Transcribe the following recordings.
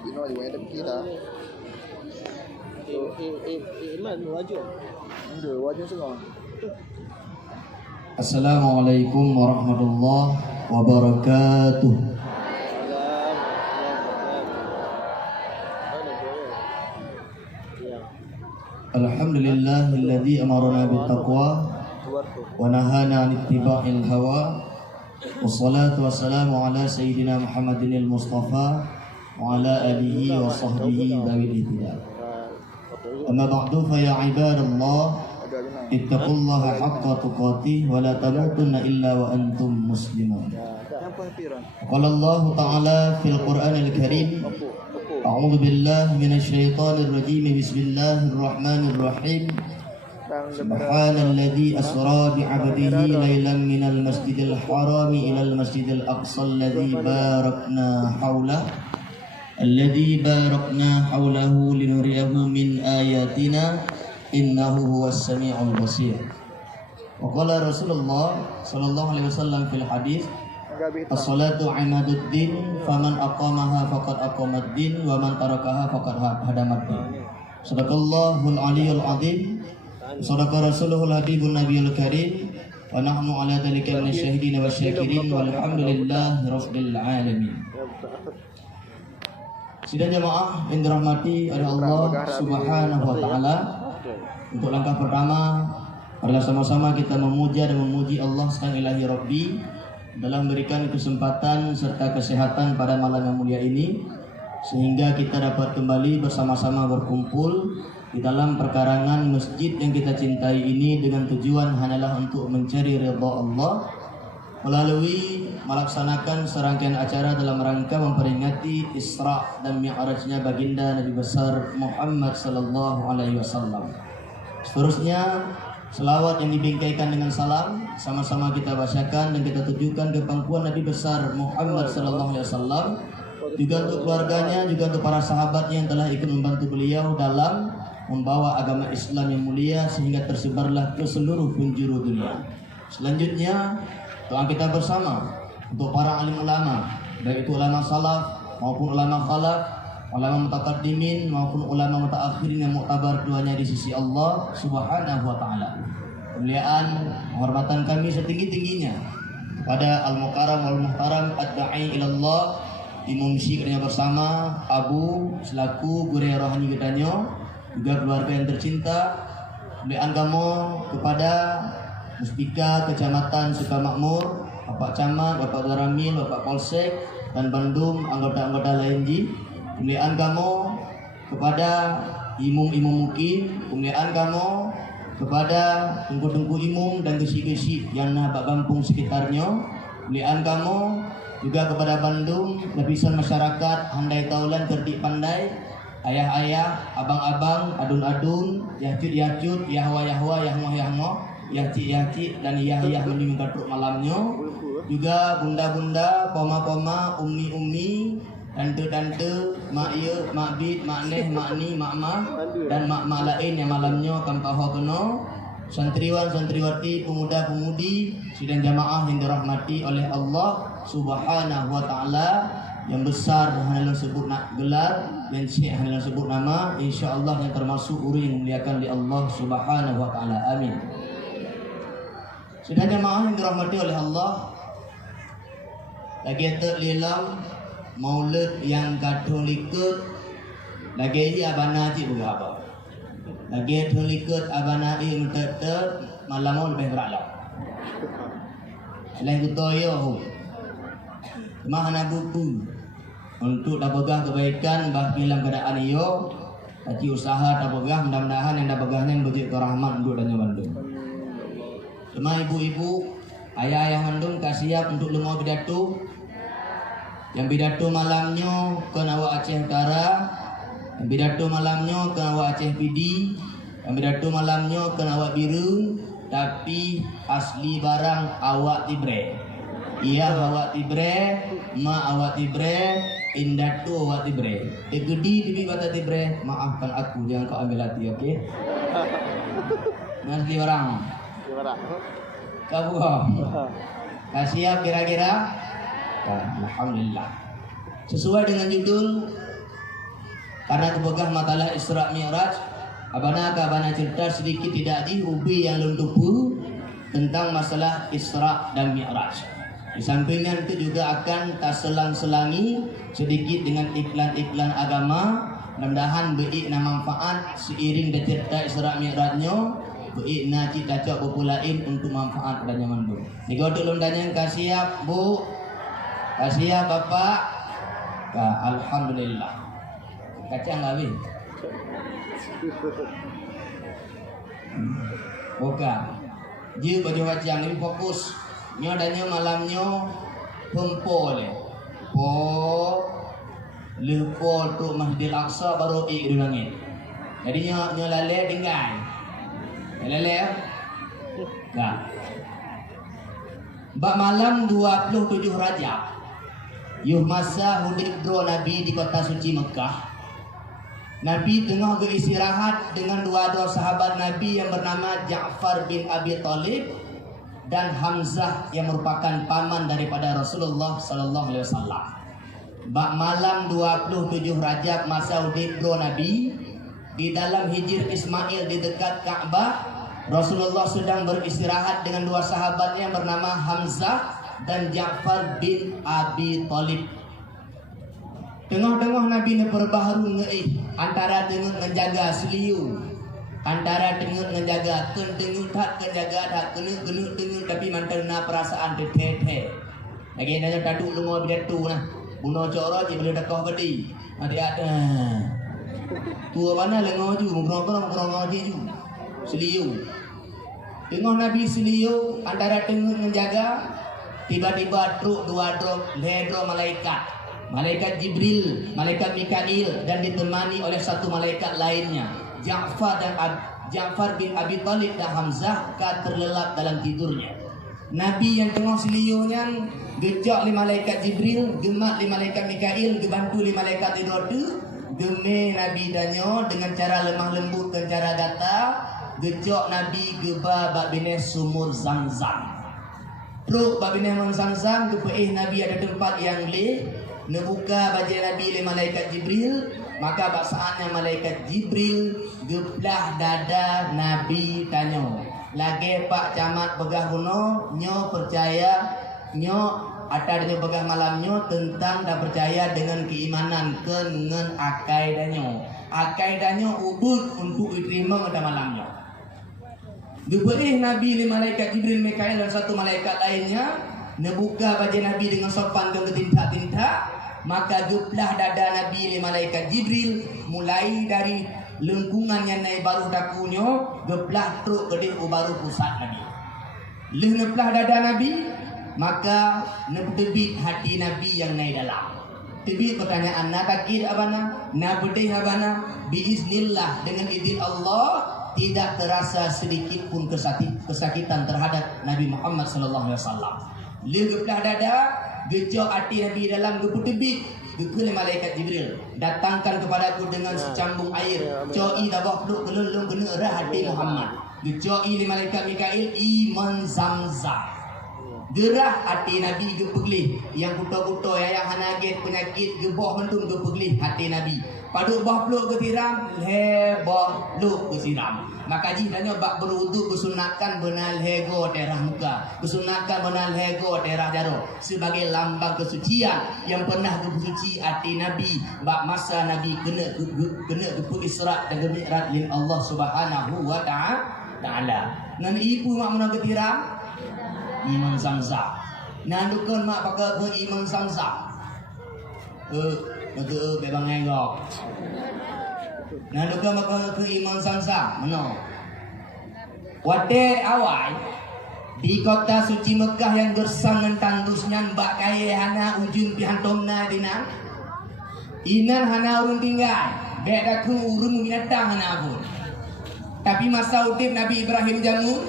Ino juga ada kita. Iman wajib. Enggak, wajib semua. Assalamualaikum warahmatullahi wabarakatuh. Alhamdulillahilladzi amarna bittaqwa wa nahana 'anil ittiba'il hawa. Wassalatu wassalamu ala sayyidina Muhammadinil Mustafa wa ala alihi wa sahbihi dzawil ihtida. Amma ba'du fa ya ibadallah ittaqullaha haqqa tuqatih wa la tamutunna illa wa antum muslimun. Qala Allah ta'ala fil Qur'anil Karim, a'udzu billahi minasy syaithanir rajim. Bismillahirrahmanir rahim. Subhanalladzi asra bi 'abdihi lailan minal masjidil harami ilal masjidil aqsa alladzi barakna haulahu linuriyahu min ayatina innahu huwas sami'ul basir. Wa qala Rasulullah sallallahu alaihi wasallam fil hadis, as-salatu imaduddin faman aqamaha faqad aqamaddin wa man tarakaha faqad hadamaddin. Sadaqallahul aliyyul azim. Sadaqa Rasulullahul habibun nabiyul karim. Wa nahnu ala dzalika minasyahidin wasyakirin walhamdulillahi rabbil alamin. Sidang jamaah yang dirahmati oleh Allah Subhanahu wa taala, untuk langkah pertama adalah sama-sama kita memuja dan memuji Allah Sang Ilahi Rabbi dalam memberikan kesempatan serta kesehatan pada malam yang mulia ini, sehingga kita dapat kembali bersama-sama berkumpul di dalam perkarangan masjid yang kita cintai ini dengan tujuan hanyalah untuk mencari ridha Allah melalui melaksanakan serangkaian acara dalam rangka memperingati Isra dan Mi'rajnya baginda Nabi besar Muhammad sallallahu alaihi wasallam. Seterusnya selawat yang dibingkaikan dengan salam sama-sama kita bacakan dan kita tujukan ke pangkuan Nabi besar Muhammad sallallahu alaihi wasallam, juga untuk keluarganya, juga untuk para sahabatnya yang telah ikut membantu beliau dalam membawa agama Islam yang mulia sehingga tersebarlah ke seluruh penjuru dunia. Selanjutnya doa kita bersama untuk para alim ulama, baik itu ulama salaf maupun ulama khalaf, ulama mutaqaddimin maupun ulama mutaakhirin yang muktabar duanya di sisi Allah Subhanahu wa taala. Kemuliaan penghormatan kami setinggi-tingginya pada al-mukarram wal muhtaram ad-da'i ila Allah, imam syikrnya bersama Abu selaku guru rohani gedanyo, juga keluarga yang tercinta. Kemuliaan kamu kepada Muspika Kecamatan Sukamakmur, Bapak Camat, Bapak Daramil, Bapak Polsek dan Bandung, anggota-anggota lain di. Kemuliaan kamu kepada imum-imum mukim. Kemuliaan kamu kepada tungku-tungku imum dan gesi-gesi yang nabak kampung sekitarnya. Kemuliaan kamu juga kepada Bandung, lapisan masyarakat handai taulan kerdik pandai, ayah-ayah, abang-abang, adun-adun, yahcut-yahcut, yahwa-yahwa, yahmoh-yahmoh, yahcik-yahcik dan yah-yah menyung katuk malamnya. Juga bunda-bunda, poma-poma, ummi-ummi, tante-tante, mak-ye, mak-bid, mak-neh, mak-ni, mak-mah dan mak-mak lain yang malamnya kampaho kena, santriwan-santriwati, pemuda-pemudi, sidang jamaah yang dirahmati oleh Allah Subhanahu wa taala, yang besar hanyalah sebut nak gelar, yang kecil hanyalah sebut nama, insyaallah yang termasuk uri yang memuliakan oleh Allah Subhanahu wa taala. Amin. Sidang jamaah yang dirahmati oleh Allah, lagi terlilang maulid yang Katolikut lagi ji abana ji berapa? Lagi Katolikut abana i mentet malam lebih berat. Lain tu yo. Mahana buku untuk dabagah kebaikan bagi dalam keadaan iyo, tapi usaha dabagah mudah-mudahan yang dabagahnya beri rahmat untuk dan Bandung. Semua ibu-ibu, ayah-ayah Bandung kasiap untuk lemah pidato. Yang pidato malamnya ke Nawa Aceh Utara, yang pidato malamnya ke Nawa Aceh Pidi, yang pidato malamnya ke Nawa Biru, tapi asli barang awak tibre. Iya awak tibre, ma awak tibre, indah tu awak tibre. Gedi tibi kata tibre, maafkan aku, jangan kau ambil hati, oke? Asli barang. Kau kasih kira-kira. Alhamdulillah. Sesuai dengan judul Karena kebegah matalah Isra Mi'raj, abana cerita sedikit tidak di ubi yang lentupu tentang masalah Isra dan Mi'raj. Di sampingnya itu juga akan terselang-selangi sedikit dengan iklan-iklan agama. Mudah-mudahan beri na manfaat seiring dengan cerita Isra Mi'rajnya, beri na cita cok populain untuk manfaat dan nyaman bu. Digodok lundanya kasiap bu, kasiap bapak. Alhamdulillah. Kacang habis. Bukan. Dia baju kacang ini fokus. Nyo danyo malamnya pempo le. Po lepo tu Masjidil Aqsa baru di langit. Jadi nyo lale dengan. Lale ya? Enggak. Bak malam 27 Rajab. Yuh masa hudibro Nabi di kota suci Mekah. Nabi tengah beristirahat dengan dua sahabat Nabi yang bernama Ja'far bin Abi Thalib dan Hamzah yang merupakan paman daripada Rasulullah sallallahu alaihi wasallam. Bak malam 27 Rajab masa hudibro Nabi di dalam Hijr Ismail di dekat Ka'bah, Rasulullah sedang beristirahat dengan dua sahabatnya yang bernama Hamzah dan Ja'far bin Abi Thalib. Tengah-tengah Nabi ni berbaharu ngei antara tengah menjaga seliu, antara tengah menjaga tengah tak menjaga tak kena tapi manterna perasaan teteh. Lagi nanya tadu lungo bidatu nah. Buno coro je boleh dakah bedi. Nanti ada. Tua mana lengo ju ngorong ju. Seliu. Tengah Nabi seliu antara tengah menjaga, tiba-tiba dua drop ledro malaikat. Malaikat Jibril, malaikat Mikail dan ditemani oleh satu malaikat lainnya. Ja'far bin Abi Thalib dan Hamzah terlelap dalam tidurnya. Nabi yang tengah seliunya gejak li malaikat Jibril, gemak li malaikat Mikail, gebantu li malaikat Tirodu, geme Nabi danyo dengan cara lemah lembut dan cara gata, gejak Nabi geba bak bine sumur Zamzam. Truk bak bine Zamzam gepeih Nabi ada tempat yang leh. Nebuka baju Nabi oleh malaikat Jibril, maka saatnya malaikat Jibril geplah dada Nabi tanyo. Lagi Pak Camat pegah kuno, nyo percaya nyo atadnya pegah malamnyo tentang dah percaya dengan keimanan dengan akaidanyo. Akaidanyo ubud untuk diterima pada malamnya. Gebeih Nabi oleh malaikat Jibril, Mikail dan satu malaikat lainnya. Nebuka baju Nabi dengan sopan dan ketinta-tinta. Maka geplah dada Nabi li malaikat Jibril, mulai dari lengkungan yang naik baru dakunyo, geplah truk kedih baru pusat Nabi. Leplah dada Nabi, maka nebdebit hati Nabi yang naik dalam. Tebit pertanyaan na takir abana, na bedih abana, biiznillah dengan izin Allah tidak terasa sedikit pun kesakitan terhadap Nabi Muhammad sallallahu alaihi wasallam. Leplah dada, gejok hati Nabi dalam geputebit, gekul malaikat Jibril, datangkan kepadaku dengan secambung air, coi dabah peluk gelulung kena erah hati Muhammad. Gejoi li malaikat Mikail iman Zamzam. Gerah hati Nabi gepeglih, yang kuto-kuto yang hanaget penyakit gebah mendung gepeglih hati Nabi. Paduk bah peluk ketiram, lebah peluk kesiram. Maka jihanya bak berwudu bersunatkan benal hego daerah muka, bersunatkan benal hego daerah jaro sebagai lambang kesucian yang pernah bersuci hati Nabi. Bak masa Nabi kena gepu Isra dan Mi'raj lin Allah Subhanahu wa ta'ala. Nan ibu mak mana ketiram iman Zamzam. Nan dukun mak pakai iman Zamzam. Betul bebang engok. Nah, duka maka ke iman Zamzam mana? Wate awal di kota suci Mekah yang gersang dengan tandusnya mbak kaya hana ujung pihantomna dina. Inan hana urun tinggal, beda ku urun binatang hana pun. Tapi masa udip Nabi Ibrahim jamu,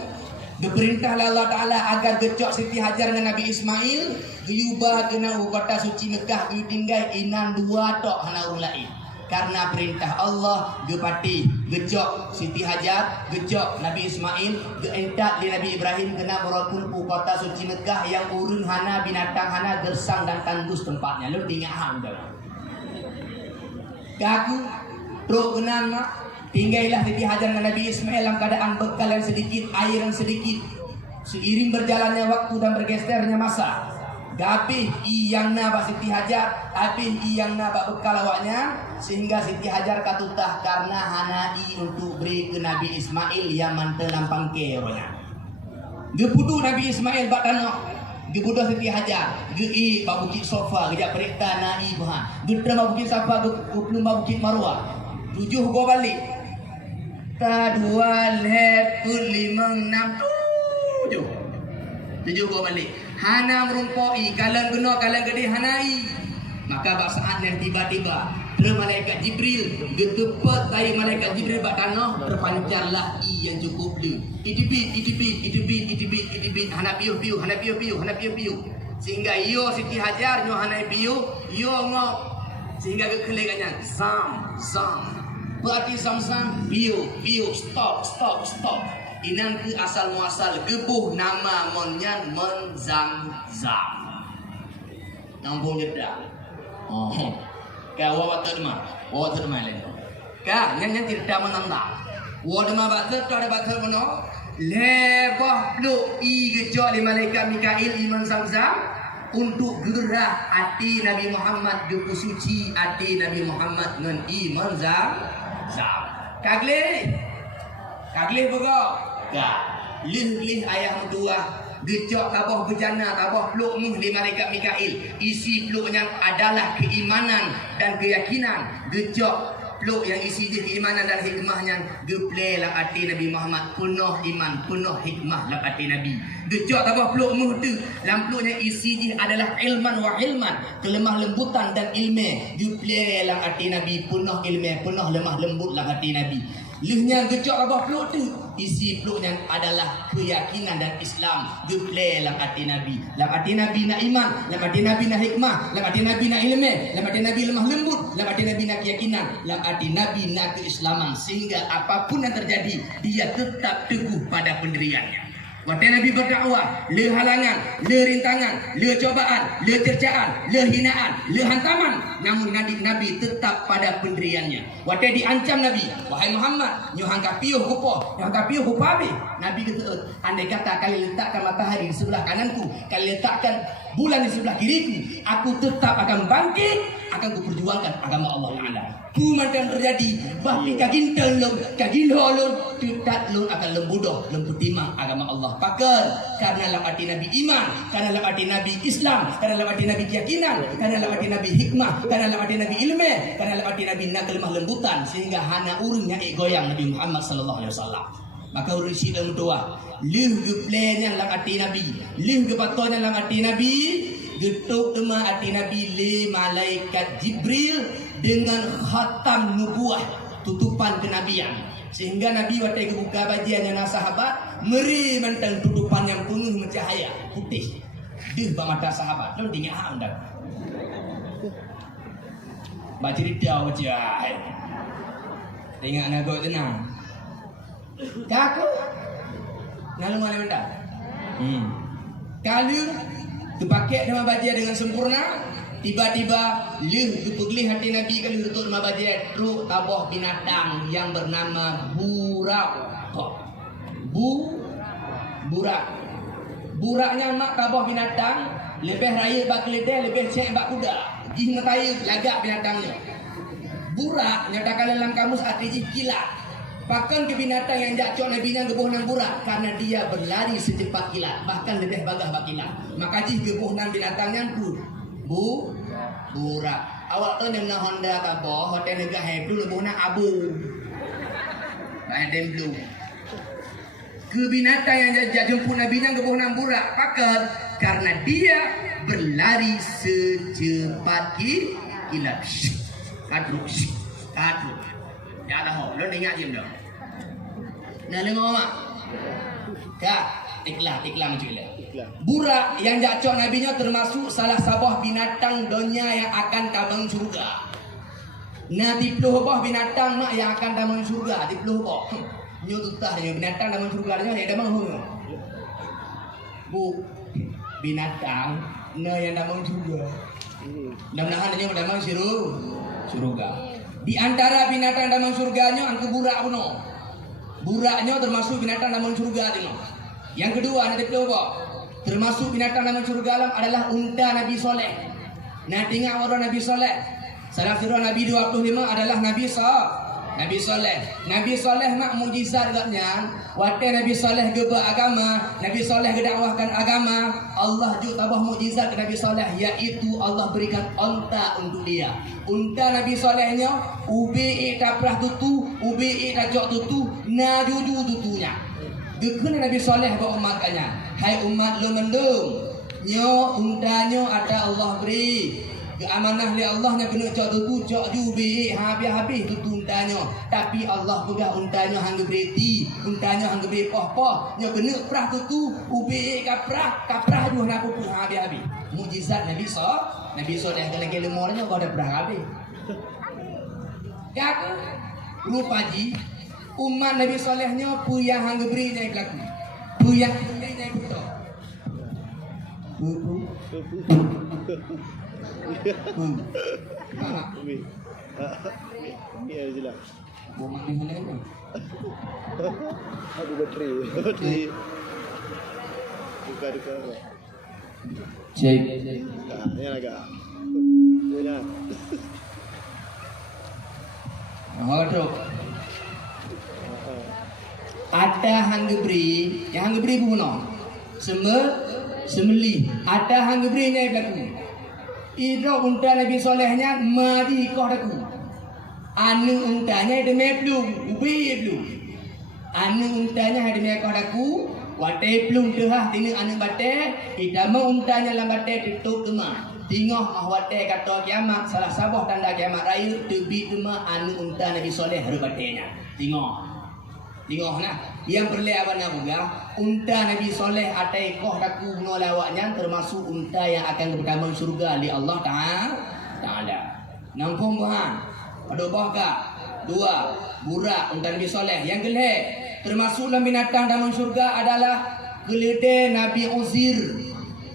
diperintah Allah Ta'ala agar gecok Siti Hajar dengan Nabi Ismail, diubah kena kota suci Mekah tinggal inan dua tok hana urun lain. Karena perintah Allah, gepati gecok Siti Hajar, gecok Nabi Ismail, geentak di Nabi Ibrahim kena berakun kota suci Mekah yang urun hana binatang hana gersang dan tandus tempatnya. Lu tinggal hang dah. Kaku Truk genan mak. Tinggailah Siti Hajar dengan Nabi Ismail dalam keadaan bekal yang sedikit, air yang sedikit. Seiring berjalannya waktu dan bergesernya masa, gapih iyangna bak Siti Hajar, apih iyangna bak bekal awaknya, sehingga Siti Hajar katutah karena hanai untuk beri ke Nabi Ismail yang mantel lampang keronya. Gepudu Nabi Ismail bak tanah, gebudah Siti Hajar, gei bak bukit sofa, gejak perikta nai buhan, gedra bak bukit sofa, geplum bak bukit marwah, 7 go balik. Ta 2 let 5 6 7 go balik. Hana merumpoi kalan guna kalan gede hanai. Maka bak saat yang tiba-tiba malaikat Jibril getepet tai malaikat Jibril bak tanah terpancarlah i yang cukup lu. Idibit hana piu sehingga yo Siti Hajar nyo hanai piu yo ngok sehingga kekelegannya zam berarti zam piu stop. Inang ke asal muasal gebuh nama monyan menzam. Nampung jeda. Oh. Ka wa terma lain. Ka yang tidak menanda. Wa dema bater ada bater mono. Lebah lu i gejo li malaikat Mikail iman Zamzam untuk gerah hati Nabi Muhammad gepu suci hati Nabi Muhammad ngan iman Zamzam. Kagle bogo. Ka lih ayah mentua gejok tabah bejana tabah peluk muh li malaikat Mikail. Isi peluknya adalah keimanan dan keyakinan. Gejok peluk yang isi dia keimanan dan hikmahnya geple lah hati Nabi Muhammad penuh iman penuh hikmah lah hati Nabi. Gejok tabah peluk muh tu dalam peluknya isi dia adalah ilman wa hilman kelemah lembutan dan ilmu. Geple lah hati Nabi penuh ilmu penuh lemah lembut lah hati Nabi. Lihnya gejok abah peluk tu isi peluknya adalah keyakinan dan Islam. Geple dalam hati Nabi. Dalam hati Nabi nak iman, dalam hati Nabi nak hikmah, dalam hati Nabi nak ilmu, dalam hati Nabi lemah lembut, dalam hati Nabi nak keyakinan, dalam hati Nabi nak keislaman sehingga apapun yang terjadi dia tetap teguh pada pendiriannya. Waktu Nabi berdakwah, le halangan, le rintangan, le cobaan, le cercaan, le hinaan, le hantaman, namun Nabi tetap pada pendiriannya. Waktu diancam Nabi, wahai Muhammad, nyuhang kapiuh kupo, nyuhang kapiuh kupo habis. Nabi kata, andai kata kalian letakkan matahari di sebelah kananku, kalian letakkan bulan di sebelah kiriku, aku tetap akan bangkit, akan kuperjuangkan agama Allah Taala. Pumankan terjadi, bahkan kagilolon, tidak lon akan lembudoh, lemputimang agama Allah. Pakar, karena dalam hati Nabi iman, karena dalam hati Nabi Islam, karena dalam hati Nabi keyakinan, karena dalam hati Nabi hikmah, karena dalam hati Nabi ilmu, karena dalam hati Nabi nak lemah lembutan, sehingga hana urungnya goyang Nabi Muhammad sallallahu alaihi wasallam. Maka urus sidang doa, lih geplennya dalam hati Nabi, lih gepatonya dalam hati Nabi, getuk tema hati Nabi le malaikat Jibril dengan khatam nubuah, tutupan kenabian. Sehingga Nabi waktu kebuka bajiannya na sahabat, meri mentang tutupan yang penuh mencahaya, putih. Dih ba mata sahabat, lu tinggal hang dah. Baca cerita baca. Tengok nago tenang. Kaku. Lalu mana benda? Kalau terpakai nama bajian dengan sempurna, tiba-tiba lih kepegelih hati Nabi kalau tutup nama bajian truk tabah binatang yang bernama burak. Burak. Buraknya mak tabah binatang, lebih raya bak keledai, lebih cek bak kuda. Jih ngetaya lagak binatangnya. Burak nyatakan dalam kamus arti jih kilat. Bahkan ke binatang yang jacok Nabi yang gebuh nang burak karena dia berlari secepat kilat, bahkan lebih bagah bak kilat. Maka jih gebuh nang binatang yang burak. Awak tu dengan Honda kabah, hotel negah itu gebuh nang abu. Ada blue. Ke binatang yang jemput Nabi yang gebuh nang burak, pakar karena dia berlari secepat kilat. Kadruk. Ya dah, lo ingat je dah. Nak dengar mak? Tak, iklan macam ni. Burak yang jacok Nabi-nya termasuk salah sebuah binatang dunia yang akan tabang surga. Nah, 30 buah binatang mak yang akan tabang surga, 30 buah. Nyo tutah yang binatang tabang surga nya dia tabang hung. Bu binatang yang tabang surga. Mudah-mudahan dia tabang surga. Di antara binatang dalam surganya angke burak puno. Buraknya termasuk binatang dalam surga tino. Yang kedua nanti apa? Termasuk binatang dalam surga alam adalah unta Nabi Soleh. Nah tengok orang Nabi Soleh. Salah satu Nabi 25 adalah Nabi Soleh. Nabi Soleh mak mujizat katnya. Waktu Nabi Soleh geba agama, Nabi Soleh gedakwahkan agama, Allah juga tambah mujizat ke Nabi Soleh, yaitu Allah berikan unta untuk dia. Unta Nabi Solehnya ubi taprah tutu, ubi tajok tutu, na juju tutunya. Gekun Nabi Soleh bawa umatnya. Hai umat lu mendung, nyo untanya ada Allah beri. Keamanah li Allah nya kena cok tutu cok jubi habis tutu untanya. Tapi Allah pegang untanya hangga bereti, untanya hangga beri poh-poh, nya kena prah tutu ubi kaprah juh nak pupu habis. Mujizat Nabi Soleh kalau lemornya kau ada prah habis. Kak lupa ji umat Nabi Solehnya puyah hangga beri nya berlaku. Puyah beri nya betul. Ya jelas. Mau mandi mana ni? Aduh bateri. Buka apa? Cek. Ni agak. Yalah. Waduh. Ada hanggebri, yang hanggebri puno. Semeli. Ada hanggebri nya berlaku. Ida unta Nabi Solehnya madi kau daku. Anu untanya ada meplung, ubi plung. Anu untanya ada mekau daku. Wate plung tehah tinggal anu bate. Ida mau untanya lam bate tutup kema. Tengok wate kata kiamat. Salah sabah tanda kiamat raya tebi kema anu unta Nabi Soleh haru batenya. Tengok nah. Yang perlawan juga unta Nabi Soleh atai koh daku nolawaknya termasuk unta yang akan pertama surga di Allah Ta'ala. Nampung buhan. Ada bahka. 2. Burak unta Nabi Soleh. Yang kelih termasuk dalam binatang dalam surga adalah keledai Nabi Uzir.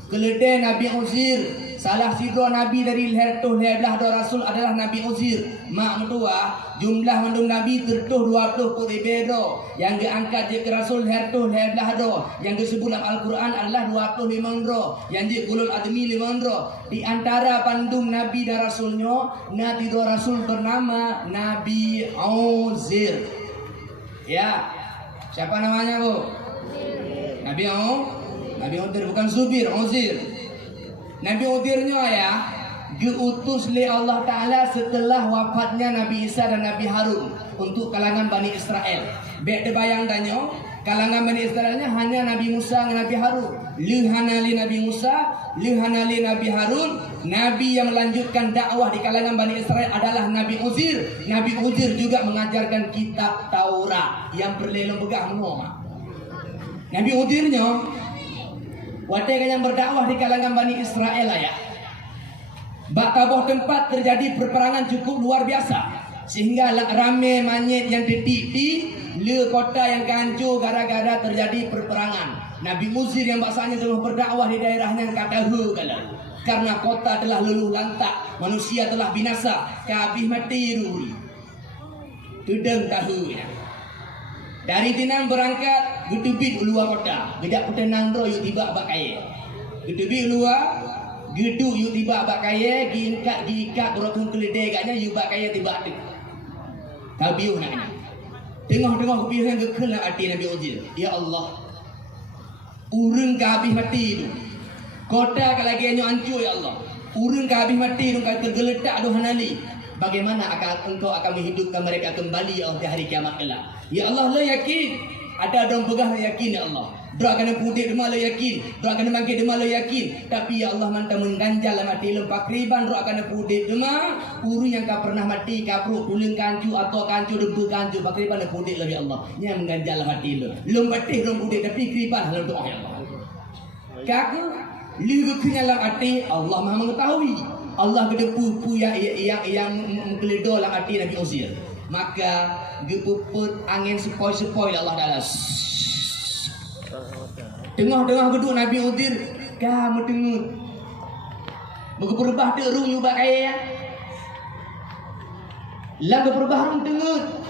Keledai Nabi Uzir. Salah sidro Nabi dari leher tuh leher belah dua Rasul adalah Nabi Uzir. Mak mentua jumlah mandum Nabi tertuh 20 kuribedo. Yang diangkat je ke Rasul leher tuh leher belah do. Yang disebut dalam Al-Quran adalah 25 ro. Yang di Ulul Admi 5 ro. Di antara pandum Nabi dan Rasulnya, Nabi dua Rasul bernama Nabi Uzir. Ya. Siapa namanya, Bu? Nabi Uzir bukan Zubir, Uzir. Nabi Udirnya ya diutus oleh Allah Ta'ala setelah wafatnya Nabi Isa dan Nabi Harun untuk kalangan Bani Israel. Bek debayang danyo kalangan Bani Israelnya hanya Nabi Musa dan Nabi Harun. Lihanali Nabi Musa, lihanali Nabi Harun. Nabi yang melanjutkan dakwah di kalangan Bani Israel adalah Nabi Uzir. Nabi Uzir juga mengajarkan kitab Taurat yang berlelong begah menoma. Nabi Udirnya wadah yang berdakwah di kalangan Bani Israel ya. Bak kabuh tempat terjadi perperangan cukup luar biasa. Sehingga ramai manyet yang detik di le kota yang hancur gara-gara terjadi perperangan. Nabi Uzir yang bahasanya telah berdakwah di daerahnya yang kata kalau. Karena kota telah luluh lantak, manusia telah binasa, kabih mati ruri. Tudeng tahu ya. Dari Tinang berangkat gedubit luar kota. Gedak petenang ro yuk tiba bak kaya. Gedubit luar, geduk yuk tiba bak kaya, giikat berotong keledai katnya yuk bak kaya tiba tu. Tabiuh naknya. Tengah-tengah kebiuh yang gekal nak hati Nabi Uzir. Ya Allah. Urang kabih mati tu. Kota kalagiannya hancur ya Allah. Urang kabih mati tu kata tergeletak tu hanali. Bagaimana engkau akan menghidupkan mereka kembali ya Allah di hari kiamat kelak? Ya Allah, lo yakin. Ada orang pegah lo yakin ya Allah. Doa kena putih demam lo yakin. Doa kena bangkit demam lo yakin. Tapi ya Allah mantap mengganjal mati lo pakriban doa kena putih demam. Uru yang kau pernah mati kapruk tulang kancu atau kancu debu kancu pakriban lo putih lo ya Allah. Yang mengganjal mati lo. Lo patih lo putih tapi kriban lo doa ya Allah. Kaku lu kenyalang hati Allah Maha mengetahui. Allah gedepu yang menggeledo dalam hati Nabi Uzir. Maka gepuput angin sepoi-sepoi Allah Ta'ala. Tengah-tengah geduk Nabi Uzir, kamu dengut. Muka berbah terung yubak kaya ya. Lagu perbaharun tengah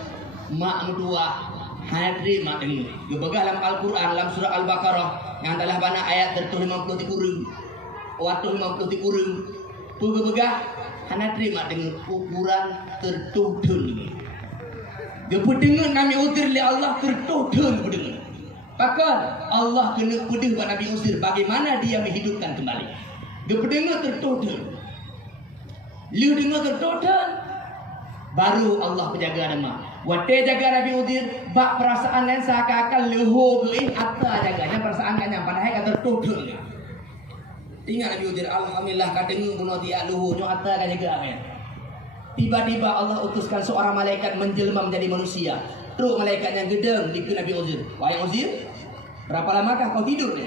mak mentua hadri mak tengah. Gebegah dalam Al-Quran dalam surah Al-Baqarah yang telah bana ayat 150 kurung. Waktu 50 kurung. Gebegah hanatri mak tengah ukuran tertuhdun. Gepedengan kami utir li Allah tertuhdun pedengan. Maka Allah kena pedih buat Nabi Uzir bagaimana dia menghidupkan kembali. Gepedengan tertuhdun. Lu dengar tertuhdun. Baru Allah penjaga nama. Wate jaga Nabi Uzir bak perasaan yang seakan-akan leho ke atta jaganya perasaan kan yang padahal kata tertuhdun. Tinggal Nabi Uzir alhamdulillah kadengu bunuh dia leho nyo atta kan jaga kan. Tiba-tiba Allah utuskan seorang malaikat menjelma menjadi manusia. Terus malaikat yang gedeng di Nabi Uzir. Wahai Uzir, berapa lamakah kau tidur ni?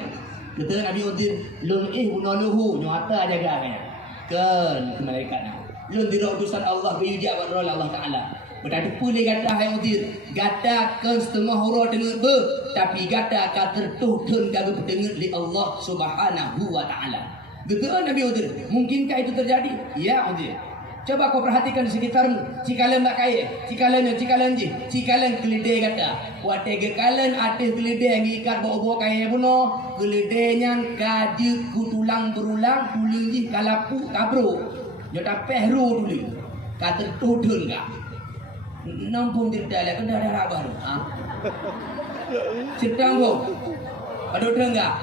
Kata Nabi Uzir, lun bunuh leho nyo atta jaga kan. Kan malaikat nak. Lun tidak utusan Allah berjujak pada Allah Ta'ala. Berarti boleh kata hai Uzir, kata kan setengah huruf dengar ber, tapi kata kan tertuhdun kagak berdengar li Allah Subhanahu wa Ta'ala. Betul Nabi Uzir, mungkinkah itu terjadi? Ya Uzir. Coba kau perhatikan di sekitarmu. Cikalan tak kaya, cikalan je, cikalan keledai kata. Wate gekalan atis keledai yang ikat bawa-bawa kaya bunuh. Keledainya kaji kutulang berulang, tulang je kalapu kabro. Dia tak pehru dulu. Kata tudun kah? Nampung cerita lah. Kena ada baru. Cerita pun. Aduh enggak?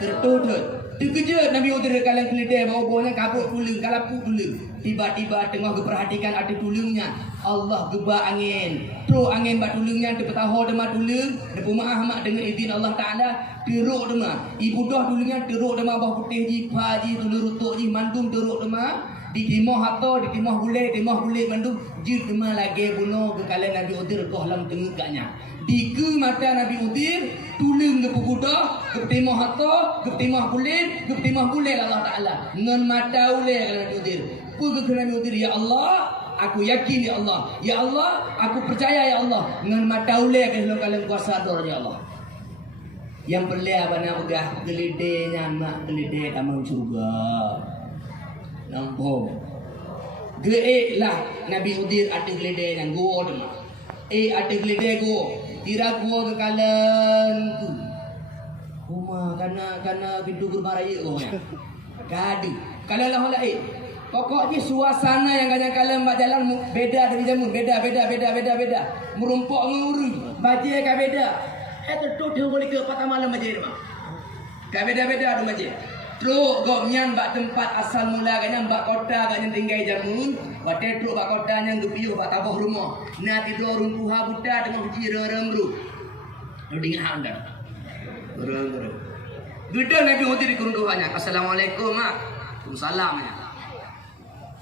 Tertudun. Terkejut Nabi Uzir kalian keledai bawa-bawanya kabut tulang, kalapu tulang. Tiba-tiba tengah perhatikan ada tulungnya. Allah gebak angin. Teruk angin bak tulungnya. Dia bertahu demah tulang. Dia pemaah mak dengan izin Allah Ta'ala. Teruk demah. Ibu dah tulungnya teruk demah. Bawah putih jipa ji, tulung rutuk ji, mandum teruk demah. Di timah atau di timah boleh mandum. Jid demah lagi bunuh ke kalian Nabi Uzir kau dalam tengah kaknya. Di ke mata Nabi Uzir. Tulung ke pukudah. Ke timah atau. Ke timah boleh Allah Ta'ala. Ngan mata boleh kalian Nabi Uzir. Ke Nabi Uzir, ya Allah, aku yakin ya Allah. Ya Allah, aku percaya ya Allah. Dengan mata ulai kalau kalian kuasa dor ya Allah. Yang perlu apa udah geledenya mak geledek taman surga. Nampak. Geek lah Nabi Uzir ada geledek yang go dema. Ada geledek go. Tira go ke kalian tu. Rumah kana pintu gerbang raya go ya. Kadu. Kalau lah pokoknya suasana yang kalian buat jalan beda dari jamun, beda. Merumpok nguru, bajai kan beda. Tertutup boleh ke patah malam bajai rumah. Kan beda ada bajai. Terus gok nyan bak tempat asal mula kan bak kota kan yang tinggal jamun. Wate terus bak kota yang gepiuh bak tabuh rumah. Nah tidur runtuha buta dengan uji remru. Lu dengar anda. Remru. Gedang Nabi Uzir di keruntuhannya. Assalamualaikum mak. Waalaikumsalam.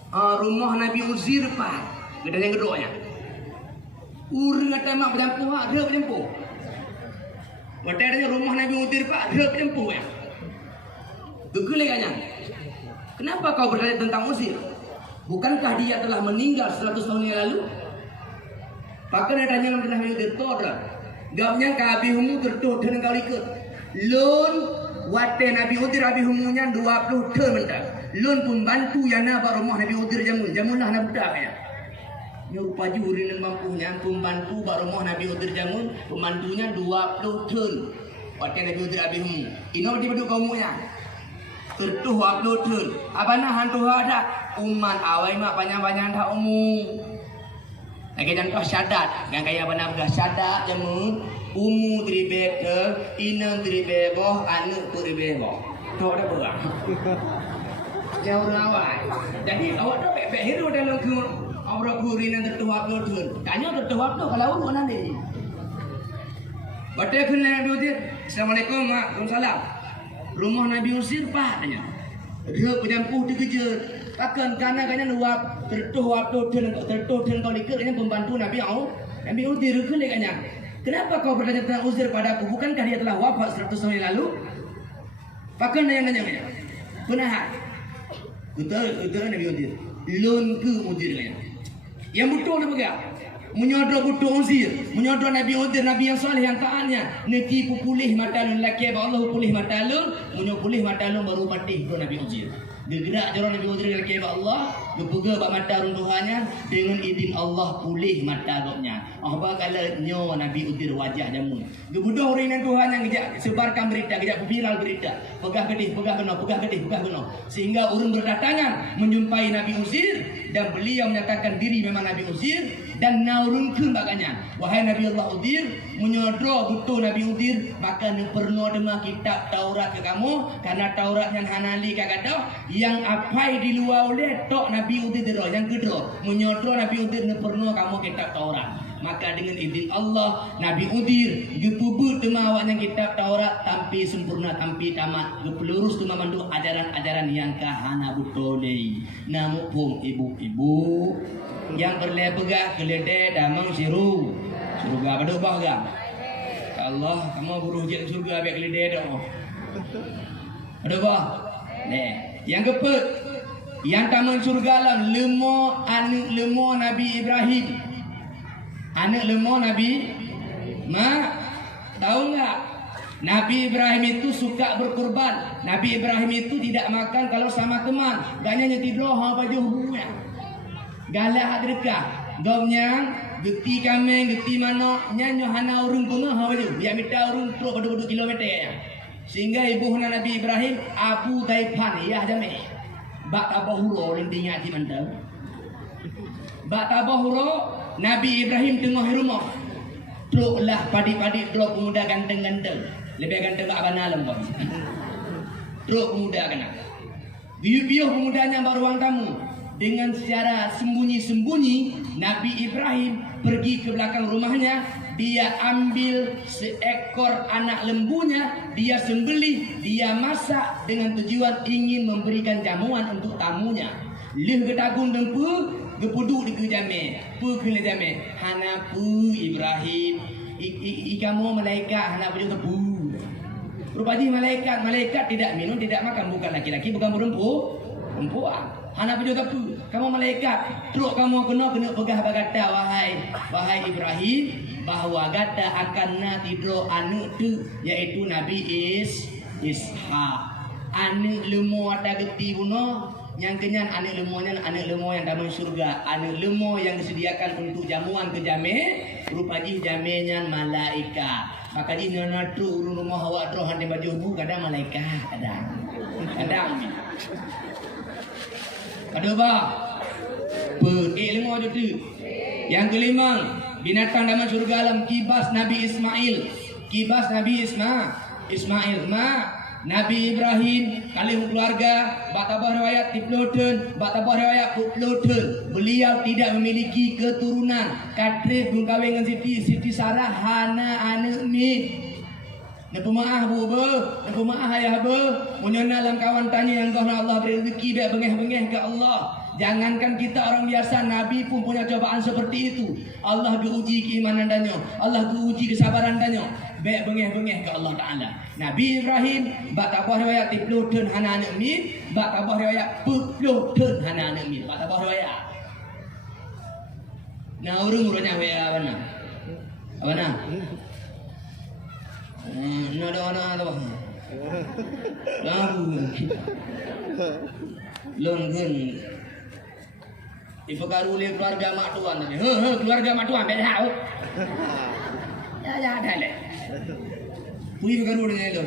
Rumah Nabi Uzir pak, gedang yang gedoknya. Urang kata mak berjampuh, ada berjampuh. Wate adanya rumah Nabi Uzir pak, ada berjampuh ya. Gegele kanya. Kenapa kau bertanya tentang Uzir? Bukankah dia telah meninggal 100 tahun yang lalu? Pakai adanya Nabi Uzir toda. Gapnya kabi humu tertuh dengan kau ikut. Lun wate Nabi Uzir abi humunya 20 tahun mentang. Lun pun bantu yana ba rumah Nabi Uzir jamunlah nak budak ya. Nya rupa juri nan mampunya pun bantu ba rumah Nabi Uzir jamun, pembantunya 20 tahun. Wate Nabi Uzir abi humu. Ino di beduk kaumunya. Tertuh 20 tahun. Abana hantu ada umat awai mak banyak-banyak dah umum. Lagi contoh syadat, yang kaya benar benar syadat jamun, umu tribe ke, inang tribe boh, anak tribe boh. Tok dah berang. Jauh rawai. Jadi awak tu bek hero dalam ke awak kurinan tertua tu. Tanya tertua tu kalau awak nanti. Batai kena Nabi Uzir. Assalamualaikum mak. Waalaikumsalam. Rumah Nabi Uzir pak tanya. Dia berjampuh dikejar. Takkan kana nuap tertua tu kau likut ini pembantu Nabi Nabi Uzir kena. Kenapa kau bertanya tentang Uzir padaku? Bukankah dia telah wafat 100 tahun yang lalu? Pakai nanya. Benar. Betul Nabi Uzir. Lun ke Uzir kaya. Yang betul dia pegang. Menyodok betul Uzir. Menyodok Nabi Uzir, Nabi yang soleh yang taatnya. Neki pulih mata lun laki Allah pulih mata lun. Menyodok pulih mata lun baru mati ke Nabi Uzir. Dia gerak jalan Nabi Uzir laki Allah. Gepuga bak mata runtuhannya dengan izin Allah pulih mata goknya. Apa kalau nyo Nabi udir wajah jamu. Gebudoh urinan Tuhan yang kejak sebarkan berita, kejak viral berita. Pegah gedih, pegah kena, pegah gedih, pegah kena. Sehingga urun berdatangan menjumpai Nabi Uzir dan beliau menyatakan diri memang Nabi Uzir dan naurunkeun baganya. Wahai Nabi Allah Uzir, menyodro betul Nabi Uzir, maka ne perno dema kitab Taurat ke kamu karena Taurat yang hanali kagado yang apai di luar oleh tok Nabi Uzir dero yang kedua menyodro Nabi Uzir ne perno kamu kitab Taurat. Maka dengan izin Allah Nabi Uzir gepubut dema awaknya kitab Taurat tampi sempurna tampi tamat gepelurus dema mandu ajaran-ajaran yang kahana butolei. Namun pun ibu-ibu yang berlepegah keledai damang siru surga pada ubah gak? Allah kamu buruh je surga biar keledai dah. Ada bah? Nih, yang kepet yang taman surga lah lemo anak lemo Nabi Ibrahim. Anak lemo Nabi tahu enggak? Nabi Ibrahim itu suka berkorban. Nabi Ibrahim itu tidak makan kalau sama teman. Gaknya tidur ha baju hubungnya. Galak hadrekah. Gaunya geti kami geti mana nyanyo hana urun penga ha baju. Dia minta urun teruk pada kilometer ya. Sehingga ibu Nabi Ibrahim Abu Taipan ya jame. Bak tabahuro lentinga di mandau. Bak tabahuro Nabi Ibrahim tengah rumah. Truklah padi-padi truk pemuda ganteng-ganteng. Lebih ganteng ke abang alam kau. Truk pemuda kena. Biu-biu pemudanya baru ruang tamu. Dengan secara sembunyi-sembunyi Nabi Ibrahim pergi ke belakang rumahnya. Dia ambil seekor anak lembunya. Dia sembelih. Dia masak dengan tujuan ingin memberikan jamuan untuk tamunya. Lih ketagung dempu. Gepuduk di kejame, pu kena jame. Hana pu Ibrahim, ikamu malaikat hana pu tepu. Rupanya malaikat tidak minum, tidak makan, bukan laki-laki, bukan perempuan. Hana pu tepu. Kamu malaikat, teruk kamu kena pegah bagata wahai Ibrahim bahwa gata akan na tidro anu tu yaitu Nabi Ishak. Anu lemu ada geti buno. Yang kenyan anak lemo yang dalam surga, anak lemo yang disediakan untuk jamuan ke jame, rupanya jamenya malaikat. Maka di nana tu rumah awak tu hande baju bu kadang malaikat kadang. Ada ba? Lemo tu. Yang kelima, binatang dalam surga alam kibas Nabi Ismail. Nabi Ibrahim kali keluarga batabah riwayat tiploten batabah riwayat putloten beliau tidak memiliki keturunan kadre bung kawin dengan Siti Sarah hana anak ni nepu maah bu nepu maah ayah bu menyana dalam kawan tanya yang kau Allah beri rezeki biar bengeh-bengeh ke Allah. Jangankan kita orang biasa, Nabi pun punya cobaan seperti itu. Allah diuji keimanan danyo, Allah diuji kesabaran danyo. Baik bengeh-bengeh ke Allah Ta'ala. Nabi Ibrahim bak tabah riwayat tiploten hana anak min, bak tabah riwayat putloten hana anak min. Bak tabah riwayat. Nah urung-urungnya apa na? Apa na? Ada apa? Longgen. Dipekaru oleh keluarga mak tuan tadi. Keluarga mak tuan beda tahu. Ya ada le. Pui pekaru dengan itu.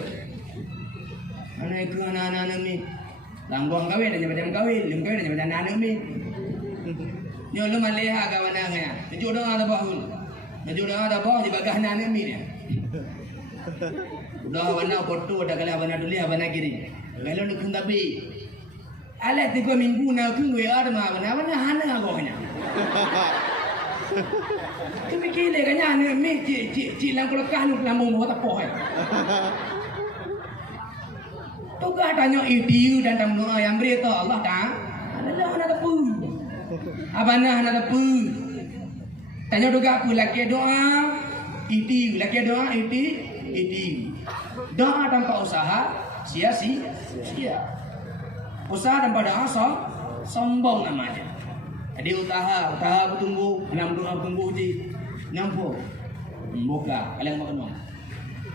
Anak ke anak-anak ni. Lambang kawin dan macam kawin, lim kawin dan macam anak ni. Nyo lu maleha kawananya. Tujuh dah ada bahul. Tujuh dah ada bah di bagah anak ni. Udah warna foto dah kalau warna dulu warna kiri. Kalau nak tapi alat 3 minggu nak kung WA dah mana hana agaknya. Tapi kile kanya ni mi ci lang kulakah nu lambung buat apa hai. Tugas tanya itu dan tamu yang berita Allah tak. Ada hana tepu. Abana hana tepu. Tanya doa aku laki doa itu laki doa itu. Doa tanpa usaha sia-sia. Usaha tanpa doa sombong namanya. Jadi usaha bertumbuh, enam doa bertumbuh di nyampu. Buka, kalian makan dong.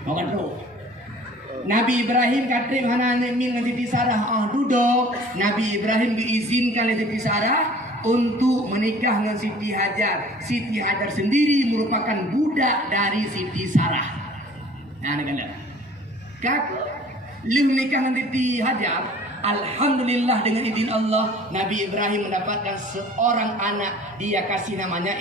Makan terus. Nabi Ibrahim katrik hana min dengan Siti Sarah duduk. Nabi Ibrahim diizinkan oleh Siti Sarah untuk menikah dengan Siti Hajar. Siti Hajar sendiri merupakan budak dari Siti Sarah. Nah, negara. Kak, lu menikah dengan Siti Hajar. Alhamdulillah dengan izin Allah, Nabi Ibrahim mendapatkan seorang anak. Dia kasih namanya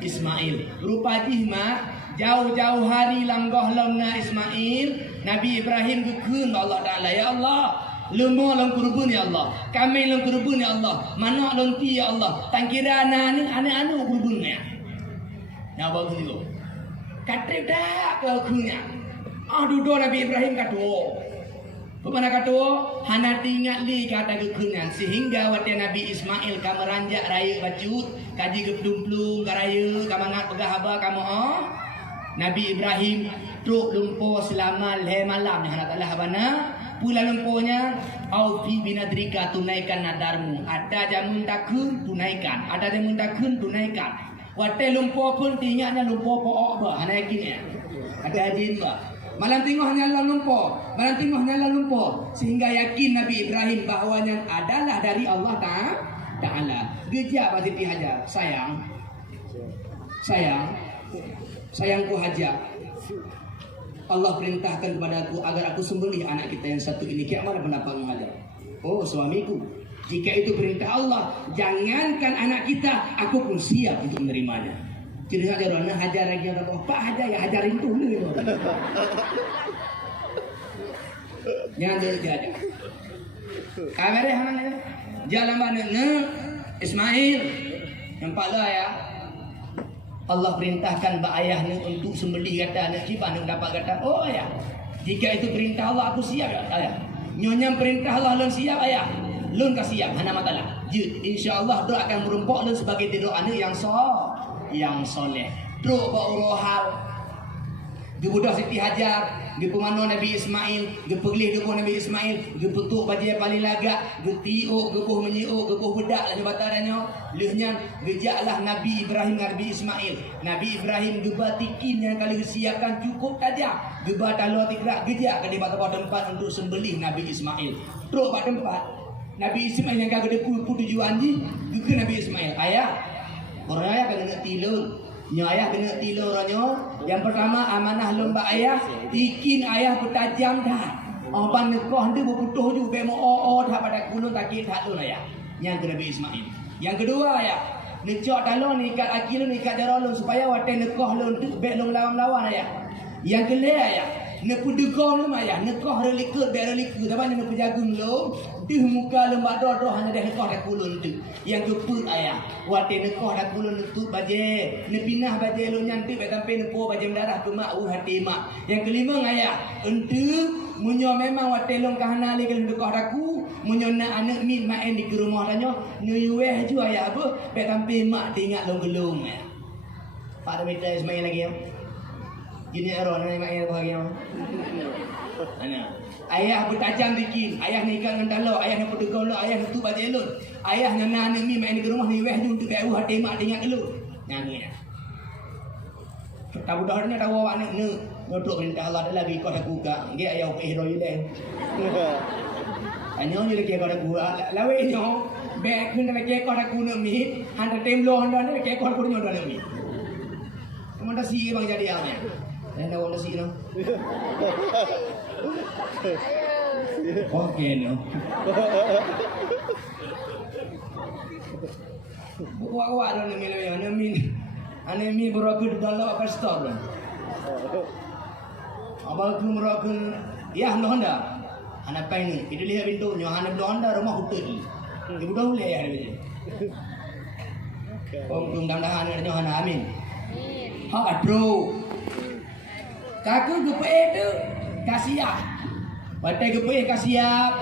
Ismail. Rupa jihma jauh-jauh hari langgoh lemna Ismail. Nabi Ibrahim kekun Allah Ta'ala, ya Allah, lemah long kurban ya Allah, kami long kurban ya Allah, mana long ti ya Allah, tangkira anak kurbannya. Nah bagus itu. Kata dah kekunya. Duduk Nabi Ibrahim kata. Bagaimana kata? Hana tinggal li kata kekungan sehingga waktu Nabi Ismail kamu ranjak raya bacut, kaji gedumplung karaya, kamu ngat pegah haba kamu Nabi Ibrahim truk lumpur selama malam ni hana talah habana. Pula lumpurnya aufi binadrika, tunaikan nadarmu. Ada jamun takun tunaikan, ada jamun takun tunaikan. Waktu lumpur pun tinggalnya lumpur pook bah, hana yakinnya. Ada jin bah. Malam tengah nyala lumpur, malam tengah nyala lumpur, sehingga yakin Nabi Ibrahim bahawanya adalah dari Allah Ta'ala. Gejak Siti Hajar, sayangku Hajar, Allah perintahkan kepadaku agar aku sembelih anak kita yang satu ini. Bagaimana pendapatmu Hajar? Oh suamiku, jika itu perintah Allah, jangankan anak kita, aku pun siap untuk menerimanya. Jadi hajar lagi kata, Pak Hajar ya hajarin dulu. Jangan jadi. Kameranya mana? Jalan mana? Ismail. Nampak lah ya. Allah perintahkan bak ayahnya untuk sembelih kata anak cipa nak dapat kata. Oh ya. Jika itu perintah Allah aku siap ayah. Nyonya perintah Allah lun siap ayah. Lun ka siap hana matalah. Insya-Allah doa akan merumpok lun sebagai doa anak yang soleh. Truk baurohal. Dia budak Siti Hajar, dia pemano Nabi Ismail, dia pegelih debuh Nabi Ismail, dia petuk baju paling lagak, dia tiuk, gebuh menyiuk, gebuh bedak lah jabatarannya. Lehnya gejaklah Nabi Ibrahim dan Nabi Ismail. Nabi Ibrahim geba tikin yang kali disiapkan cukup saja. Geba talua tikrak gejak ke di tempat untuk sembelih Nabi Ismail. Truk pada tempat. Nabi Ismail yang kagak ada tujuan ji, ke Nabi Ismail. Ayah, orang ayah kena tilun. Nya ayah kena tilun orangnya. Yang pertama amanah lomba ayah, tikin ayah bertajam dah. Ban nekroh dia berputuh juga bemo dah pada kulun takik tak lun ayah. Yang ke Nabi Ismail. Yang kedua ayah, necok talon ikat akil ikat daralun supaya wate nekroh lun tu bek lun lawan ayah. Yang kelima ayah, nepu degong lum ayah, nekroh relikut bek relikut tapi nepu jagung lum. Di muka lembak doh hanya dah nekah dah kulun tu. Yang keput ayah, wate nekah dah kulun tu baje, nepinah baje lu nyantik baik sampai nepo baje mendarah ke mak hati mak. Yang kelima ayah, ente munyo memang wate long kahana le kalau nekah daku, munyo nak anak min main di rumah tanya, nyuweh ju ayah apa, baik sampai mak tinggal long gelung ayah. Pak ada minta Ismail lagi ya. Gini error nak mak ayah lagi ya. Ana ayah bertajam bikin, ayah nikah dengan talak, ayah nak pedegong lo, ayah nutup baju elun, ayah nak mi main di rumah ni weh tu untuk kau hati mak ingat elun. Nyanyi. Tak budak ni tahu awak ni nutuk perintah Allah dah lagi kau dah buka. Ge ayah upih ro je dah. Anyo je lagi kau dah buka. Lawe nyo bek kun lagi kau dah guna mi, handa temlo handa ni ke kau dah nyo dah mi. Kamu dah si bang jadi amnya. Dan dah wala si no. Okey no. Buat dah ni melo yang Anemi berakun dalam pastor. Abang tu merakun ya Honda. Anak pai ni, itu lihat pintu nyo anak Honda rumah hotel. Ibu dah boleh ya ni. Om dah nyo anak amin. Ha bro. Kaku gepe tu kasiap. Batai gepe kasiap.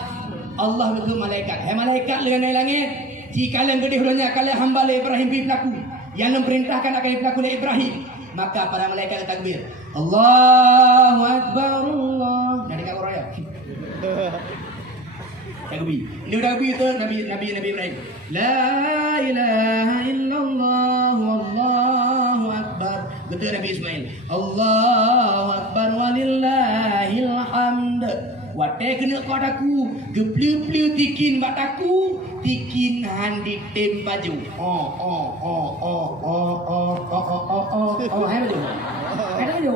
Allah berke malaikat. Hai malaikat dengan langit. Jika kalian gede hulanya kalian hamba Ibrahim bin pelaku yang memperintahkan akan pelaku Ibrahim, maka para malaikat takbir. Allahu akbar Allah. Dari kat orang ya. Takbir. Ini udah takbir tu Nabi Ibrahim. La ilaha illallah wallahu akbar. Betul Nabi Ismail. Allahu akbar walillahil hamd. Wate kena kau aku. Gepliu-pliu tikin bataku. Tikin handi tem baju. Hai baju. Hai baju.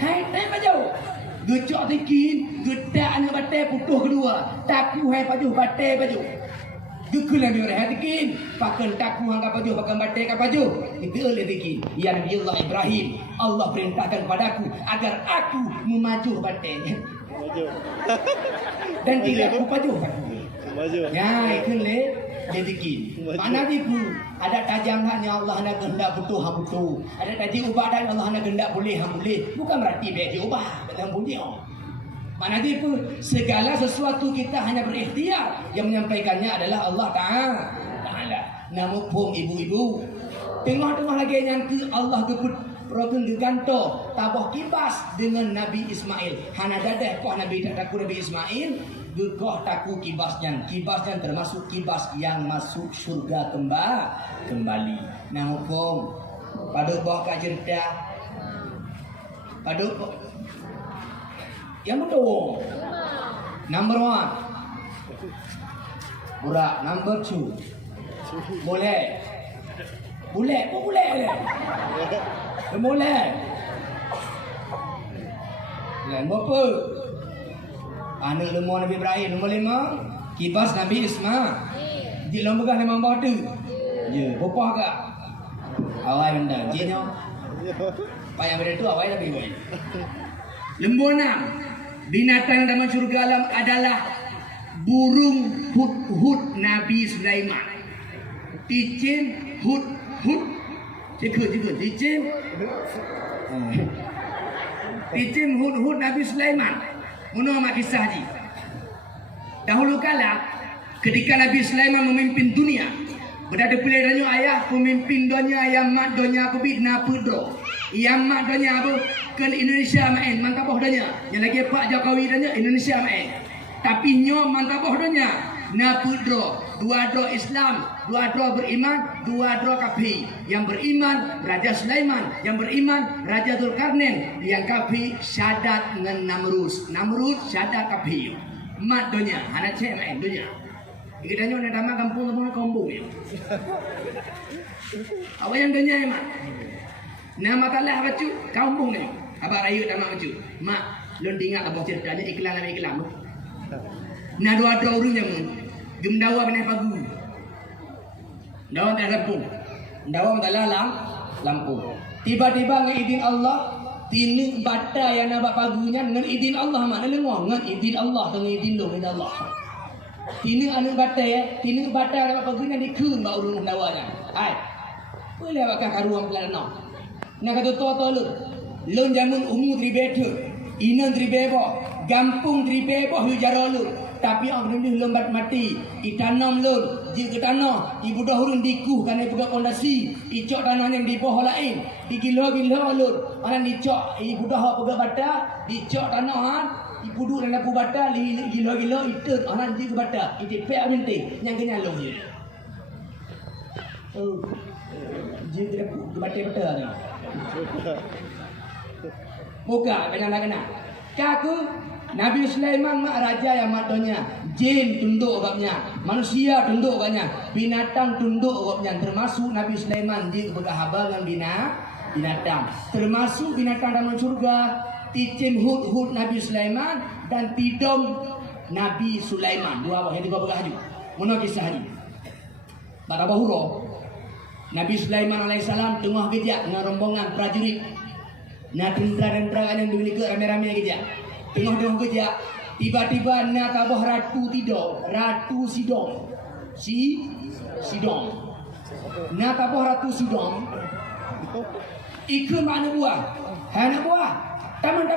Hai tem baju. Gecok tikin. Gedak anak bate putuh kedua. Taku hai baju. Bate baju. Dukul Nabi Ibrahim tikin. Pakan taku hangka baju. Pakan bate ka baju. Itu oleh tikin. Ya Nabi Allah Ibrahim. Allah perintahkan padaku agar aku memaju batenya. Maju. Dan tidak aku baju. Maju. Ya, itu le dia tikin. Mana dia pun ada tajam hanya Allah nak gendak butuh ham butuh. Ada tajam ubah dan Allah nak gendak boleh ham boleh. Bukan berarti dia ubah dalam bunyi. Mana dia pun segala sesuatu kita hanya berikhtiar. Yang menyampaikannya adalah Allah Ta'ala. Namun pun ibu-ibu tengah-tengah lagi nanti Allah gebut Rokun geganto tabah kibas dengan Nabi Ismail. Hana dadah kau Nabi tak takut Nabi Ismail. Gegoh taku kibasnya. Kibasnya termasuk kibas yang masuk surga kembali. Nah hukum pada bawah kajerda. Pada yang betul. Number 1. Burak. Number 2. Boleh. Boleh. Boleh. Nombor apa? Anak lemah Nabi Ibrahim. Nombor 5. Kibas Nabi Ismail. Di lomba kan memang bawa tu. Ya, berapa agak? Awal benda. Jino. Payah benda tu awal Nabi Ibrahim. Lembar 6. Binatang dalam syurga alam adalah burung hud-hud Nabi Sulaiman. Ticin hud-hud. Cikgu. Ticin hud-hud Nabi Sulaiman. Mana mak kisah ji? Dahulu kala ketika Nabi Sulaiman memimpin dunia, berada pilihannya ayah pemimpin dunia yang mak dunia kubit na pudro. Yang mak dunia apa? Ke Indonesia main mantap dunia. Yang lagi Pak Jokowi dunia Indonesia main. Tapi nyo mantap dunia na pudro. Dua dro Islam, dua dro beriman, dua dro kafir. Yang beriman Raja Sulaiman, yang beriman Raja Dzulkarnain, yang kafir syadat dengan Namrud syadat kafir. Mat dunia, anak cek main dunia. Kita nyo nak nama kampung ya. Apa yang dunia mak? Nama talah bacu kampung ni. Abang rayu nama bacu. Mak, lon ingat abang ceritanya iklan. Nah dua orang yang Gemdawa benih pagu. Dawa tak lampu. Dawa tak lampu. Tiba-tiba dengan izin Allah, tini bata yang nampak pagunya dengan izin Allah mana lengong dengan izin Allah dengan izin Allah. Tini anu bata ya, tini bata yang nampak pagunya dikun bau urung dawanya. Hai. Boleh bakal karuang pelan nak kata to lu. Lon jamun umur tribete, inan tribebo, gampung tribebo hujarolu. Tapi orang ni lembat mati. Itanam lur, jika tanah, ibu dah hurun dikuh kerana pegang fondasi. Icok tanah yang di bawah lain, digilo-gilo lur. Orang dicok, ibu dah pegang bata, dicok tanah ibu duduk dalam lapu bata, gilo-gilo itu orang jika bata. Itu pek binti, yang kena long je. Oh, jika bata bata ni. Buka kena. Kaku Nabi Sulaiman mak raja yang matanya, jin tunduk agaknya, manusia tunduk agaknya, binatang tunduk agaknya, termasuk Nabi Sulaiman jin berhabangan binatang, termasuk binatang dalam surga, ticin hud Nabi Sulaiman dan tidom Nabi Sulaiman. Dua yang tiga berhaju. Mana kisah ini? Pada bahuro Nabi Sulaiman alaihissalam tengah kejak dengan rombongan prajurit. Nah tentera-tentera yang dimiliki rame-rame kejak. Tengah kerja, tiba-tiba nak tabah Ratu Sidon. Sidon. Nak tabah Ratu Sidon. Ikut mana buah? Anak buah. Taman.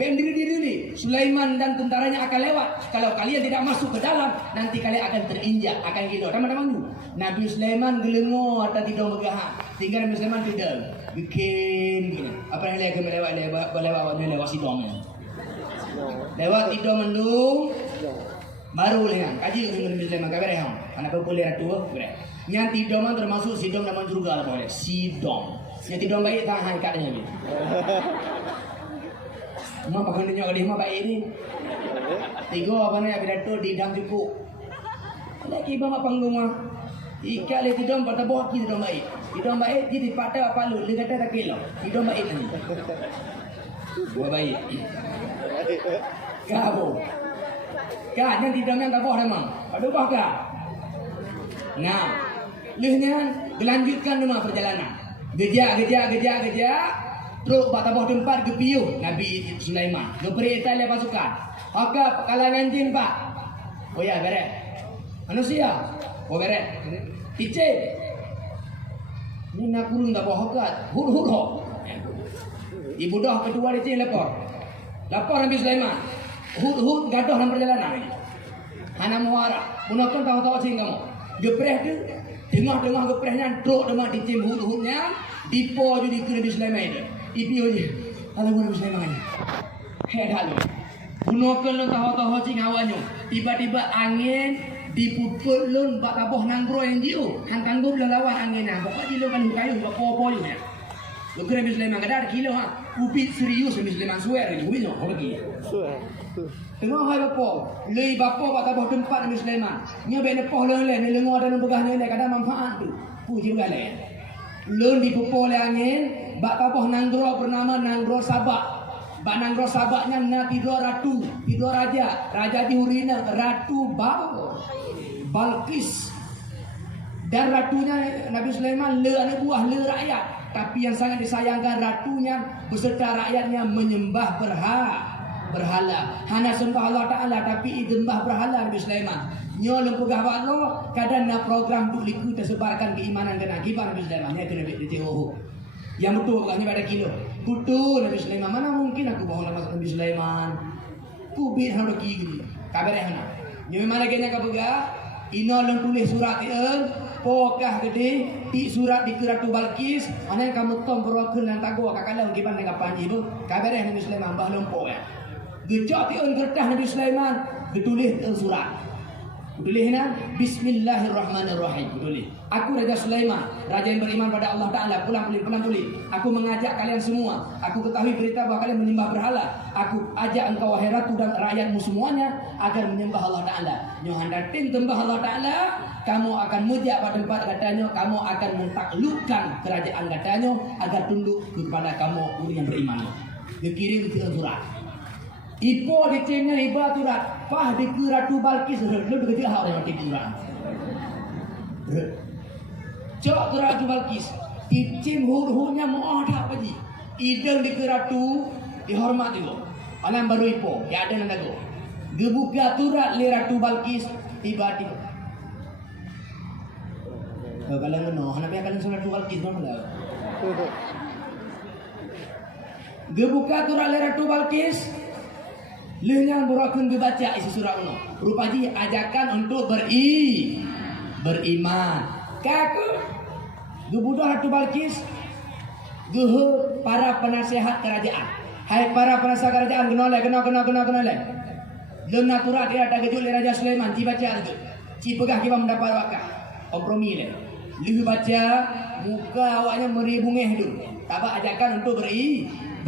Berdiri ni. Sulaiman dan tentaranya akan lewat. Kalau kalian tidak masuk ke dalam, nanti kalian akan terinjak, akan gila. Taman tu. Nabi Sulaiman gelengo atau tidur megah. Tinggal Nabi Sulaiman tidur. Bikin gini. Apa yang lagi lewat Sidon ni? Lewat tidur mendung. Baru lihat. Kaji dengan Nabi Sulaiman kabar yang. Anak populer tu, berat. Yang tidur man termasuk Sidon nama juga boleh. Sidon. Yang tidur baik tahan katanya ni. Mak pakai tunjuk dia mak baik ni. Tiga apa ni pidato di dam cukup. Lagi mak panggung mah. Ikat le tidur pada bawah kita tidur baik. Tidur baik dia dipatah apa lu? Dia kata tak kilo. Tidur baik ni. Gua baik. Kau. Kau yang tidurnya tak bawah memang. Aduh bah kau. Nah, lehnya dilanjutkan rumah perjalanan. Gejak. Terus tabah tempat gepiuh Nabi Sulaiman. Geperita le pasukan. Haka kalangan jin pak. Oh ya beres. Manusia. Oh beres. Icik. Ni nak kurung tak bawa hakat. Hud. Ibu dah kedua dia lapor. Lapor Nabi Sulaiman. Hud gaduh dalam perjalanan ni. Hana muara. Gunakan tahu-tahu sing kamu. Gepreh tu. Tengah-tengah geprehnya truk demak dicim hud-hudnya. Dipo je di Nabi Sulaiman itu. Ipiu je. Kalau Nabi Sulaiman ni. Dah lu. Gunakan lu tahu-tahu sing awalnya. Tiba-tiba angin dipukul lun bak taboh nanggro yang jiu. Han tangguh lawan angin nah. Pokok di lu kan kayu bak popo je. Lu kena Nabi Sulaiman kadar kilo ha. Upit serius Nabi Sulaiman swear ni. Ubit no pergi. Tengok hai bapa. Lei bapa bak taboh tempat Nabi Sulaiman. Nya be nepoh le ni lengo ada begah ni kadang manfaat tu. Puji begah lun dipukul oleh angin bak taboh nanggro bernama Nanggro Sabak. Bak Nanggro Sabaknya na tidur ratu, tidur raja. Raja dihurina Ratu Balqis. Dan ratunya Nabi Sulaiman le anak buah le rakyat. Tapi yang sangat disayangkan ratunya beserta rakyatnya menyembah berhala. Hana sembah Allah Ta'ala tapi idembah berhala Nabi Sulaiman. Nyo lempugah Allah kadang na program duk liku tersebarkan keimanan dan akibat Nabi Sulaiman. Ini Nabi Tiohu. Yang betul bukannya pada kilo. Betul Nabi Sulaiman. Mana mungkin aku bohong nama Nabi Sulaiman. Kubit hang doki gini. Kabar hana. Nyo memang lagi nya kabega. Ino lem tulis surat eun. Pokah gede ti surat di Ratu Balqis. Ana yang kamu tom berokeun lan tago kakala kiban dengan panji tu. Kabar Nabi Sulaiman bah lompo ya. Gejak ti eun kertas Nabi Sulaiman. Ditulis eun surat. Tulisnya Bismillahirrahmanirrahim. Tulis. Aku Raja Sulaiman, raja yang beriman pada Allah Ta'ala. Pulang tulis. Aku mengajak kalian semua. Aku ketahui berita bahawa kalian menyembah berhala. Aku ajak engkau wahai ratu dan rakyatmu semuanya agar menyembah Allah Ta'ala. Nyohandatin tembah Allah Ta'ala, kamu akan mujak pada tempat katanya, kamu akan mentaklukkan kerajaan katanya agar tunduk kepada kamu orang yang beriman. Dia kirim ke surat. Ipo dicemnya iba turat. Fah di Ratu Balqis. Lu begitu hak orang mati turat. Cok Ratu Balqis. Dicem hur-hurnya mau ada apa ji. Ideng di Ratu dihormat itu. Alam baru ipo. Ya ada nanda go. Gebuka turat li Ratu Balqis. Tiba-tiba. Kalau ngono, kenapa kalian sama Ratu Balqis mana? Gebuka turat li Ratu Balqis. Lehnya berakun dibaca isi surat uno. Rupanya ajakan untuk beriman. Kaku. Gebudoh Ratu Balqis. Gehe para penasihat kerajaan. Hai para penasihat kerajaan kenoleh. Lem naturat dia ada gejul Raja Sulaiman. Dibaca itu. Cipegah kita mendapat wakah. Kompromi le. Lihu baca muka awaknya meribungeh tu. Tabak ajakan untuk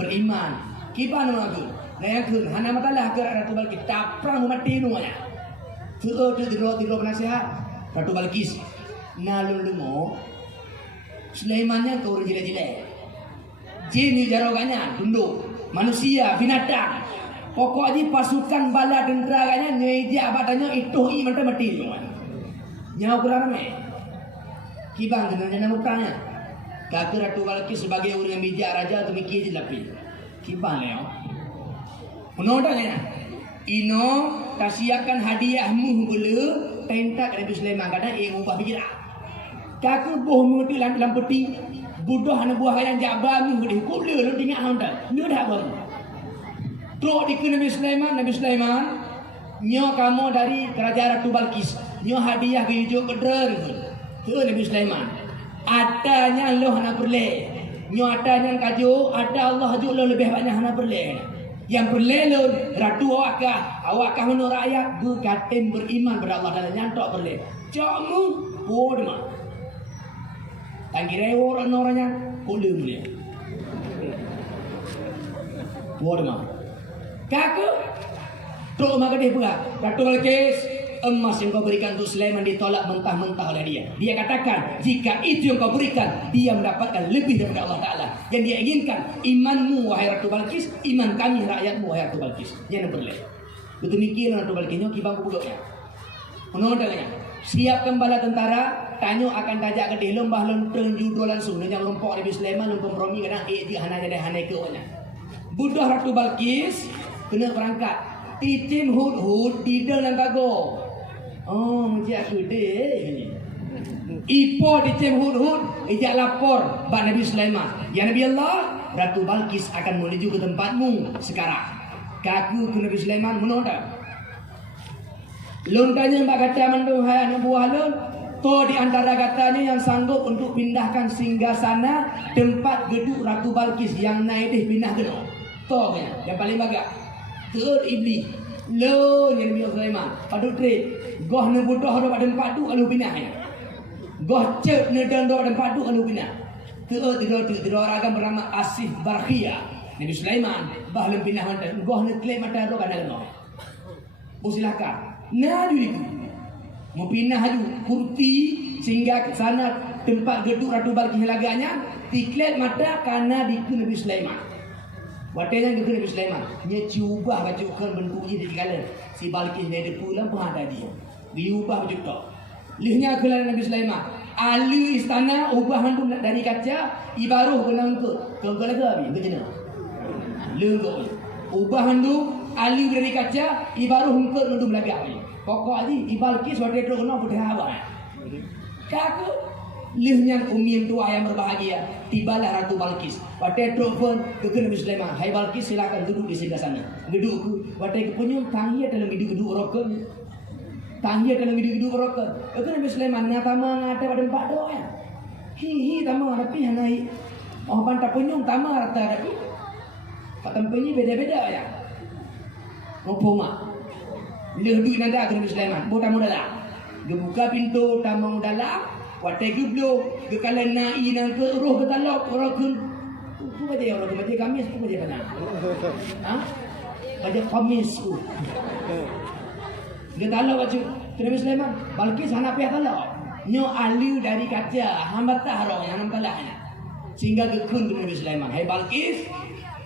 beriman. Kipan nama tu. Naya kun hana matalah ke Ratu Balqis taprang mati nuanya. Tuh tidur penasihat Ratu Balqis. Nalulumo Sulaimannya ke orang jelek-jelek. Jin di jaroganya tunduk. Manusia binatang. Pokoknya pasukan bala tenteranya nyeji abadannya itu mati nuanya. Nyawa kurang me. Kibang dengan mutanya. Kaki Ratu Balqis sebagai orang yang bijak raja atau mikir jelapi. Kibang leo. Menodanya ino kasiakan hadiahmu bulu tentak Nabi Sulaiman kadang ubah pikiran. Kaku boh mengerti dalam peti budoh anak buah yang jabamu gede kule lu tinggal honda lu dah baru. Terus di Nabi Sulaiman nyo kamu dari kerajaan Ratu Balqis nyo hadiah ke hijau keder tu Nabi Sulaiman. Adanya lu hana perle nyo adanya kaju ada Allah ju lu lebih banyak hana perle. Yang berlelun ratu awakah menurut rakyat berkatim beriman pada Allah dan nyantok berle. Cokmu bodoh. Tak kira orang-orangnya kulim dia. Bodoh. Kaku Tok Magadih pula Ratu Balqis, emas yang kau berikan untuk Sulaiman ditolak mentah-mentah oleh dia. Dia katakan, jika itu yang kau berikan, dia mendapatkan lebih daripada Allah Ta'ala. Yang dia inginkan, imanmu wahai Ratu Balqis, iman kami rakyatmu wahai Ratu Balqis. Jangan boleh. Betul mikir Ratu Balqis, kibang kubuluknya. Menurutnya, siapkan bala tentara, tanyo akan tajak ke dia, lembah lenteng judo langsung. Dengan rompok Nabi Sulaiman, kompromi kadang dia hana jadi hana ke orangnya. Budak Ratu Balqis, kena berangkat. Titim hud-hud, tidak dan kago. Oh, macam aku deh. Ipo dicem hud-hud, ijak lapor bak Nabi Sulaiman. Ya Nabi Allah, Ratu Balqis akan menuju ke tempatmu sekarang. Kaku ke Nabi Sulaiman menolak. Lun tanya mbak kata mandung hai anak buah lun. To di antara katanya yang sanggup untuk pindahkan singgasana tempat gedung Ratu Balqis yang naik deh pindah gedung. To yang paling bagak. Third iblis. Lun yang Nabi Sulaiman. Padu trade. Goh ne budoh do pada tempat tu alu pindah ya. Goh cek ne dan do pada tempat tu alu pindah. Tidak ragam bernama Asif Barkhia. Nabi Sulaiman bahlum pindah hantar. Goh ne klaim mata do kana leno. Silakan. Nah dulu mau pindah hadu kurti sehingga ke sana tempat gedung Ratu Balqis laganya tiklet mata karena di Nabi Sulaiman. Watenya ke Nabi Sulaiman. Nya cuba baca ukur bentuknya di kala si Balqis ni ada pulang pun ada dia. Diubah begitu. Lihnya ke Nabi Sulaiman. Alu istana ubah handuk dari kaca ibaruh ke langkut. Kau lagi habis ke jena. Lengkok. Ubah handuk alu dari kaca ibaruh hungkut handuk belakang. Pokok ni Balqis waktu itu kena putih awal. Kaku lihnya umim tua yang berbahagia. Tibalah Ratu Balqis. Waktu itu pun ke Nabi Sulaiman. Hai Balqis silakan duduk di sebelah sana. Duduk. Waktu itu punyum tangi dalam hidup rokok. Tangi dalam hidup rokok. Ke Nabi Sulaiman ngatama ngata pada empat doa ya. Hi tama rapi hanai. Oh pantai punyum tama rata rapi. Patampunya beda-beda ya. Ngopoma. Lehdu nanda ke Nabi Sulaiman. Bo tamu dalam. Gebuka pintu tamu dalam. Watai geblo. Kekala nai nang ke roh ke talok. Orang ke. Apa baca ya orang? Baca Kamis. Apa baca mana? Ha? Baca Kamis. Dia talok baca. Ke Nabi Sulaiman. Balqis anak pihak talok. Nyo alu dari kaca. Hamba tak harap yang nampak talaknya. Sehingga kekun ke Nabi Sulaiman. Hai Balqis.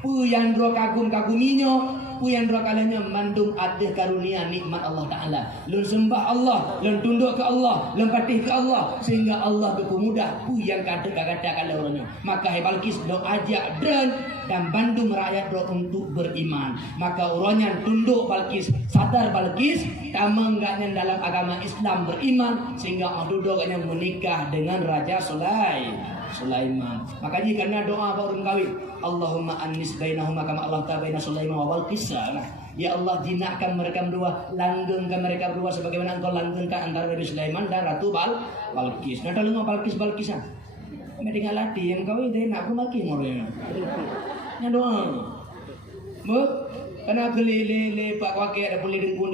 Pu yang dua kagum-kaguminya. Pu yang dua kalanya mandung ada karunia nikmat Allah Ta'ala. Lun sembah Allah, lun tunduk ke Allah, lun patih ke Allah. Sehingga Allah berkemudah pu yang kata-kata kalanya. Maka hai Balqis do ajak dan bandung rakyat do untuk beriman. Maka uranya tunduk Balqis, sadar Balqis, tamang gaknya dalam agama Islam beriman. Sehingga adudoknya menikah dengan Raja Sulaiman. Makanya karena doa baru kawin. Allahumma annis bainahuma kama Allah ta baina Sulaiman wa Balqis. Ya Allah jinakkan mereka berdua, langgengkan mereka berdua sebagaimana engkau langgengkan antara Nabi Sulaiman dan Ratu Balqis. Nah kalau Balqisan. Mereka tinggal latih yang kawin dia nak makin orang. Nya doa. Mo kana kelele pak wakil ada boleh dengkun.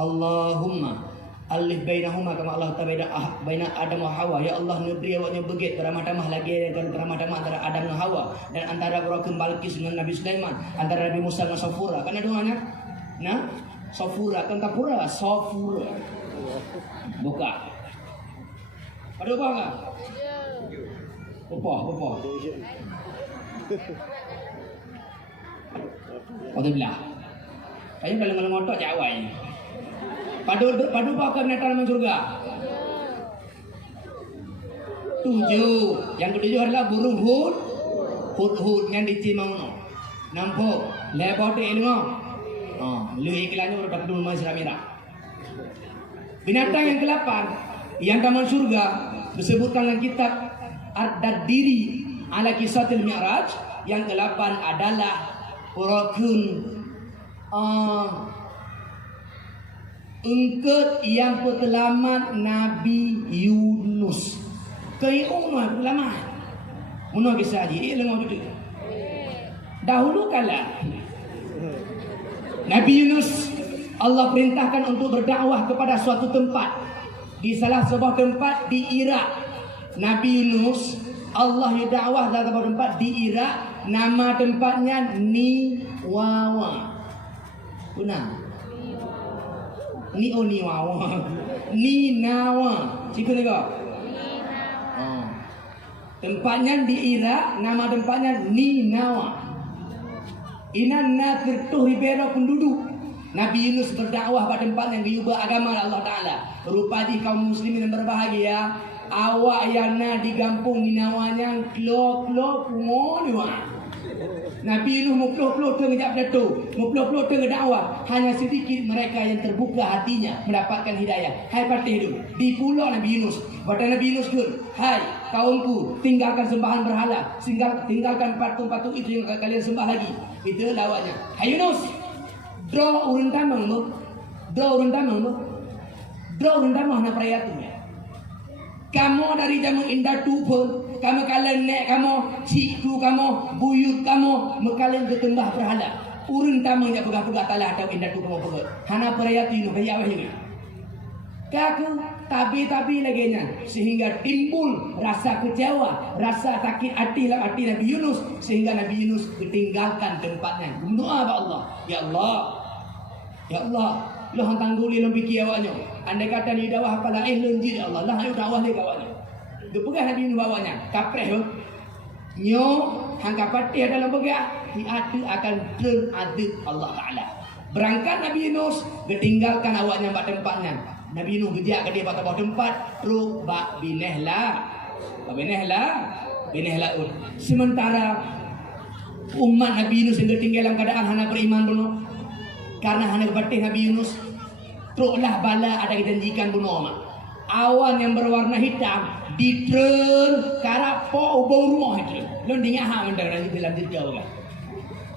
Allahumma alif bainahuma kama Allah ta'ala baina Adam wa Hawa. Ya Allah negeri awaknya begit beramah-tamah lagi dan beramah-tamah antara Adam dan Hawa dan antara Rasul Balqis dengan Nabi Sulaiman, antara Nabi Musa dengan Safura. Kan ada doanya? Nah, Safura kan Safura. Buka. Ada apa enggak? Apa? Alhamdulillah. Kayak kalau ngotot jawai. Padu pakai menetan surga. 7. Yang ketujuh adalah burung hud yang dicimang. Nampak lebar tu ilmu. Lu iklannya udah dapat rumah seramira. Binatang yang ke-8 yang taman surga disebutkan dalam kitab Ad-Diri ala Kisatil Mi'raj. Yang ke-8 adalah Urakun engket yang petelamat Nabi Yunus. Kaya umar petelamat. Mana kisah haji? Lengah duduk. Dahulu kala Nabi Yunus Allah perintahkan untuk berdakwah kepada suatu tempat. Di salah sebuah tempat di Iraq. Nabi Yunus Allah dakwah dalam sebuah tempat di Iraq. Nama tempatnya Niwawa. Kuna. Ni nawa. Ni nawa. Cikgu tengok. Tempatnya di Iraq, nama tempatnya Ninawa. Inanna tertuh ribera penduduk. Nabi Yunus berdakwah pada tempat yang diubah agama Allah Ta'ala. Rupanya kaum muslimin yang berbahagia, awak yang di kampung Ninawanya klok-klok pungonuan. Nabi Yunus mupluh-pluh tengah jatuh, mupluh-pluh tengah dakwah. Hanya sedikit mereka yang terbuka hatinya mendapatkan hidayah. Hai patih itu di pulau Nabi Yunus. Kata Nabi Yunus pun, hai kaumku, tinggalkan sembahan berhala, tinggalkan patung-patung itu yang kalian sembah lagi. Itu lawaknya. Hai Yunus, draw urun tamang mo, draw urun tamang na perayaan. Kamu dari zaman indah tu pun, kamu kalian nek kamu cikgu kamu buyut kamu mekalian ke tembah berhala. Urun tamang yang pegah-pegah talah atau indah tu kamu pegah. Hana perayaan itu kaya apa ini? Kaku tabi-tabi lagi nya sehingga timbul rasa kecewa, rasa sakit hati dalam hati Nabi Yunus sehingga Nabi Yunus ditinggalkan tempatnya. Berdoa kepada Allah, ya Allah, ya Allah, lo hantang guli lo fikir awaknya. Andai kata ni dakwah apa lain lenjit Allah, lah ayo dakwah ni awaknya. Depegah Nabi Yunus bawanya, kapreh ho. Nyo hang kapatih dalam begak, hati akan turn adil Allah Taala. Berangkat Nabi Yunus, ditinggalkan awaknya pada tempatnya. Nabi Nuh gejak ke dia pada bawah tempat, terus bak binehlah. Sementara umat Nabi Yunus yang tinggal dalam keadaan hana beriman bunuh. Karena hana kebatih Nabi Yunus, teruslah bala ada dijanjikan bunuh mak. Awan yang berwarna hitam ditren karap po ubau rumah itu. Lo dengar hak mendak dalam jauh kan.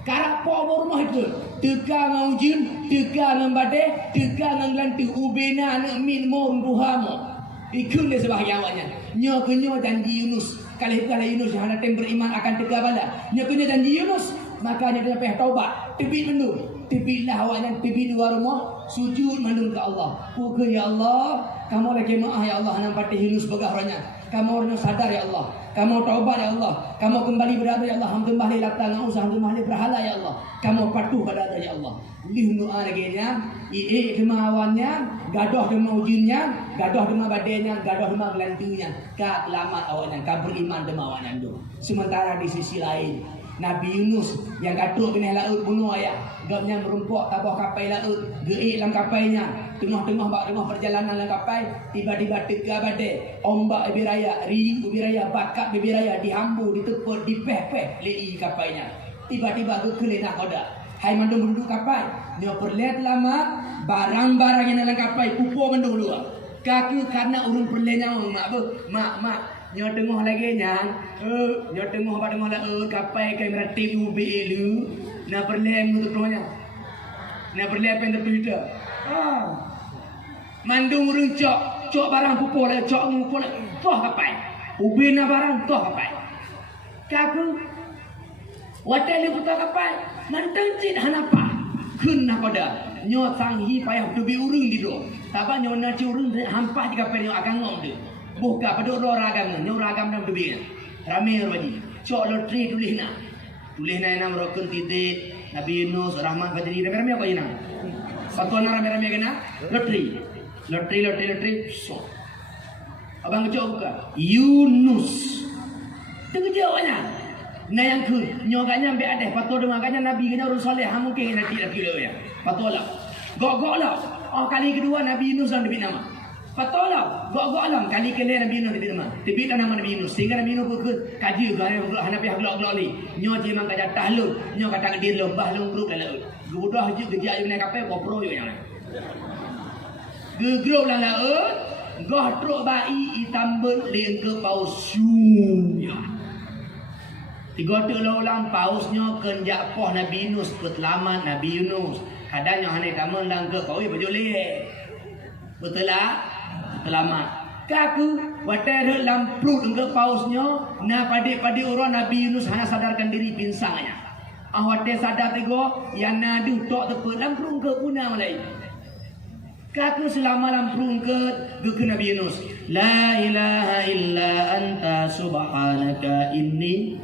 Karap po ubau rumah itu. Teka ngaujun, teka ngambade, teka nganglanti ubena anak min mo ruhamo. Ikut dia sebahagian awaknya. Nyo kenyo janji Yunus. Kali Yunus yang ada beriman akan teka bala. Nyo kenyo janji Yunus. Makanya dia payah taubat. Tebit mendung. Tebitlah awaknya. Tebit dua rumah. Sujud mendung ke Allah. Puka ya Allah. Kamu lagi maaf ya Allah. Nampak Yunus begahranya. Kamu orang sadar ya Allah. Kamu taubat ya Allah. Kamu kembali berada ya Allah. Kamu kembali latang usah. Kamu kembali berhala ya Allah. Kamu patuh pada ya Allah. Lih doa lagi nya. Dema awannya. Gadoh dema ujinnya. Gadoh dema badainya. Gadoh dema gelantunya. Kak lamat awaknya. Kak beriman dema awaknya. Sementara di sisi lain, Nabi Yunus yang gaduh kena laut bunuh ayah. Gapnya merumpuk tabah kapal laut. Geik dalam kapalnya. Tengah-tengah perjalanan dalam kapal. Tiba-tiba teka badai. Ombak bibiraya. Riuk bibiraya. Bakat bibiraya. Dihambu, ditepuk, dipeh-peh. Lei kapalnya. Tiba-tiba kekelih nak kodak. Hai mandung penduduk kapal. Dia perlihat lama. Barang-barang yang dalam kapal. Pupuk mandung dulu. Kaki karena urun perlihatnya. Mak. Nyo tengah lagi nyang. Nyo tengah lah kapal kai meratif ubi elu. Na perlihat untuk rohnya. Na perlihat pen Twitter. Mandung urun cok barang pupuk lah, cok ngumpul lah. Toh kapal. Ubi na barang toh kapal. Kaku watai le putar kapal. Mantang cin hanapa. Kun na pada. Nyo sanghi payah tubi urung di do. Tapa nyo na ci urung hampah di kapal nyo akan ngom de. Buka pada orang ragam ni, ragam dalam tubi. Ramai wajib. Cok lotri tulis na nama rokun titik Nabi Yunus Rahman Fadli ramai apa ina? Satu orang ramai kena lotri. So. Abang cok buka. Yunus. Tengok jawabnya. Nah yang ku nyoganya ambil ada. Patut dengan makanya Nabi kena orang soleh. Hamu ke nanti lagi lo ya. Patut lah. Gok lah. Oh kali kedua Nabi Yunus dalam debit nama. Patolah, gok alam kali kalian Nabi Yunus debit nama. Debit nama Nabi Yunus. Sehingga Nabi Yunus ke kaji hana pihak gelok li. Nyo je mang kata tahlul, nyo kata dir lembah long grup lalu. Gudah je gejak yo naik kapal kopro yo yang. Gegro lalu, goh truk bai itambel leng ke paus su. Tiga tu ulang pausnya kenjak poh Nabi Yunus petelamat Nabi Yunus. Kadang hana kamu lang ke kau baju le. Betul lah. Selamat. Kaku water lamprut engke pausnya na padi orang Nabi Yunus hanya sadarkan diri pinsangnya. Water sadar tego yang nadu tok tepe lamprut ke puna malai. Kaku selama lamprut ke Nabi Yunus. La ilaha illa anta subhanaka inni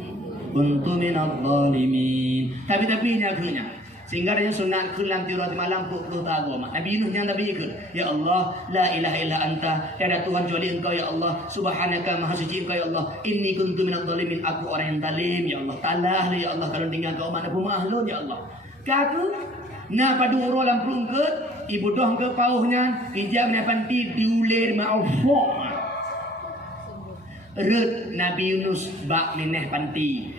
kuntu minadh dhalimin. Tapi nya akhirnya Sehingga dia sunat kelam tiurat malam pukul agama. Nabi Yunus yang Nabi ikut. Ya Allah, la ilaha illa anta. Tiada Tuhan kecuali Engkau ya Allah. Subhanaka maha suci Engkau ya Allah. Inni kuntu minadh dhalimin. Aku orang yang zalim ya Allah. Talah ya Allah kalau tinggal kau mana pun mahlun ya Allah. Kaku na padu uro lam prungket ibu doh ke pauhnya ijab na panti diulir ma'afo. Red Nabi Yunus bak mineh panti.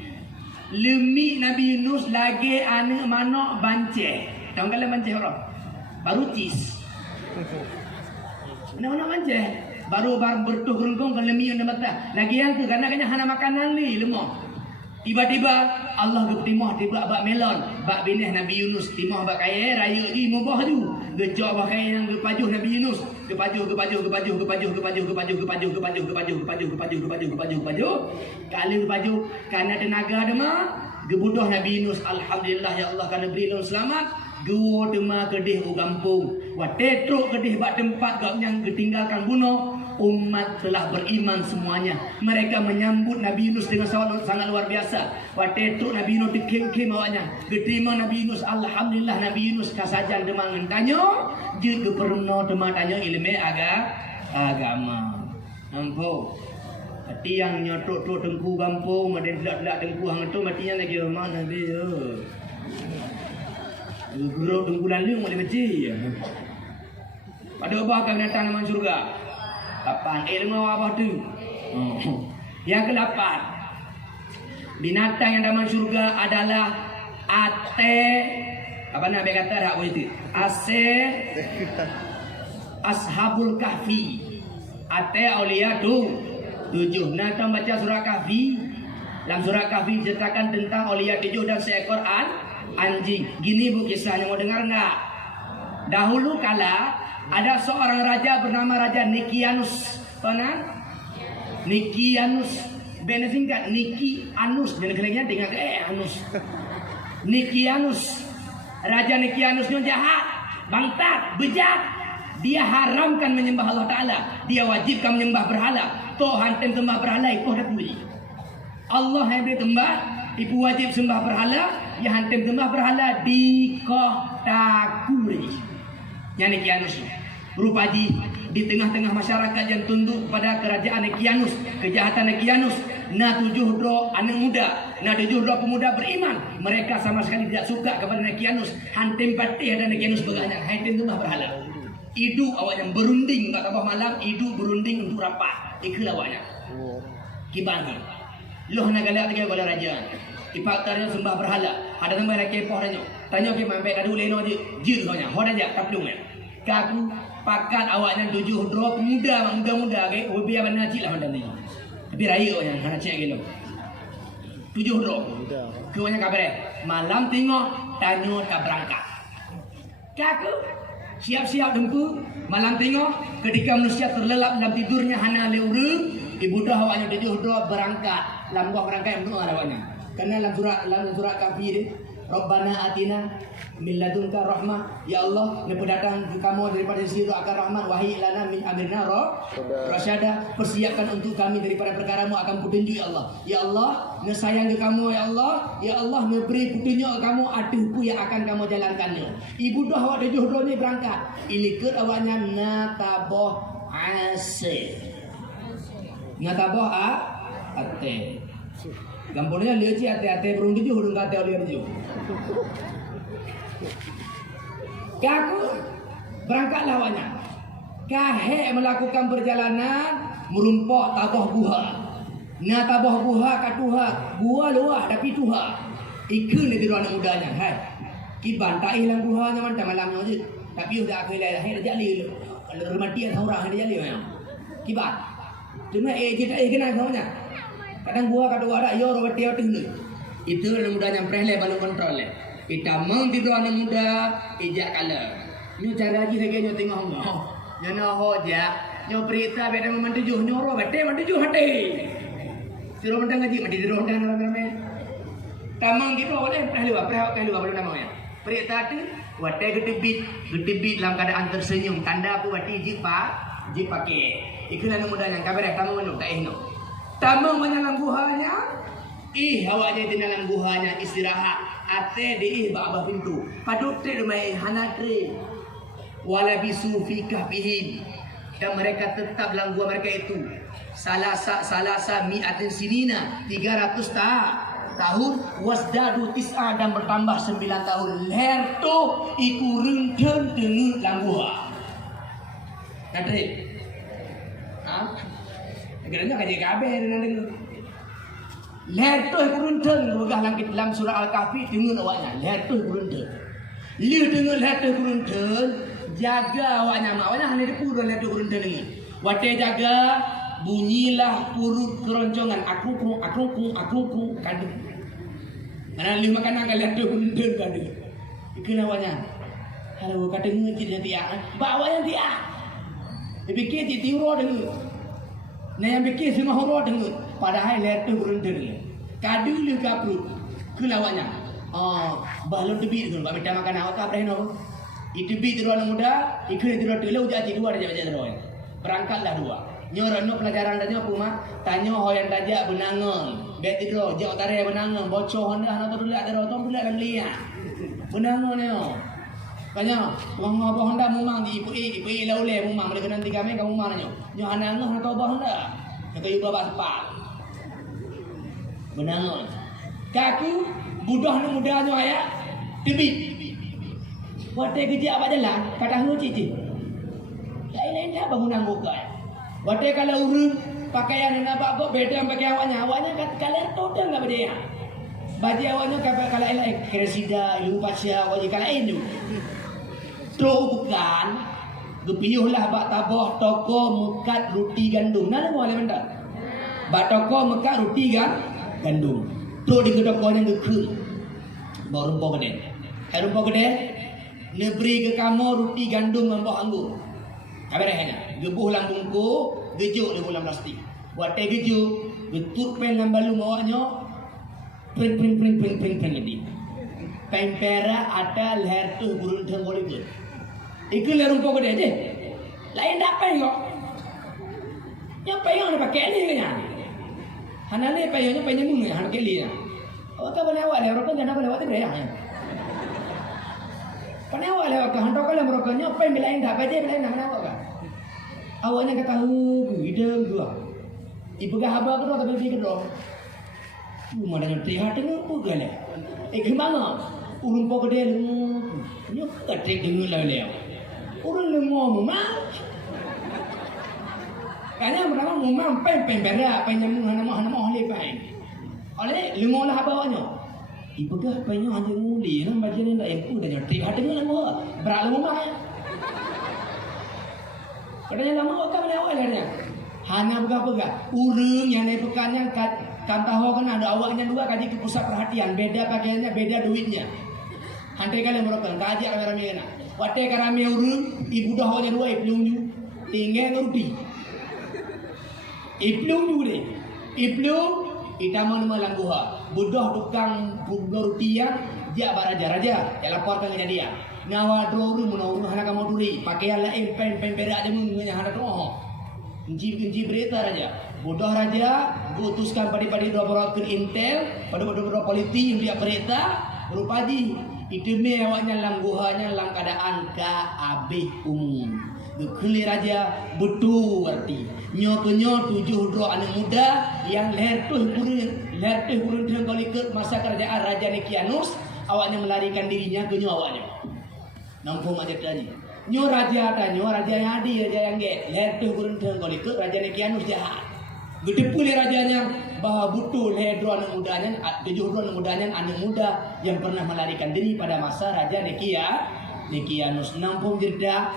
Lemi Nabi Yunus lagi anak manok banceh. Tahu kalian banceh orang? Baru cis. Mana banceh? Baru bertuh gerungkong kan lemi yang mata. Lagi yang tu karena hana makanan li lemah. Tiba-tiba Allah ke timah tiba bak melon, bak bineh Nabi Yunus timah bak kaya raya ji mubah tu. Gejok bak kaya yang kepajuh Nabi Yunus. Kepajuh. Kali kepajuh karena tenaga dema gebudoh Nabi Yunus. Alhamdulillah ya Allah karena beri lon selamat. Gua dema kedih u kampung. Wa tetruk kedih bak tempat gak yang ketinggalkan bunuh. Umat telah beriman semuanya. Mereka menyambut Nabi Yunus dengan sangat luar biasa. Waktu itu Nabi Yunus dikem-kem awaknya. Keterima Nabi Yunus. Alhamdulillah Nabi Yunus kasajan demangan tanya. Dia keperno demang tanya ilmu agama. Nampak. Hati yang nyotok-tok tengku kampung. Maden telak-telak tengku hang itu matinya lagi mana Nabi ya. Guru tengku lalu boleh baca. Pada ubah akan datang nama surga. 8 ilmu apa tu? Yang ke-8 binatang yang dalam surga adalah ate. Apa Nabi kata dah begitu? Ashabul kahfi. Ate aulia tu 7. Nak baca surah kahfi. Dalam surah kahfi diceritakan tentang aulia 7 dan seekor anjing. Gini bu kisahnya, mau dengar enggak? Dahulu kala ada seorang raja bernama Raja Nikianus. Pernah? Nikianus. Benar singkat Nikianus. Jangan kelengnya dengan Anus. Nikianus. Raja Nikianus itu jahat, bangtat, bejat. Dia haramkan menyembah Allah Ta'ala. Dia wajibkan menyembah berhala. Toh hantem sembah berhala itu ada puli. Allah yang beri tembah, ibu wajib sembah berhala. Yang hantem sembah berhala di kota Kuri. Yang Nikianus berupa di tengah-tengah masyarakat yang tunduk pada kerajaan Nikianus, kejahatan Nikianus. Nah 7 anak muda, nah 7 pemuda beriman. Mereka sama sekali tidak suka kepada Nikianus. Hantem patih ada Nikianus berganyak. Hantem tu berhala. Idu awaknya berunding kat tabah malam. Idu berunding untuk rapat. Ikulah awaknya. Kibangi. Loh nak galak lagi kepada raja. Ipaktarnya sembah berhala. Ada nama nak kepoh tanya. Tanya ke mampai kadu leno je. Jir tanya. Hor aja taplung ya. Kaku pakat awaknya 7 muda ke. Biar mana cik lah macam ni. Tapi raya awaknya hana cik gitu. 7 Kewanya kabar malam tengok tanya tak berangkat. Kaku siap-siap dempu. Malam tengok ketika manusia terlelap dalam tidurnya hana leuru. Ibu dah awaknya 7 berangkat. Lambuh berangkat yang benar awaknya. Karena dalam surat Kahfi ni, Rabbana atina min ladunka rahmah. Ya Allah, ni datang ke kamu daripada sisi akan rahmat. Wahyi lana min amirna rasyada. Persiapkan untuk kami daripada perkaramu akan petunjuk ya Allah. Ya Allah, ni sayang ke kamu ya Allah. Ya Allah, ni beri petunjuk ke kamu aduhku yang akan kamu jalankannya. Ibu dah awak 7 ni berangkat. Ilikut awaknya nataboh ase. Nataboh ate. Gampangnya lihat sih hati-hati berung 7 hurung kata oleh 7. Kaku berangkatlah awaknya. Kahe melakukan perjalanan merumpok tabah buha. Na tabah buha katuha. Buah luah tapi tuha. Ikun di ruang mudanya. Hai. Kiban tak hilang buhanya macam malamnya je. Tapi udah aku hilang. Hai dah jali lu. Kalau rumah dia orang dah jali memang. Kiban. Cuma je tak kena namanya. Kadang gua kata ada yo ro beti oting. Itu anak muda yang prehle balu kontrol le. Kita meng tidur anak muda ijak kala. Nyo cara lagi lagi nyo tengok ngo. Nyo no hoja, nyo berita beda memang 7 nyo ro beti man 7 hati. Tiro mentang ngaji mandi tiro mentang rame-rame. Tamang gitu oleh prehle balu namanya. Berita tu wate gedebit dalam keadaan tersenyum tanda aku wati jip pakai. Ikulah anak muda yang kabar tamu menu tak ehno. Tamang menyalang buahnya awaknya di dalam guhanya istirahat. Ate di abah pintu. Padut tre mai hanatre. Wala bisu fi kahfihim. Dan mereka tetap dalam gua mereka itu. Salasa mi'atin sinina 300 tahun wasdadu tis'a dan bertambah 9 tahun. Ler tu iku renteng dengan dalam gua. Nadre. Akhirnya kaji kabeh dengan dengar. Ler tu iku renteng begah langit dalam surah Al-Kahfi dengan awaknya. Ler tu iku renteng. Liu dengan ler tu iku renteng. Jaga awaknya mak awaknya hanya dipurun ler tu iku renteng dengan. Wate jaga bunyilah urut keroncongan aku kadu. Mana liu makanan kalian tu renteng kadu. Kenawanya. Kalau kata ngecit nanti bawa yang dia. Dipikir tiuro dengan. Nah yang fikir semua horo dengan. Padahal ler tu renteng. Kadu liu kapru. Kenawanya. Balon tebi tu bab kita makan awak apa reno. Itu bi tiruan muda, ikut tiruan tu lau jadi dua aja tiruan. Berangkatlah dua. Nyorano pelajaran tanya puma, tanya hoyan tajak benangan. Bet tidur jauh tarik benangan, bocor hendak nak tu lihat tidur tu lihat dan lihat. Benangan ni. Tanya, wang apa hendak mumang di ipu laule mumang mereka nanti kami kamu mana nyo. Nyo anak nak tahu bah hendak. Nak kayu bapa sepak. Benangan. Kaku budak ni muda nyo ayat. Tebit. Wate kerja apa jalan? Kata hu cici. Lain-lain dah bangunan buka. Wate kalau urun pakaian nak nampak kok beda dengan pakaian awaknya kalian total enggak beda. Baju awaknya kalau elak kresida, ilmu pasya, wajib kalau itu. Tu bukan. Gepiyuhlah bak tabah toko mekat roti gandum. Nana boleh benda. Bak toko mekat roti gandum. Tu di tokonya gekeu. Baru rumpah gede. Rumpah gede. Neberi ke kamu roti gandum membah anggur. Kabar hanya. Gebuh lambung ko, gejuk di dalam plastik. Buat teh gejuk, getut pen lambalu mawaknya. Pring ini. Pen pera ada leher tu burung tenggol itu. Iku leher rumpah gede aje. Lain tak pen kok. Yang pen yang dipakai ni kanya. Hana ni pennya mung ya, hana keli ya. Awak tak boleh awak leher rokok jangan boleh awak tu ya. Karena awak lewat ke hantar kalau merokoknya apa yang bilain dah baca bilain nak awak kan? Awaknya kata hidung gua. Ibu gak haba kedua tapi fikir dong. Mana yang terlihat dengan apa gale? Kemana? Urun pokok dia lengo. Nyok ketik dengan lalu. Urun lengo memang. Karena mereka memang pen berak pen nyamuk hana mau lepai. Oleh lengo lah haba awaknya. Ibu gak penyo hanya muli kan bagian yang tak yang udah nyetir hati dengan berak lama ya. Katanya lama kan mana awak lahirnya. Hanya begah urung yang naik pekannya kan tahu kan ada awaknya dua kaji ke pusat perhatian beda pakaiannya beda duitnya. Hantai kalian merokan kaji rame-rame nak. Wate karame urung ibu dah awaknya dua iplung tinggal rupi. Iplung deh. Iplung itaman malang guha. Budah tukang roti yang dia baraja-raja. Dia laporkan dengan dia. Ngawa dua menurut hana kamu duri. Pakaian lain pen berak dia mengenai hana doh. Kunci berita raja. Budah raja diutuskan pada dua orang ke intel, pada dua polisi yang dia berita berupa di itu mewahnya lang guhanya lang keadaan kabeh umum. Gekeli raja betul arti. Nyo 7 dua anak muda yang leher kurun dengan ikut masa kerajaan Raja Nekianus, awaknya melarikan dirinya ke nyo awaknya. Nampung aja tadi. Nyo raja yang adi, raja yang get. Leher kurun dengan ikut Raja Nekianus jahat. Gede pula rajanya bahwa betul leher dua anak mudanya, 7 anak mudanya anak muda yang pernah melarikan diri pada masa Raja Nekianus. Nampung jeda.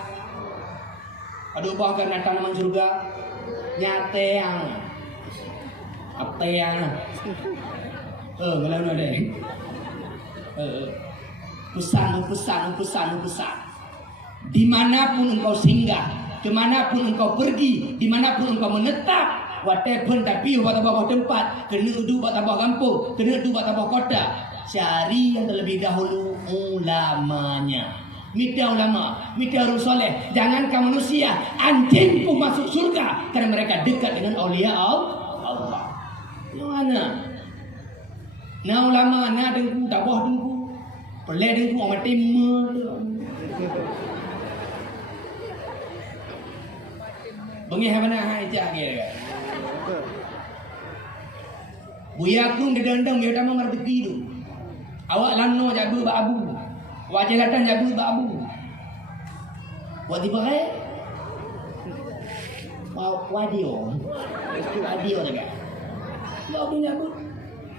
Aduh bahkan tanaman surga nyateng apteang ngelawan ada pesan dimanapun engkau singgah, kemanapun engkau pergi, dimanapun engkau menetap, whatever tapi buat tambah tempat, kena udu buat tambah kampung, kena udu buat tambah kota, cari yang terlebih dahulu ulamanya. Minta ulama, minta orang soleh. Jangankan manusia, anjing pun masuk surga karena mereka dekat dengan aulia Allah. Yang mana? Na ulama na dengku dabah dengku. Pelai dengku orang timur. Bengi mana hai cak ke. Buya kung di dendang dia tamu ngerti tu. Awak lano jabu ba abu. Wajah latan jabu ba abu. Buat di pakai. Wadio juga. Lo punya bu.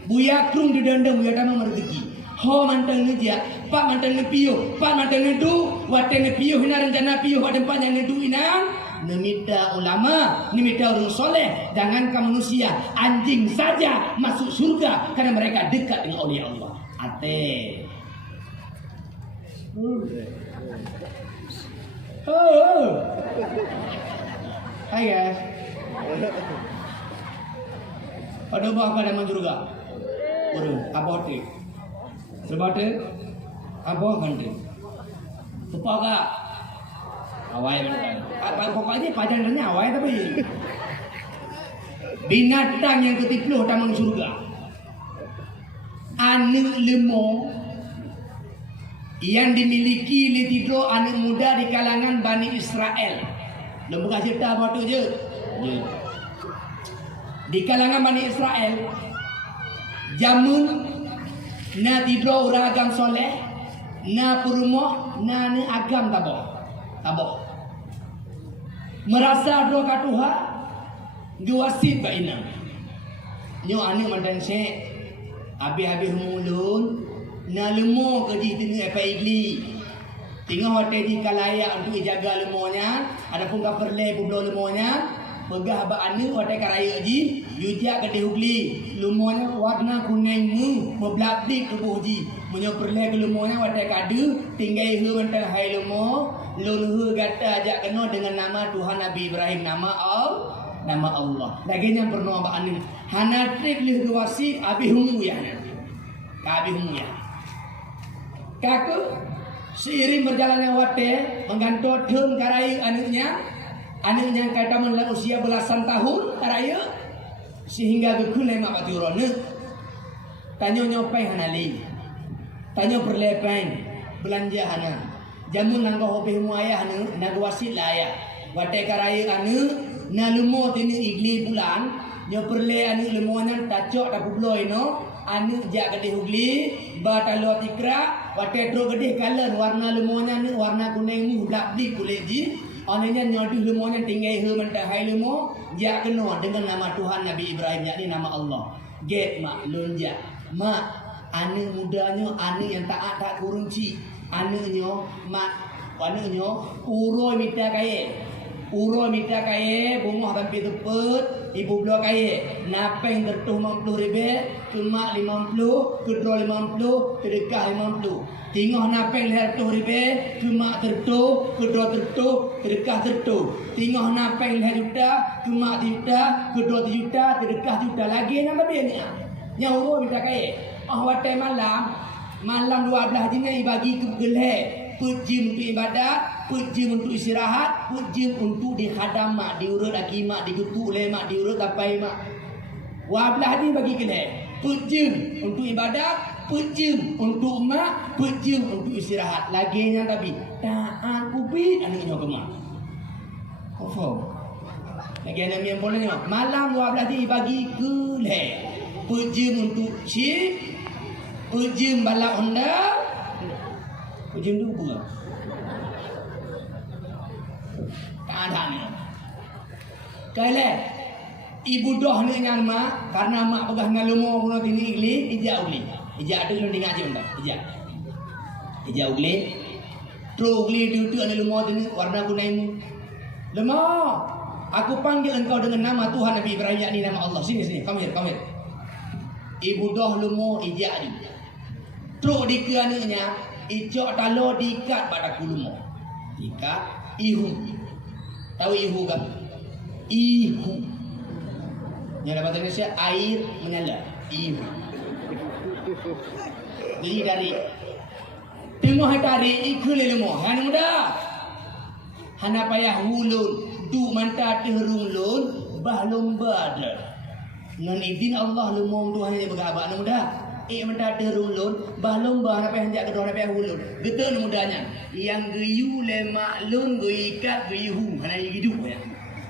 Buya kung di dendang dia tamu ngerti. Ho mantang ngeja, pak mantang ngepiyo, pak mantang ngedu, wateng ngepiyo hina rencana piyo wadem panjang ngedu inang. Nemita ulama, nemita orang soleh, jangankan manusia, anjing saja masuk surga karena mereka dekat dengan aulia Allah. Ate. Hai guys. Pada bawah ada surga. Abote. Sebate apa ganti? Tepaga. Awai benar. Pokoknya pajangannya awai tapi binatang yang ke-10 taman surga. Anak lemong yang dimiliki litidro anak muda di kalangan Bani Israel. Lembaga cerita apa tu je? Di kalangan Bani Israel jamun na tidro orang agam soleh, na perumoh, na agam tabok. Merasa doa katuha, diwasit ba ina. Nyo ane mandan se, habis mulun, na lemo kerja tengah apa igli. Tengah hotel di kalaya untuk jaga lemonya, ada pun kaperle publo lemonya. Pegah ba ane hotel karaya ji, yujak ke dehugli. Lemonya warna kuning mu, beblak-blik tubuh ji. Menyo perle ke lemonya hotel kadu, tinggai he mentang hai lemo, lun he gata ajak kena dengan nama Tuhan Nabi Ibrahim, nama Allah. Laginya pernah ba ane. Hana trik lih wasit abi humu ya hana. Ka abi humu ya. Kaku seiring berjalannya hotel menggantot hem karaya anaknya. Anak yang kata menlah usia belasan tahun karaya sehingga gekule mak pati urone tanyo nyopai hanali tanyo perlepain belanja hana jamun nanggo hobi muaya hana nagwasit laya wate karaya anu nalumo tini igli bulan nyo perle anu lemonan tacok tapublo ino anu jak gede hugli batalo tikra wate dro gede kalan warna lemonya anu warna kuning mu blak blik kulit ji. Anaknya nyoduh lemonya tinggai he mentah hai lemo jak kena dengan nama Tuhan Nabi Ibrahim yakni nama Allah. Get mak lonja. Mak anak mudanya anak yang tak kurunci. Anaknya mak anaknya uroi mita kaya. Uroi mita kaya bunga hampir tepet ibu blok kaya. Napeng tertuh 50 ribu, ke mak 50, ke dro 50, ke dekah 50. Tinggal napeng leher tuh ribe, cuma tertu, kedua tertu, terkah tertu. Tinggal napeng leher juta, cuma juta, kedua juta, terkah juta lagi nama dia ni. Yang urut kita kaya. Waktu malam 12 jenis bagi ke geleh. Pujim untuk ibadat, pujim untuk istirahat, pujim untuk dikhadamah, diurut akimak, dikutuk lemak, diurut tapai mak. 12 jenis bagi geleh. Pujim untuk ibadat, pujim untuk mak, pujim untuk istirahat. Laginya tapi tak aku pi anaknya kemak. Confirm. Lagi anak yang boleh tengok. Malam 12 dibagi ke le. Pujim untuk chip, pujim balak Honda, pujim tu apa? Tak ada ni. Kale ibu doh ni yang mak karena mak pegah dengan lumo guna tinggi igli, ijak ugli. Ijak tu lu dengar je benda. Ijak ugli. Tro ugli tu ada lumo ni warna kuning. Lumo, aku panggil engkau dengan nama Tuhan Nabi Ibrahim yakni nama Allah. Sini, come here. Ibu doh lumo ijak ni. Tro di keananya, ijak talo diikat pada kulumo. Ikat ihu. Tahu ihu kan? Ihu. Yang dapat bahasa Indonesia air menyala. Ihu. Jadi dari tengah tarik ikut lelemo. Hana muda. Hana payah hulun. Du manta terunglun. Bah lomba ada. Dengan izin Allah lemong Tuhan yang bergabak. Hana muda. mentada rulun, balong bah apa yang jak kedua apa yang hulun. Betul mudahnya. Yang geyu le maklun geyu ikat geyu hu, mana hidup ya.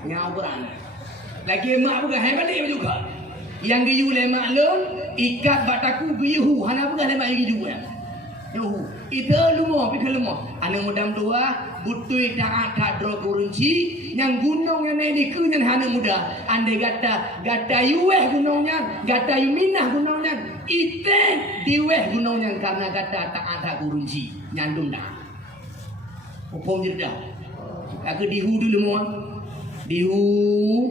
Ngawuran. Lagi mak bukan hai balik juga. Yang geyu le maklun ikat bataku geyu hu, hana bukan le mak hidup ya. Yo, itu lumo, pikir lumo. Anu mudam tua, butui tak kadro kurunci, yang gunung yang ini ku yang hana muda. Ande gata yuweh gunungnya, gata yuminah gunungnya. Ite diweh gunungnya karena gata tak ada kurunci, nyandung dah. Upom jerdah. Aku dihu dulu mo. Dihu.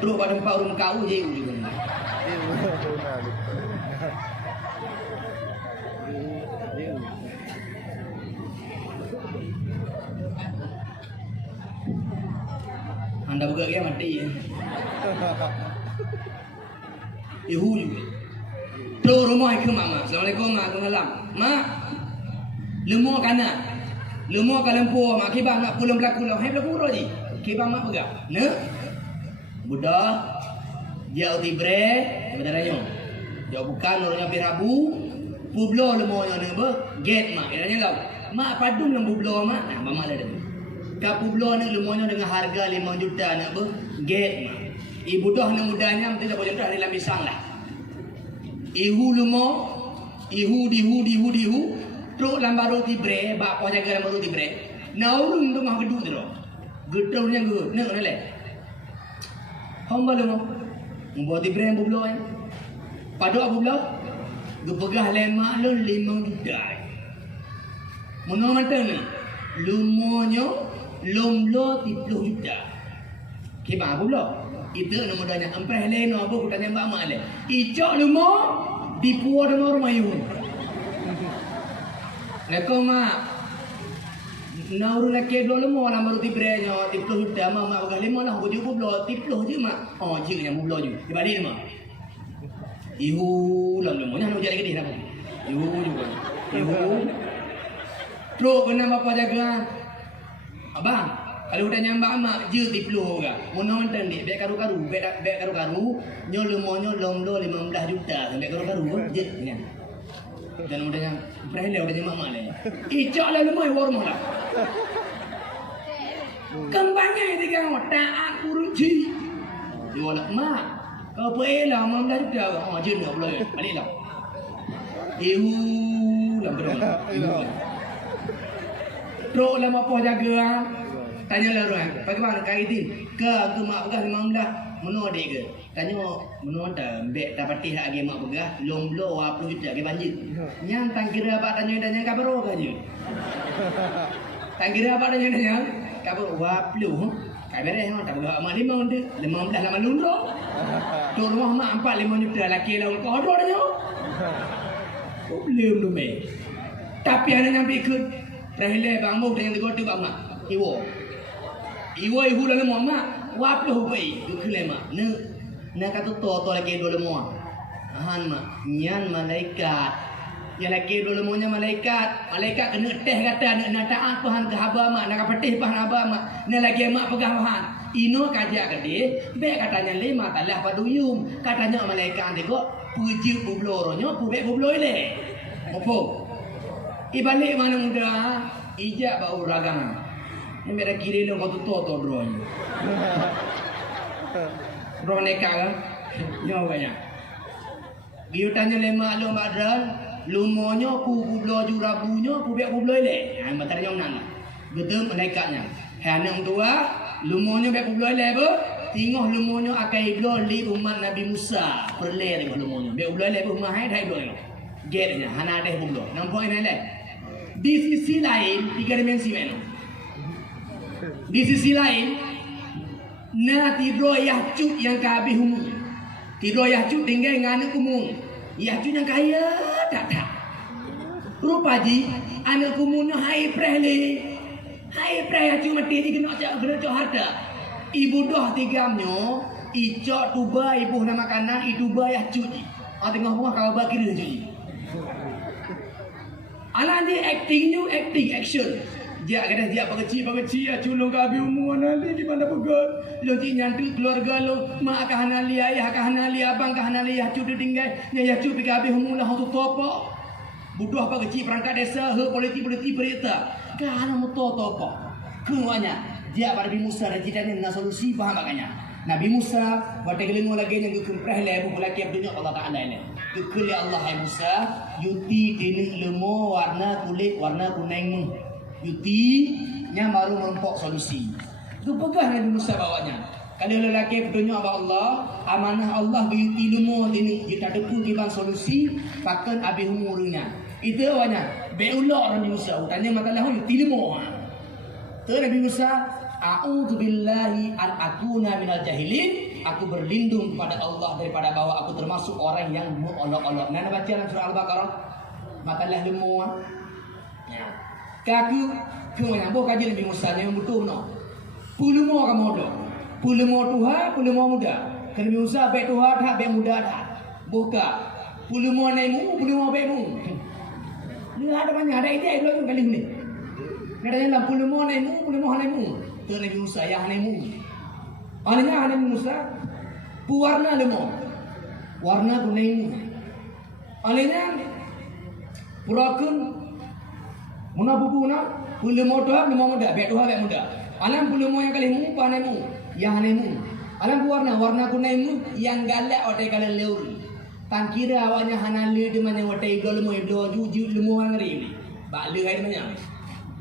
Terus pada empat orang kau je juga. Anda buka dia mati ya. Ihu juga. Terus rumah ke mama. Assalamualaikum mak, malam. Mak. Lemua kana. Lemua kalempo mak kibang mak pulang berlaku lah. Hai berlaku roji. Kibang mak pegang. Ne? Budak dia uti bre sebenarnya dia bukan orangnya pirabu publo lemonya ne be get mak iranya lau mak padung nang publo mak nah mama ada ka publo ne lemonya dengan harga 5 juta nak be get mak ibu dah ne mudanya mesti dapat juta dalam pisang lah ihu lemo ihu truk lambar roti bre bak po jaga lambar roti bre naurung tu mah gedung tu gedungnya gud ne le Hamba lu membuat ibrahim bublo ya. Pada bublo, gepegah lemak lu 5 juta. Menang mata ni, lumonyo lomlo 30 juta. Kibang bublo, itu nama danya. Empreh leno apa aku tanya mbak mak le. Icok lumo dipuar dengan rumah ibu. Lekau mak. Nauru laki dua lemo nama roti berenya 30 juta mak bagah lemo lah aku juga bublo 30 je mak. Oh je yang bublo je. Di balik mak. Ihu lam lemonya nak jadi gede nak. Ihu juga. Ihu. Terus kena bapa jaga. Abang, kalau udah nyambak mak je 30 juga. Mun nonton dik bek karu-karu, bek karu-karu, nyo lemonyo lomdo 15 juta. Bek karu-karu je kan. Dan udahnya berhelai udahnya mak le. Icok lah lemai warmo lah. Kembangnya itu kan taat kurunci. Dia nak mak. Kau pelah mam dah juga. Oh jin tak boleh. Balik lah. Ihu lam berapa? Ihu. Teruk lah apa jaga. Tanya lah orang. Bagaimana kaitin? Ke mak pegang 15 Menua dek ke? Tanya menua tak bek dapat tih lagi mak begah lomblo 20 juta ke banjir. Yang tang kira apa tanya dan yang kabaro kaje. Tang kira apa tanya dan yang kabaro 20. Kai beres tak begah mak 5 unde 15 lama lundro. Tu rumah mak 4 5 juta laki lah kau ada dah. Problem tu me. Tapi ana nyampe ikut rahile bang mau dengan tegotu bang mak. Iwo lalu mak waplo bai duklema ne kata to lagi dua lemua han mak nyan malaikat ya lagi dua lemunya malaikat kena teh kata nak taat Tuhan ke haba mak nak petih pahan haba mak ne lagi mak pegang Tuhan ino kajak gede be katanya 5 talah paduyum katanya malaikat tego puji bublo ronyo pubek bublo ile opo ibalik mana muda ijak bau ragangan ini mereka kiri lo kau to drone. Drone neka kan? Nyawa banyak. Biar tanya lema lo madran, lumonyo ku bublo jurabunyo ku biak bublo ile. Yang materi yang nana. Betul malaikatnya. Hanang tua, lumonyo biak bublo ile apa? Tengok lumonyo akai blo li umat Nabi Musa. Perle tengok lumonyo. Biak bublo ile rumah hai blo ile. Getnya, hana ada bublo. Nampak ini le. Di sisi lain, 3 dimensi meno. Di sisi lain, na tidur yahcut yang kabeh umum. Tidur yahcut tinggal dengan anak umum. Yahcut yang kaya tak. Rupa ji, anak umumnya hai prele. Hai prele yahcut mati di kena cak harta. Ibu dah tigamnya, icok tuba ibu nama kanan, ituba yahcut ji. Tengah rumah kau bakir ji. Alah ni acting action. Dia kata dia pengecil ya culung kabi umur nanti di mana pegat. Lo ti nyantu keluarga lo, mak kah hanali, ayah kah hanali, abang kah hanali, ya cuti tinggal, ya cuti kabi umur lah untuk topo. Buduh apa kecil perangkat desa, politik berita. Kahana mu topo. Kemuanya dia pada Nabi Musa dan citanya nak solusi faham makanya. Nabi Musa waktu kelengo lagi yang kempreh lebu lagi dunia Allah Taala ini. Kekeli Allah hai Musa, yuti tinik lemo warna kulit warna kuning. Yuti nya baru merompok solusi. Itu pegah Nabi Musa bawanya. Kalau lelaki berdoa kepada Allah, amanah Allah yuti lemo tinik kita depu kibang solusi, pakan abi umurnya. Itu awalnya. Beulok Nabi Musa, tanya matalah yuti lemo. Tu Nabi Musa, a'udzu billahi an akuna minal jahilin. Aku berlindung kepada Allah daripada bahwa aku termasuk orang yang mengolok-olok. Nana baca dalam surah Al-Baqarah. Matalah lemo. Ya. Kaku kenyambung kaji Nabi Musa yang betul no. Pulumo kamu do. Pulumo tuha, pulumo muda. Nabi Musa baik tuha dah, baik muda dah. Buka. Pulumo nemu, pulumo baikmu. Lihat ada banyak ada ide dulu kali ni. Nadanya lah pulumo nemu. Tu Nabi Musa yang nemu. Ananya Nabi Musa puwarna lemo. Warna kuning. Ananya purakun Muna bubuna, pulumo tuha, pulumo muda, baik tuha, baik muda. Alam pulumo yang kalimu, panemu, yang nemu. Alam warna kunemu yang galak otai kalian leuri. Tangkira awaknya hanale di mana otai golmo iblo juju lemo angri. Bak le hai mana?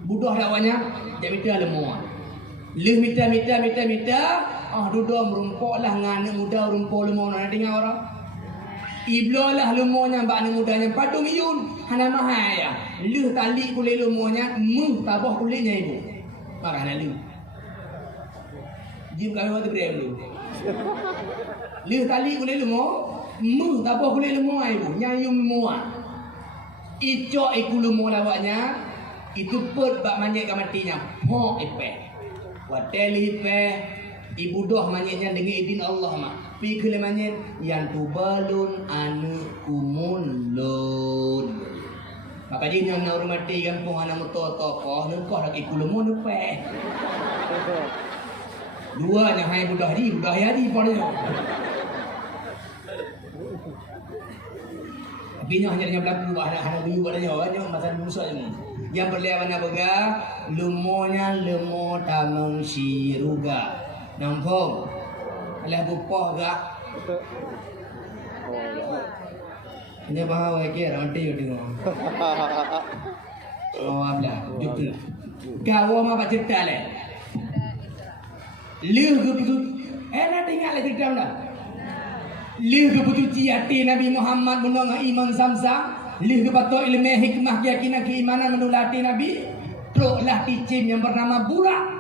Budoh awaknya, dia minta lemo. Le minta. Duduk merumpok lah ngane muda rumpok lemo nanti dengar orang. Iblo lah lemonya bak mudanya padu miyun. Hana mahaya. Lu tali kulit lemonya, tabah kulitnya ibu. Maka hana lu. Jim kami waktu beri lu. Lu tali kulit lemo, tabah kulit lemo ibu. Nyayu semua. Icok iku lemo lawaknya, itu pet bak manjek kamatinya. Ho ipe. Wateli ipe. Ibu doh manyeknya dengan izin Allah mak. Pikir manyek yang tu balun anu kumulun. Maka dia yang nak rumati kampung anak tokoh nengkau lagi kulumun nupe. Dua yang hai budah yadi pada. Tapi nya hanya berlaku anak biu pada hanya masa musuh ini. Yang berlian mana bega lumonya lemo tamang siruga. Nampung. Alah bupoh gak. Ini bahawa kira nanti yo tengok. Oh ablah, jupil. Kau mah baca cerita le. Liu ke betul. Nak tinggal le cerita mana? Liu ke betul hati Nabi Muhammad menolak iman Zamzam. Liu ke betul ilmu hikmah keyakinan keimanan menulati Nabi. Teruklah ticim yang bernama Burak.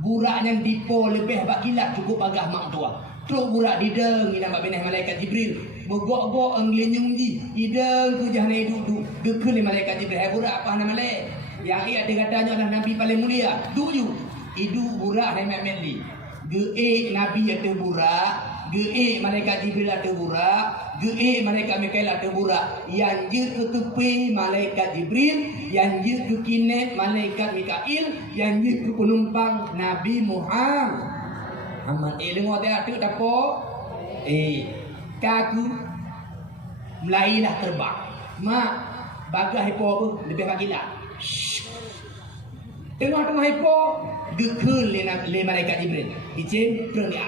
Burak yang dipo lebih bakilat cukup agah mak tua. Teruk burak dideng ina mak benah malaikat Jibril. Megok-gok englenyung di ideng tu jahne duduk dekul malaikat Jibril. Hai burak apa nama le? Yang ia katanya adalah nabi paling mulia. Duju. Idu burak hai mak menli. Ge nabi ate burak, ge malaikat Jibril ate burak, ge malaikat Mikail ate burak. Yang je ke tepi malaikat Jibril, yang je ke kinet malaikat Mikail, yang je ke penumpang Nabi Muhammad. Ilmu dia tu dapo. Kaku melailah terbang. Mak bagah hipo lebih bagilah. Tengah-tengah hipo dekul le malaikat Jibril. Icin terang dia.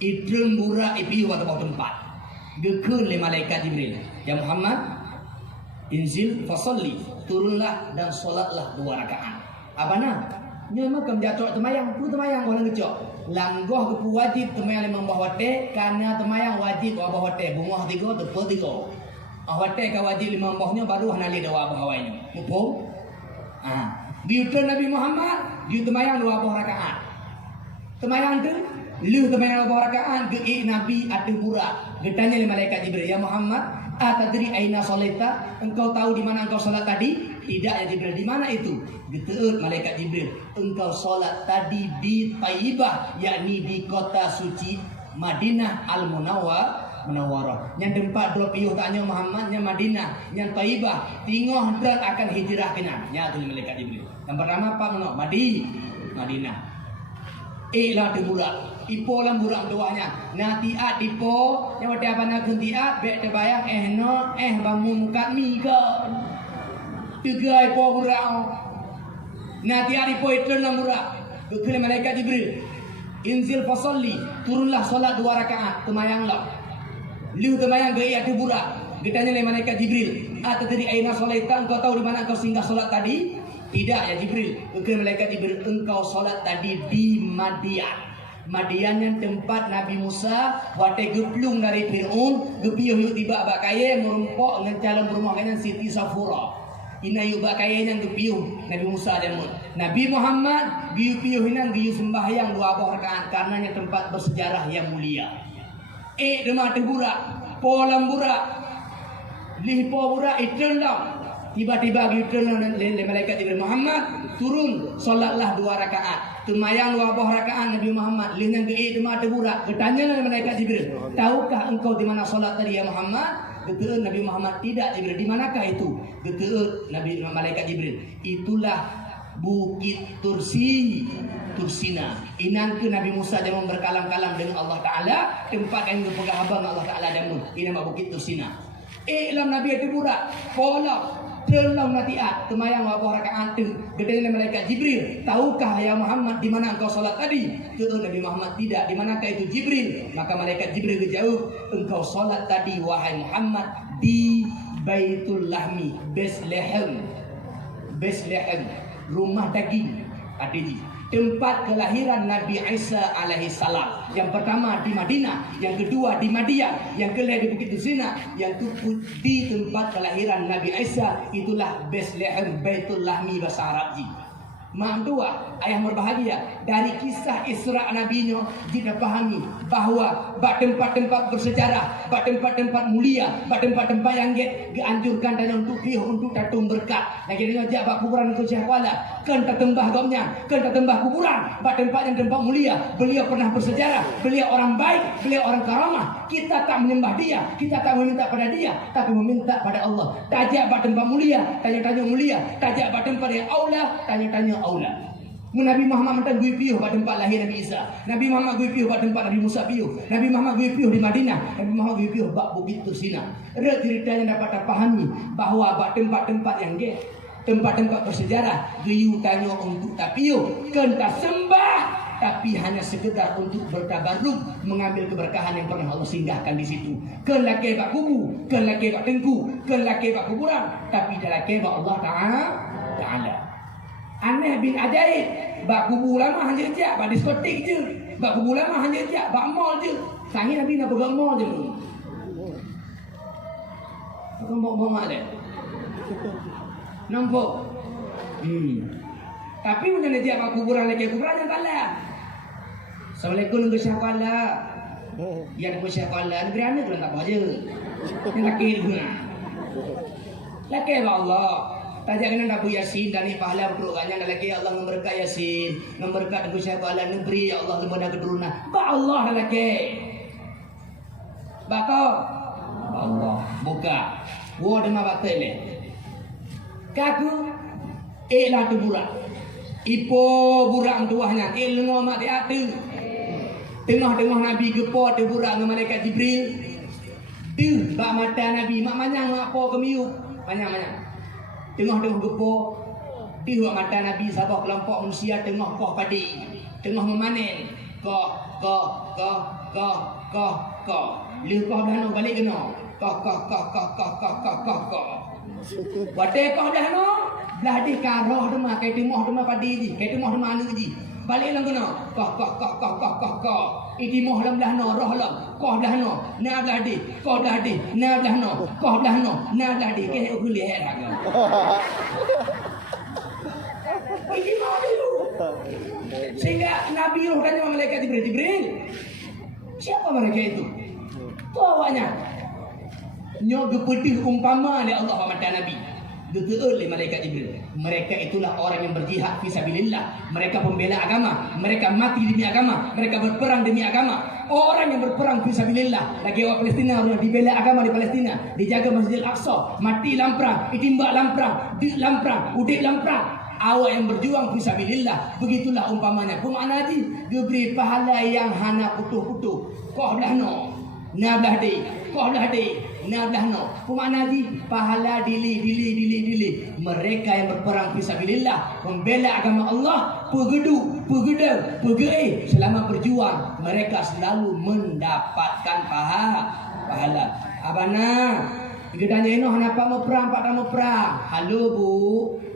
Idreng burak ipi waktu tempat. Dekul le malaikat Jibril. Ya Muhammad, inzil fasalli, turunlah dan solatlah 2 rakaat. Apa nak? Nya makam jatuh temayang, tu temayang orang kecok. Langgoh ke wajib temayang 5 buah wate, karena temayang wajib 2 buah wate, bungah 3, tepa 3. Wate ka wajib 5 buahnya baru hanali 2 buah awainya. Mufhum? Biutan Nabi Muhammad, dia temayang 2 buah rakaat. Temayang tu, lu temayang 2 buah rakaat, ge Nabi ada burak. Getanya le malaikat Jibril, ya Muhammad, atadri aina soleta? Engkau tahu di mana engkau solat tadi? Tidak ya Jibril, di mana itu? Geteut malaikat Jibril, engkau solat tadi di Taibah, yakni di kota suci Madinah Al-Munawwarah. Yang tempat dua piuh tanya Muhammad, yang Madinah, yang Taibah, tinggal dan akan hijrah kena. Ya tu malaikat Jibril. Yang pertama apa ngono? Madinah. Lah tu burak. Ipo lam burak tuanya. Nanti at ipo yang ada apa nak kuntiat bek terbayang no bangun kat mi ke. Tiga ipo burak. Nanti at ipo itu lam burak. Kekele malaikat Jibril. Inzil fasalli, turunlah solat 2 rakaat, temayanglah. Liu temayang gaya tu burak. Ditanya oleh malaikat Jibril, tadi aina solaita, engkau tahu di mana engkau singgah solat tadi? Tidak ya Jibril. Kekele malaikat Jibril, engkau solat tadi di Madian. Madian yang tempat Nabi Musa wate geplung dari Fir'aun, gepiuh yuk tiba bak kaya merumpok dengan calon rumah dengan Siti Safura. Ina yuk bak kaya yang gepiuh Nabi Musa dan Nabi Muhammad giu-piuh inan giu sembahyang 2 rakaat karena yang tempat bersejarah yang mulia. Demah burak, polam burak, lihpo burak itulah. Tiba-tiba giu le malaikat Jibril Muhammad turun solatlah 2 rakaat. Temayang 2 rakaat Nabi Muhammad lihnan ge demah burak. Bertanya malaikat Jibril, tahukah engkau di mana solat tadi ya Muhammad? Geteun Nabi Muhammad, tidak Jibril. Di manakah itu? Geteun Nabi malaikat Jibril, itulah Bukit Tursina. Inan ke Nabi Musa jangan berkalam-kalam dengan Allah Ta'ala. Tempat yang berpegang abang Allah Ta'ala dan ini nama Bukit Tursina. Lam Nabi itu burak. Pola. Terlam natiat. Temayang 2 rakaat tu. Gedenya malaikat Jibril. Tahukah ya Muhammad di mana engkau solat tadi? Geteun Nabi Muhammad, tidak. Di manakah itu Jibril? Maka malaikat Jibril berjawab, engkau solat tadi wahai Muhammad di Baitul Lahmi, Bethlehem. Rumah daging adiji. Tempat kelahiran Nabi Isa alaihi salam. Yang pertama di Madinah, yang kedua di Madian, yang kelima di Bukit Tursina, yang keempat di tempat kelahiran Nabi Isa, itulah Bethlehem, Baitul Lahmi bahasa Arab. Mak tua, ayah berbahagia dari kisah Isra Nabinya kita pahami bahawa bak tempat-tempat bersejarah, bak tempat-tempat mulia, bak tempat-tempat yang dianjurkan dan untuk tatung berkat. Lagi dengan jak bak kuburan ke Syahwala, kan tertembah gomnya, kan tertembah kuburan, bak tempat yang tempat mulia. Beliau pernah bersejarah, beliau orang baik, beliau orang karamah. Kita tak menyembah dia, kita tak meminta pada dia, tapi meminta pada Allah. Tajak bak tempat mulia, tanya-tanya mulia, tajak bak tempat yang aula, tanya-tanya aula. Nabi Muhammad mentan gui piuh pada tempat lahir Nabi Isa. Nabi Muhammad gui piuh pada tempat Nabi Musa piuh. Nabi Muhammad gui piuh di Madinah. Nabi Muhammad gui piuh bak Bukit Tursina. Ada cerita yang dapat terpahami bahawa bak tempat-tempat yang tempat-tempat bersejarah giu tanya untuk tapiuh, kenta sembah, tapi hanya sekedar untuk bertabarruk, mengambil keberkahan yang pernah Allah singgahkan di situ. Kelake bak kubu, kelake bak tengku, kelake bak kuburan, tapi kelake bak Allah Ta'ala. Aneh bin ajaib. Bak kubu lama hanya je, bak diskotik je. Bak kubu lama hanya je, bak mall je. Sangi Nabi nak pegang mall je. Kau mau ada? Nampak? Tapi macam dia bak kuburan lagi kuburan yang kalah. Assalamualaikum ke Syahwala. Ya nak Syahwala, negeri anda tu tak apa je. Yang laki guna. Laki Allah. Tajak kena Nabi Yasin dan pahala berdoanya dan lagi Allah memberkat Yasin, memberkat Nabi Syahwala negeri ya Allah lembaga keturunan. Ba Allah lagi. Bako Allah buka. Wo dema batele. Kaku lah tu burak. Ipo burak tuahnya ilmu mak dia tu. Tengah-tengah Nabi gepo tu burak dengan malaikat Jibril. Tu bak mata Nabi mak manyang mak po kemiu. Manyang-manyang. Tengah-tengah gepo, tengok mata Nabi sabah kelompok manusia tengah koh padi, tengah memanen, koh. Liu koh dah no balik kena, koh. Wate koh dah no, belah di karoh demah, kai tengah demah padi ji, kai tengah demah anu ji, balik lang kena, koh. Iki moh lam belah no, roh lam, koh belah no, na belah di, koh belah di, na belah no, koh belah no, na belah di, kai aku lihat dah. Iki moh dulu. Sehingga Nabi Nuh tanya sama malaikat Jibril, siapa mereka itu? Tu awaknya. Nyo gepetih umpama oleh Allah mata Nabi. Geteul oleh malaikat Jibril. Mereka itulah orang yang berjihad fisabilillah. Mereka pembela agama. Mereka mati demi agama. Mereka berperang demi agama. Orang yang berperang fisabilillah. Lagi orang Palestina harus dibela agama di Palestina. Dijaga Masjidil Aqsa. Mati lamprang, itimbak lamprang, dik lamprang, udik lamprang. awak yang berjuang fisabilillah. Begitulah umpamanya. Pemakna haji diberi pahala yang hana putuh-putuh. Kau belah no, na belah di, kau belah di, na belah no. Pemakna haji pahala dili. Mereka yang berperang fisabilillah, membela agama Allah, pegedau, selama berjuang mereka selalu mendapatkan pahala. Abana, kita tanya ino kenapa mau perang, pak kamu perang? Halo bu,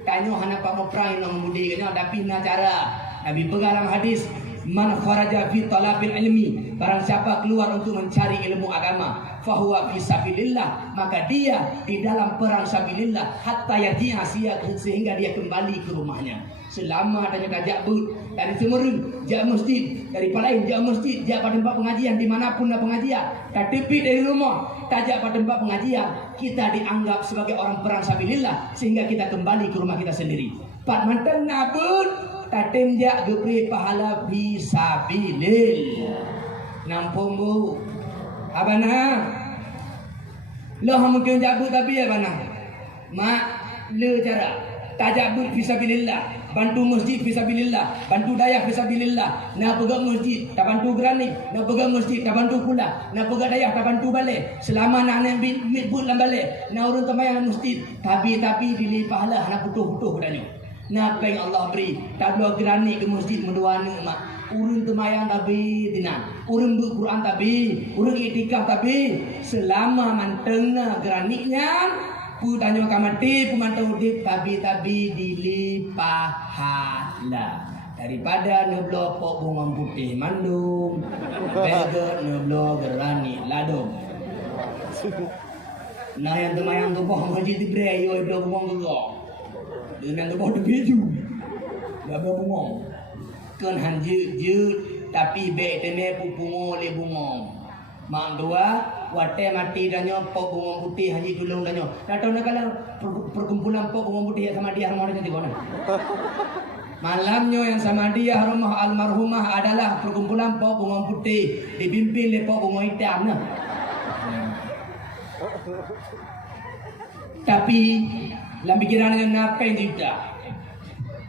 tanya kenapa mau perang ino mudi kena ada pina cara. Nabi pegang dalam hadis, man kharaja fi talabil ilmi, barang siapa keluar untuk mencari ilmu agama, fahuwa fi sabilillah, maka dia di dalam perang sabilillah hatta yarji'a sehingga dia kembali ke rumahnya. Selama adanya tajak but dari Semeru, jak masjid, dari Palain, jak masjid, jak pada tempat pengajian, dimanapun ada pengajian, tak tepi dari rumah, tajak pada tempat pengajian, kita dianggap sebagai orang perang sabilillah sehingga kita kembali ke rumah kita sendiri. Pat mantan nabut, tatem jak geberi pahala fisabilillah. Nampung bu, abana, lo mungkin jabut tapi ya abana, mak le cara tajak but fisabilillah. Bantu masjid fisabilillah, bantu dayah fisabilillah. Nak pegang masjid, tak bantu gerani. Nak pegang masjid, tak bantu pula. Nak pegang dayah, tak bantu balik. Selama nak mikbut dalam balik. Nak urun temayang masjid, tapi dili pahala nak putuh-putuh danyo. Nak peng Allah beri, tak boleh gerani ke masjid menduani mak. Urun temayang tapi tina, urun bu Quran tapi, urun itikaf tapi, selama mantengna geraninya. Pu tanya kamati pemantau udip tapi dili pahala daripada neblo pok bunga putih mandung bega neblo gerani ladung. Nah yang temayang tubuh masjid diberi yo do bunga gelok dengan tubuh dibiju dah bunga kan hanjut tapi be teme pupungo le bunga. Mak dua, wate mati danyo pok bunga putih haji dulung danyo. Datang nak kalau perkumpulan pok bunga putih sama dia harumah nanti mana? Malamnya yang sama dia harumah almarhumah adalah perkumpulan pok bunga putih dipimpin oleh pok bunga hitam nah. Tapi dalam pikirannya napen tidak.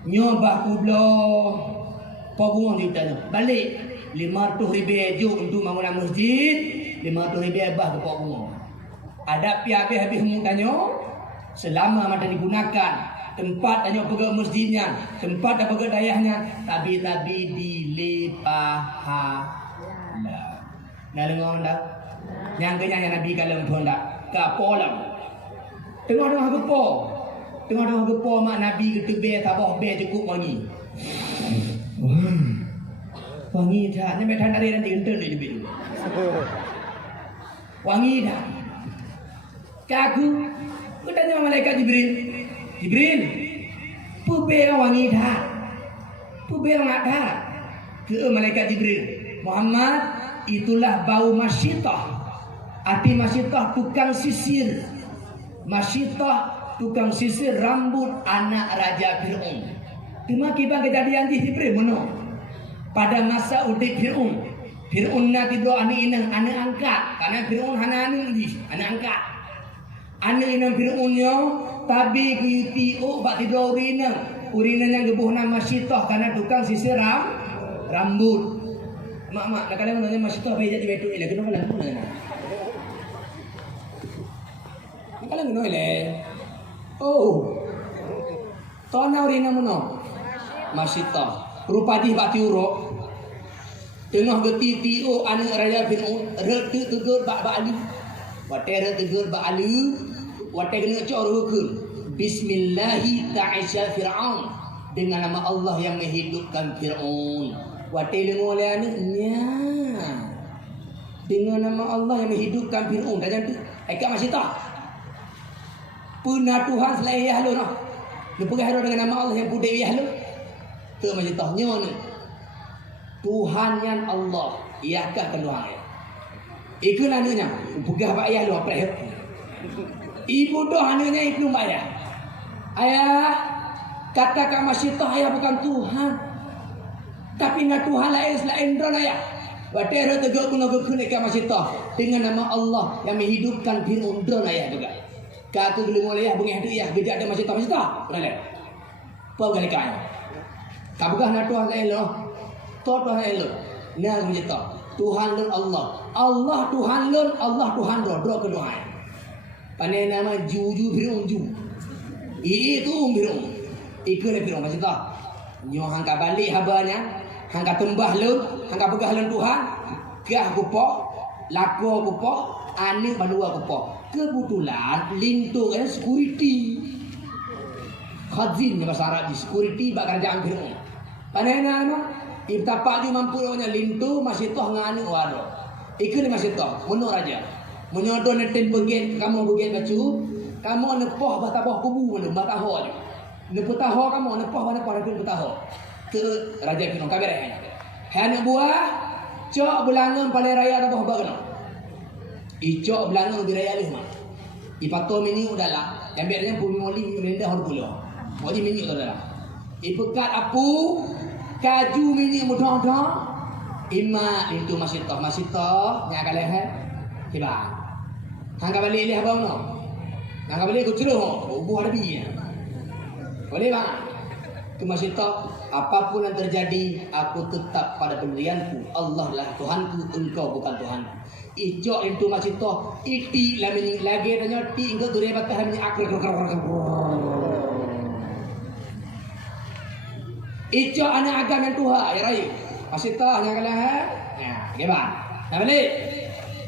Nyobah kublo pok bunga hitam balik. 500,000 ejo untuk bangunan masjid, 500,000 bah ke pok bunga. Ada habis mutanyo selama mata digunakan tempat hanya pegang masjidnya, tempat dah pegang dayahnya, tapi dilipahala. Nah dengar dah. Yang kenyanya Nabi kalau pun dak kapolam. Tengah gepo mak Nabi ketebe tabah be cukup wangi. Wangi dah, ni medan dari nanti enten ni lebih. Wangi dah. Kaku, tanya malaikat Jibril, pube wangi dah, pube nak dah. Ke malaikat Jibril, Muhammad itulah bau masyitah. Arti masyitah tukang sisir. Masyitah tukang sisir rambut anak Raja Fir'aun. Cuma kibang kejadian di Jibril mana? Pada masa udip Fir'aun nak tidur anak inang, anak angkat. Karena Fir'aun hana anak angkat. Anak inang Fir'aunnya tabi kuyuti bak tidur urinang. Urinang yang gebuh nama syitah karena tukang sisir rambut. Mak, nak kalian menanya syitah bayi jadi betul ini. Kenapa kalian menanya? Nak kalian kenal le? Oh, tona urinang mana? Masyitah. Rupa di bati urok tengah geti anak Raja Fir'aun rete tegur bak Ali wate rete tegur bak Ali wate kena corokun bismillahi ta'isya Fir'aun dengan nama Allah yang menghidupkan Fir'aun wate lengo le anaknya dengan nama Allah yang menghidupkan Fir'aun dah jangan eka masih tak punah Tuhan selain ya lu noh lu pergi dengan nama Allah yang pudai ya lu tu macam tahnya ni Tuhan yang Allah iakah keluar ikut anaknya pegah pak ayah lu apa ibu doh anaknya ikut pak ayah ayah katakan masih tahu ayah bukan Tuhan tapi nak Tuhan lain selain drone ayah wadera tegak guna ke masih tahu dengan nama Allah yang menghidupkan Fir'aun drone ayah juga kata gelung ayah bengih tu ayah gede ada masih tahu kenal Apa kali kaya? Kabukah nak Tuhan elok? Tuhan elok. Nah begitu. Tuhan dan Allah. Allah Tuhan dan Allah Tuhan doa kedua. Panai nama juju birunju. Itu birung. Ikut birung macam tu. Nyo hangka balik habanya, hangka tembah lu, hangka pegah lu Tuhan. Gah kupo, lako kupo, ane bandua kupo. Kebetulan lintu kan security. Khazin bahasa Arab di security bak kerajaan birung. Panai nama Ibta pak dia mampu punya lintu masih toh nganu waro. Ikut masih toh, menur aja. Menyodon netem bagian kamu bagian kacu, kamu nepoh batapoh kubu mana bataho aja. Nepoh taho kamu nepoh mana pada pun bataho. Ke raja pinong kabar hanya. Hanya buah, cok belangan pada raya nepoh bagno. Icok belangan di raya lima. Ipato mini udahlah. Yang biasanya bumi moli rendah horpulo. Moli mini udahlah. Ipekat apu. Kaju mini mudah-mudah ima itu masih toh nya kaleh tiba hangga balik leh abang no hangga balik kucero buah lebih boleh bang itu masih toh apapun yang terjadi aku tetap pada pendirianku Allah lah Tuhanku engkau bukan Tuhan ijo itu masih toh iti lamini lagi tanya ti engkau dure batah lamini akhir Ijo anak agama Tuhan, ya rai. Masih toh yang kalah, ya, gimana? Nah balik,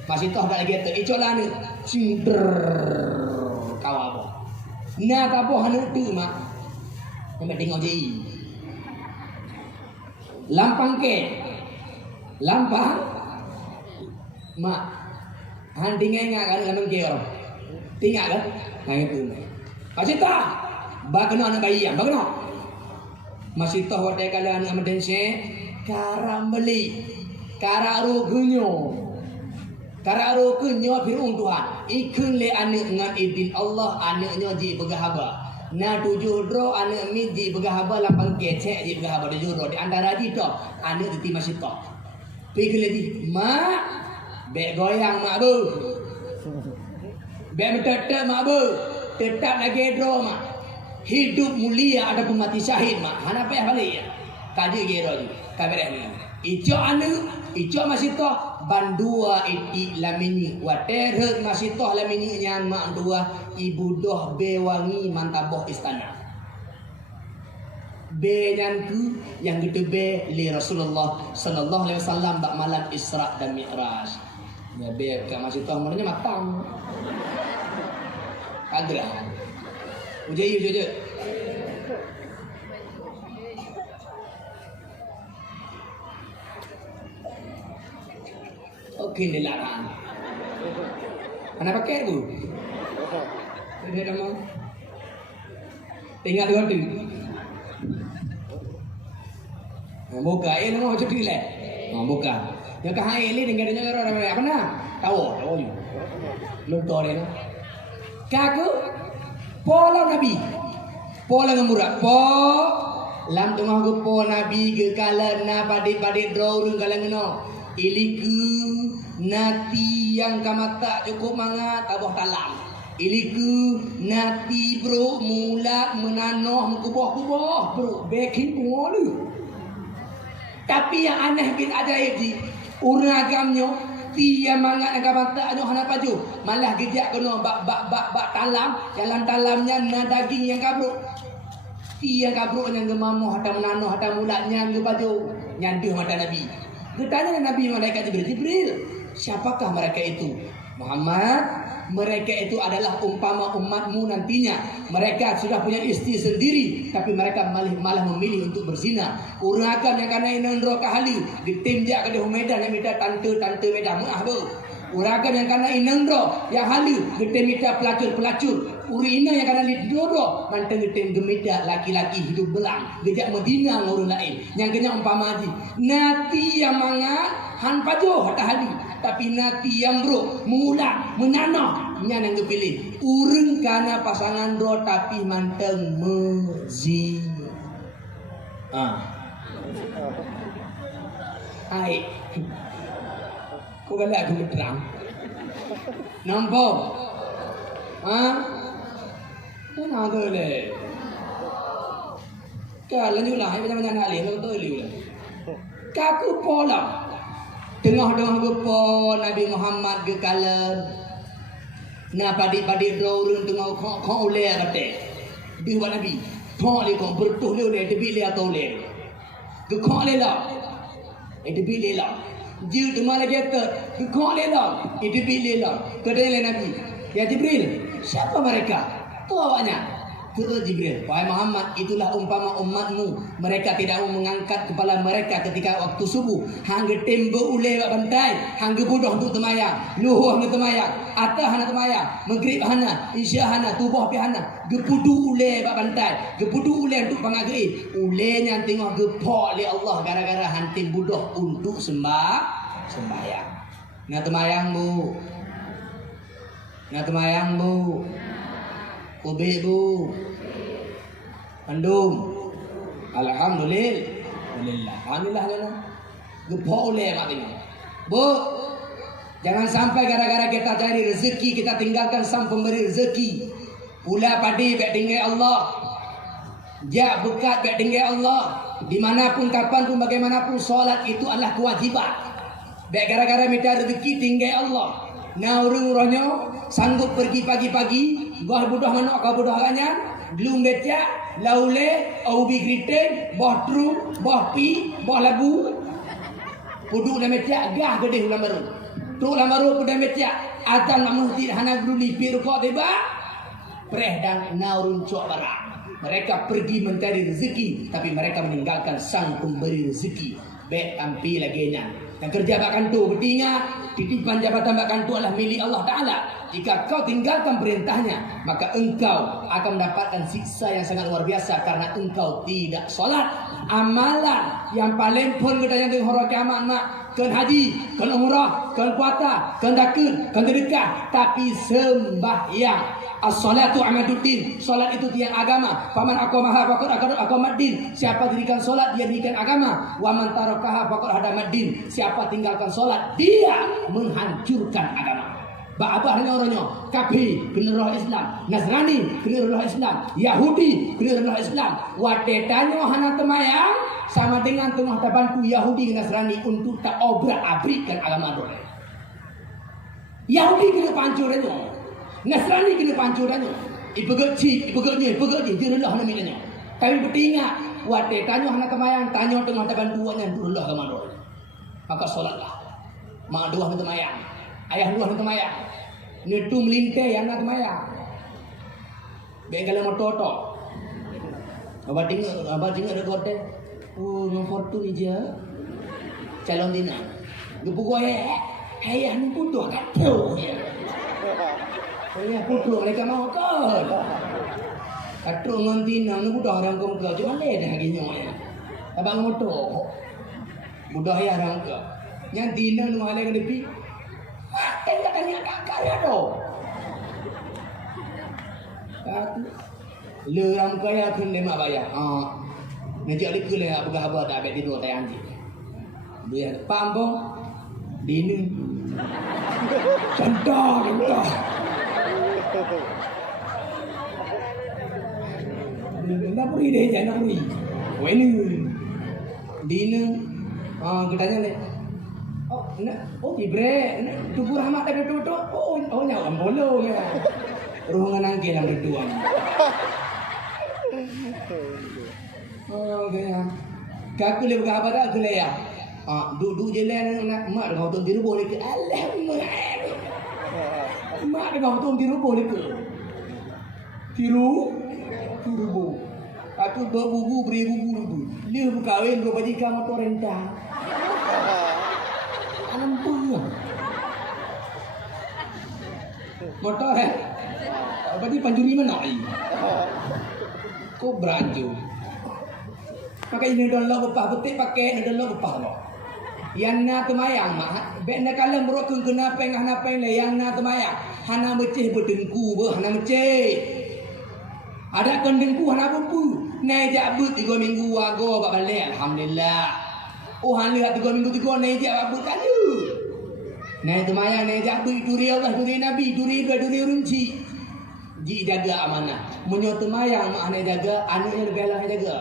masih toh tak lagi tu. Ijo lah ni, cinder, kau apa? Nah tak apa hanu tu mak, sampai tengok je. Lampang ke, lampang, mak, han tinggal ngak kan lampang ke orang, tinggal kan? Nah itu, masih toh, bagaimana anak bayi yang, bagaimana? Masih tahu ada kalian yang mendense karam beli kararugunyo firun Tuhan ikun le ane ngan idin Allah anaknya di begahaba na tujuh dro anak mi di begahaba lapang kecek di begahaba tujuh dro di antara di to anak di masih tahu pikir lagi mak bek goyang mak bu bek mentetek mak bu tetap lagi dro mak hidup mulia ada mati syahid mak hana payah balik ya kaji gero ju kabar ni ijo anu ijo masih toh bandua iti lamini water masih toh lamini nyan mak dua ibu doh bewangi mantaboh istana be nyanku yang gitu be li Rasulullah sallallahu alaihi wasallam bak malam Isra dan Mi'raj ya be masih toh menurutnya matang kadrahan Ujai. Oke, dilarang. Mana pakai bu? Ada kamu? Tinggal dua tu. Buka, nama cuti le. Buka. Yang kahai ini tinggal dengan orang apa na? Tahu je. Luntor ni. Kaku. Pola Nabi. Pola ngamura. Po lam tengah ke po Nabi ke kala na padik-padik draw kala ngeno. Iliku nati yang kamata cukup manga tabuh talam. Iliku nati bro mula menanoh kubah-kubah bro. Bekin mulu. Tapi yang aneh bin ajaib di uragamnya dia mangat angka mata anu hana paju malah gejak kena bak talam jalan talamnya na daging yang kabruk dia kabruk yang gemamuh hata menanoh hata mulanya nge paju nyanduh mata Nabi ditanya Nabi malaikat Jibril siapakah mereka itu Muhammad mereka itu adalah umpama umatmu nantinya mereka sudah punya istri sendiri tapi mereka malah memilih untuk berzina uragan yang karena inan roka halu ditinjak ke medan yang minta tante medan maaf bu uragan yang karena inan ro yang halu ditinjak pelacur urina yang karena lidoro manteng ditin gemida laki-laki hidup belang gejak Medina ngurun lain yang kena umpama haji nati yang manga han pajo hata halu tapi nati yang bro mengulang menanah yang dipilih urang kana pasangan ro tapi manteng mezi hai ko gala aku terang nampak mana ada le Kalau lanjutlah, banyak-banyak nak leh, betul lah. Kaku pola. Tengah-tengah gepo Nabi Muhammad ke kalan. Na padi-padi dorun tengah kau oleh kata. Dia Nabi. Kau le kau bertuh le debi le atau le. Ke kau le lah. Debi le lah. Jiu demam lagi ke kau le lah. Debi le lah. Kedai le Nabi. Ya Jibril, siapa mereka? Tu awaknya. Jibril, wahai Muhammad, itulah umpama umatmu. Mereka tidak mau mengangkat kepala mereka ketika waktu subuh. Hangga tembok ule bak bantai, hangga bodoh untuk temayang, luhuh hangga temayang, atah hana temayang, maghrib hana, isya hana, tubuh pi hana, gepudu ule bak bantai, gepudu ule untuk pangagri. Ulenya tengok gepok oleh Allah gara-gara hantim bodoh untuk sembahyang. Nak temayang bu. Nak temayang bu. Ubi bu, andum, alhamdulillah, alhamdulillah, gepok oleh maknanya. Bu, jangan sampai gara-gara kita cari rezeki kita tinggalkan sang pemberi rezeki. Pula padi baik tinggal Allah, jak bekat baik tinggal Allah. Dimanapun, kapanpun, bagaimanapun, solat itu adalah kewajiban. Baik gara-gara minta rezeki tinggal Allah. Nah orang-orangnya sanggup pergi pagi-pagi, bah budah manok kau budah kanyan, belum becak, laule, ubi kriting, bah tru, bah pi, bah labu, pudu dah becak, gah gede ulam baru, tu ulam baru pudah becak, atan mamuhti hana gruli pir kau tiba, preh dan naurun cok barang. Mereka pergi mencari rezeki, tapi mereka meninggalkan sang pemberi rezeki. Baik ampi lagi nya. Yang kerja bahkan tu bertinga, titipan jabatan bahkan tu adalah milik Allah Ta'ala. Jika kau tinggalkan perintahnya, maka engkau akan mendapatkan siksa yang sangat luar biasa karena engkau tidak solat. Amalan yang paling pun kita yang tengok horor kiamat mak, kan haji, kan umrah, kan puasa, kan dakun, kan sedekah, tapi sembahyang. As-salatu amaduddin. Solat itu tiang agama. Faman aqamaha faqad aqamaddin. Siapa dirikan solat, dia dirikan agama. Wa man tarakaha faqad hadamaddin. Siapa tinggalkan solat, dia menghancurkan agama. Ba-abah hanya orangnya kafir kena roh Islam, Nasrani kena roh Islam, Yahudi kena roh Islam. Wadetanyo hana temayang sama dengan tengah tabantu Yahudi dan Nasrani untuk tak obrak-abrikan agama mereka. Yahudi kena pancurannya, Nasrani kena pancurannya. Ibeget dia relah hana minanya. Tapi bertingat wadetanyo hana temayang, tanyo tengah tabantuannya relah agama mereka. Maka solatlah. Mak dua hana temayang, ayah dua hana temayang. Netu melintai anak temayang. Baik kalau motor. Abah tengok ada kote. Oh, nombor tu ni je. Calon dina. Gepuk ayah ni putus kacau. Ayah putus mereka mau ke. Kacau dengan dina ni putus orang kau ke. Cuma le dah lagi nyonya. Abang motor. Mudah ya orang ke. Yang dina ni malai ke depi. Tengok tanya kakak ya doh. Leram kaya kun lema bayar. Najak lik le apa haba dah bet tidur tai anjing. Dia pambong dini. Santar. Nak puri deh jangan puri. Wene. Dini ketanya le. Ibre, tubuh rahmat ada tutup. Oh nyawa bolong ya. Ruangan angin yang berdua. Oh kaya. Kaku le berapa dah kele ya. Duduk je le nak mak dah kau tiru boleh ke. Alhamdulillah. Mak dah kau tiru boleh ke. Tiru bu. Aku berbubu beribu-bubu. Dia berkahwin berbajika motor renta. Ampun. Motor berarti panjuri mana ai? Kau beranju. Pakai ini download upah betik pakai ini download upah lo. Yang na temayang mah, benda kalau merokong kena peng le yang na temayang. Hana meceh berdengku be, hana meceh. Ada kendengku hana bumbu. Nai jabut 3 minggu wago bak balik alhamdulillah. Oh hanya 3 minggu 3 naik jak abut kan tu. Naik temayang naik jak abut duri Allah duri Nabi duri runci. Ji jaga amanah. Munyo temayang mak naik jaga anaknya lebih lah jaga.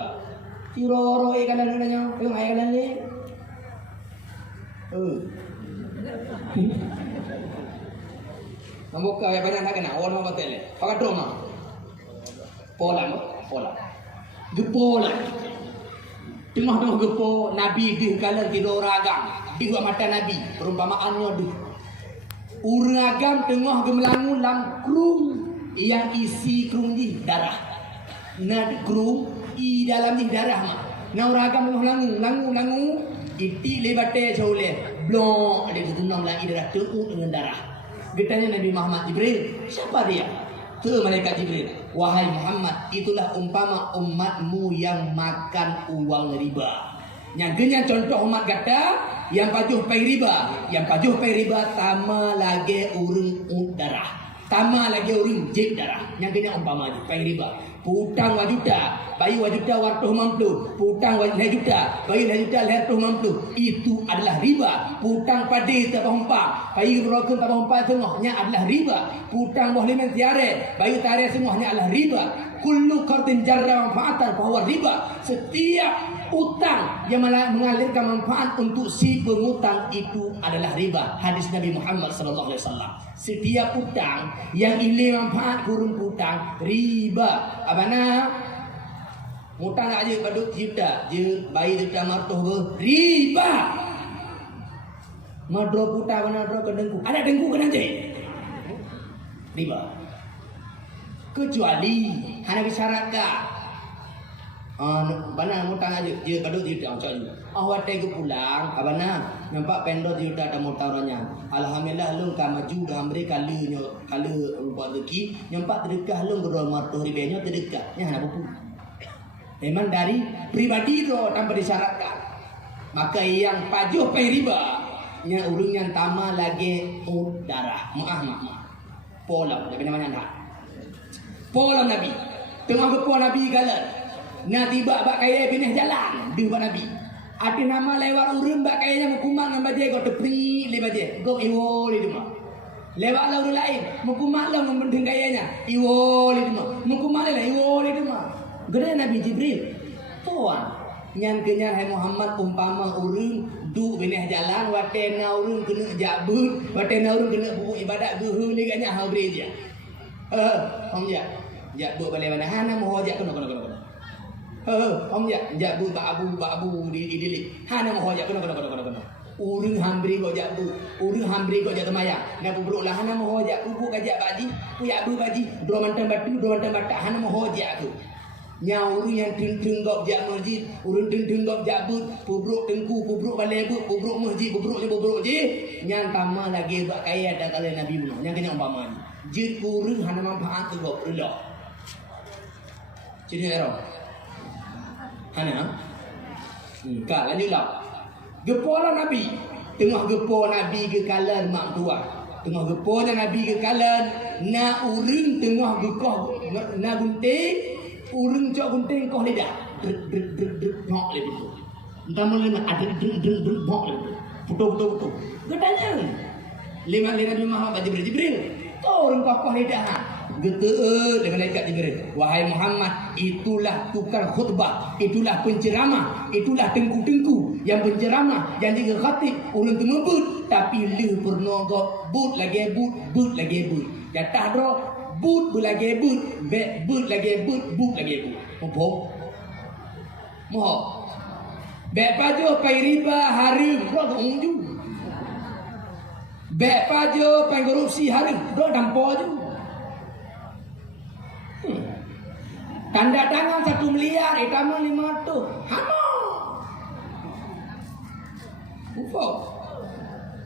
Tiroro kalan nanya, yung ay kalan ni. Namuk ka banyak nak kena, orang apa tele? Pakai drone Pola. Gepo lah. Tengah-tengah gepo Nabi di kalan kilo ragam. Di mata Nabi, perumpamaannya di. Uragam tengah gemelangu lam krung yang isi krung di darah. Nah krung i dalam di darah mah. Nah uragam tengah langu iti lebate jole blong ada tunang lagi darah teuk dengan darah. Getanya Nabi Muhammad Jibril, siapa dia? Ke malaikat Jibril, wahai Muhammad, itulah umpama umatmu yang makan uang riba. Yang genya contoh umat kata yang pajuh pai riba, tama lagi urung darah, tama lagi urung jib darah. Yang genya umpama pai riba. Putang wajuda, bayu wajuda wartuh mamplu. Putang wajuda juta, bayu juta lertuh mamplu. Itu adalah riba. Putang padi tak bahumpa, bayu rokun tak bahumpa semuanya adalah riba. Putang boleh mentiare, bayu tare semuanya adalah riba. Kullu qardin jarra manfaatan bahwa riba. Setiap utang yang mengalirkan manfaat untuk si pengutang itu adalah riba. Hadis Nabi Muhammad sallallahu alaihi wasallam. Setiap utang yang ilir manfaat kurung utang riba. Abana utang aja badut juta, je bayi juta martoh riba. Madro puta bana dro kedengku. Ada dengku kena je. Riba. Kecuali hanya bisyaratkan bana mutang aja je kadut juta angca juga. Awak tegu pulang abana nampak pendot juta ada motornya. Alhamdulillah lung ka maju gambre kalu buat rezeki nampak terdekat lung berdoa martoh ribenya terdekat. Nya hana buku. Memang dari pribadi tu tanpa disyaratkan. Maka yang pajuh pai riba nya urang yang tama lagi darah. Maaf. Pola dia namanya nak. Pola Nabi. Tengah gepo Nabi galan. Nah tiba bak kaya pindah jalan di Nabi. Ada nama lewat urang bak kayanya mukumang nama dia kau tepri lewat dia. Kau iwo di rumah. Lewat lah urang lain mukumang lah membendeng kayanya. Iwo di rumah. Mukumang lah iwo di rumah. Gede Nabi Jibril. Tuan nyan kenyan hai Muhammad umpama urang du pindah jalan watena urang kena jabut, watena urang kena buku ibadat gehu leganya hau gereja. Om ya. Jak buat balik mana hana mau jak kena. Om jak buat babu di dilik. Hana mau jak kena. Urang hambri kau jak bu, urang hambri kau jak temaya. Nak bubruk lah hana mau jak bubu kajak baji, puyak bu baji, dua mantan batu, hana mau jak tu. Nya urang yang teng gop jak masjid, urang teng gop jak but, bubruk tengku, bubruk balik but, bubruk masjid, bubruk je. Nya tama lagi bak kaya dak kali Nabi bunuh. Nya kena umpama ni. Je urang hana manfaat tu gop Allah. Jadi error. Hana? Kak lanjutlah. Gepolah Nabi. Tengah gepo Nabi ke kalan mak tua. Tengah geponya Nabi ke kalan na urang tengah gekoh na gunting, urang cok gunting koh lidah. Drek nok le itu. Entah mula nak ada drek nok le. Putu. Gedanya. Lima Nabi Muhammad Jibril. Kau orang koh lidah. Geteut dengan malaikat Jibril. Wahai Muhammad, itulah tukang khutbah, itulah penceramah, itulah tengku-tengku yang penceramah, yang juga khatib, urang tu membut tapi leh pernah but lagi but lagi. Jatah dro but lagi but lagi but lagi. Moho. Bek pajo pai riba hari bro unju. Bek pajo pai korupsi hari bro dampo ju. Tanda tangan 1 miliar, ikaman 500. Hama. Ufo.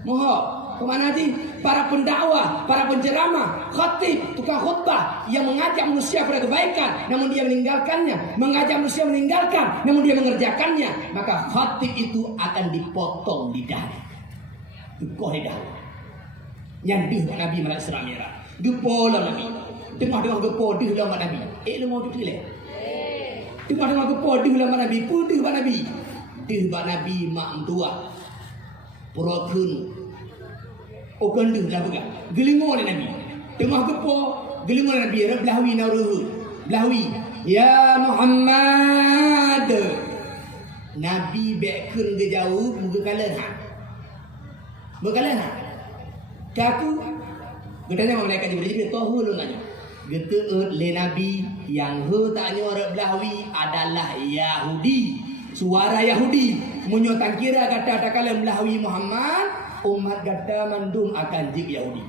Moho. Kemana sih? Para pendakwah, para penceramah, khatib, tukang khutbah yang mengajak manusia pada kebaikan, namun dia meninggalkannya. Mengajak manusia meninggalkan, namun dia mengerjakannya. Maka khatib itu akan dipotong lidahnya. Dukoh lidah. Yang Nabi malah seram merah. Gepolah Nabi. Tengah-tengah gepo di ulama Nabi. Lu mau tu le. Tengah-tengah gepo di ulama Nabi, putih ba Nabi. Di ba Nabi mak tua. Purokun. Okon di lah bukan. Gelingo Nabi. Tengah gepo, gelingo Nabi Rablawi nauruh. Blawi. Ya Muhammad. Nabi bekun ke jauh muka kalian ha. Berkalian ha. Kaku Getanya malaikat Jibril tahu lu nanya. Geteut le Nabi yang he taknya orang Belawi adalah Yahudi. Suara Yahudi menyotang kira kata kalian Belawi Muhammad umat kata mandum akan jik Yahudi.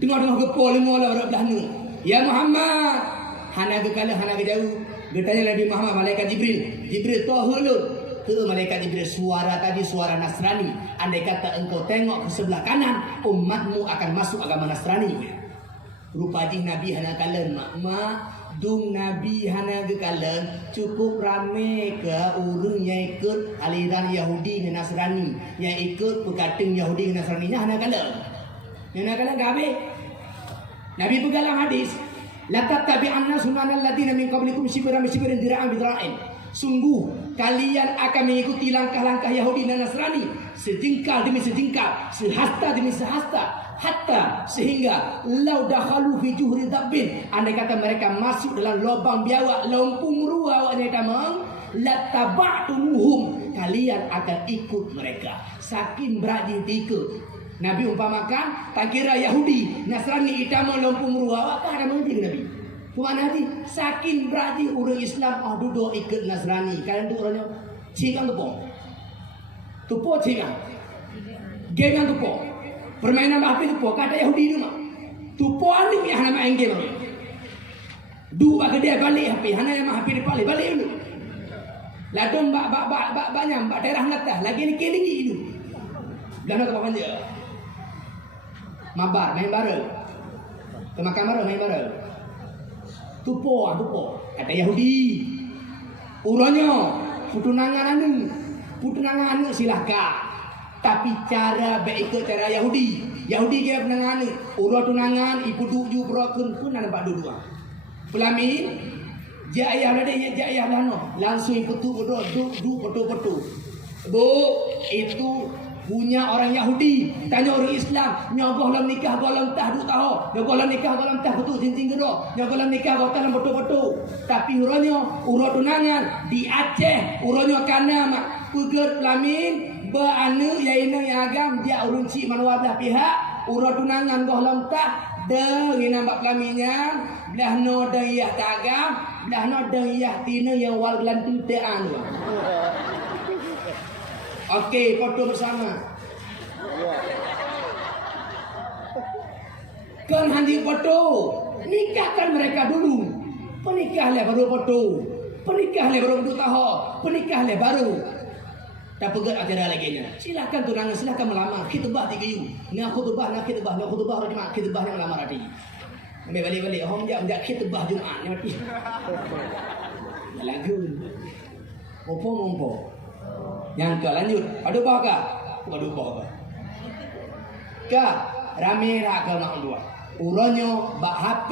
Tengok-tengok gepo lima orang Belanu. Ya Muhammad, hana ke kala hana ke jauh. Getanya Nabi Muhammad malaikat Jibril. Jibril tahu lu ke malaikat Jibril suara tadi suara Nasrani. Andai kata engkau tengok ke sebelah kanan, umatmu akan masuk agama Nasrani. Rupa jing Nabi hana kalen mak dung Nabi hana ke kalen cukup rame ke urung yang ikut aliran Yahudi dan Nasrani, yang ikut pekating Yahudi dan Nasrani nya hana kalen. Yang hana kalen gabe. Nabi pegalang hadis, la tattabi'anna sunanal ladina min qablikum shibran shibran dira'an bidra'in. Sungguh kalian akan mengikuti langkah-langkah Yahudi dan Nasrani sejengkal demi sejengkal, sehasta demi sehasta, hatta sehingga lau dakhalu fi juhri dabbin, andai kata mereka masuk dalam lubang biawak lompung rua awaknya tamang, lataba'tumuhum, kalian akan ikut mereka. Saking berani ikut. Nabi umpamakan tak kira Yahudi Nasrani itama lompung rua awak ada mengerti Nabi. Kemana hati? Saking berarti orang Islam duduk ikut Nasrani. Kalian tu orangnya cigang tupong. Tupong cigang. Game yang tupong. Permainan api tupong. Kata Yahudi tu mah. Tupong ni yang hana main game. Dua gede balik api. Hana yang mah api di balik dulu. Ladong banyak daerah natah. Lagi ni kelingi itu. Belanda ke bawah je. Mabar main bareng. Ke mahkamah main bareng. Tupo kata Yahudi. Uranya putunangan anu silahkan. Tapi cara ikut cara Yahudi. Yahudi dia penangan urut tunangan ipu duju broken pun ada pak dua. Pelamin jaya ada dia jaya lano. Langsung ipu tu betul. Bu itu punya orang Yahudi. Tanya orang Islam, nyogoh lam nikah golam tah du tahu. Nyogoh lam nikah golam tah betul cincin gedo. Nyogoh lam nikah golam betul. Tapi uronyo urut tunangan di Aceh, uronyo kana mak puger pelamin ba anu yaina yang agam dia urun ci manwa belah pihak, urut tunangan golam tah de nginambak pelaminnya belah no dayah tagam, belah no dayah tina yang wal gelantu tean. Okey, foto bersama. Kan handi foto. Nikahkan mereka dulu. Penikahlah baru foto. Penikahlah baru untuk tahu. Penikahlah baru. Tak pegat acara lagi nya. Silakan tunangan, silakan melamar. Khitbah 3 yu. Nak khutbah hari Jumaat, khitbah yang melamar tadi. Ambil balik. Hom jak khitbah Jumaat ni mati. Lagu. Mompo. Yang ke lanjut. Padu bah ka? Ka rame rak ke mak dua. Uronyo bak HP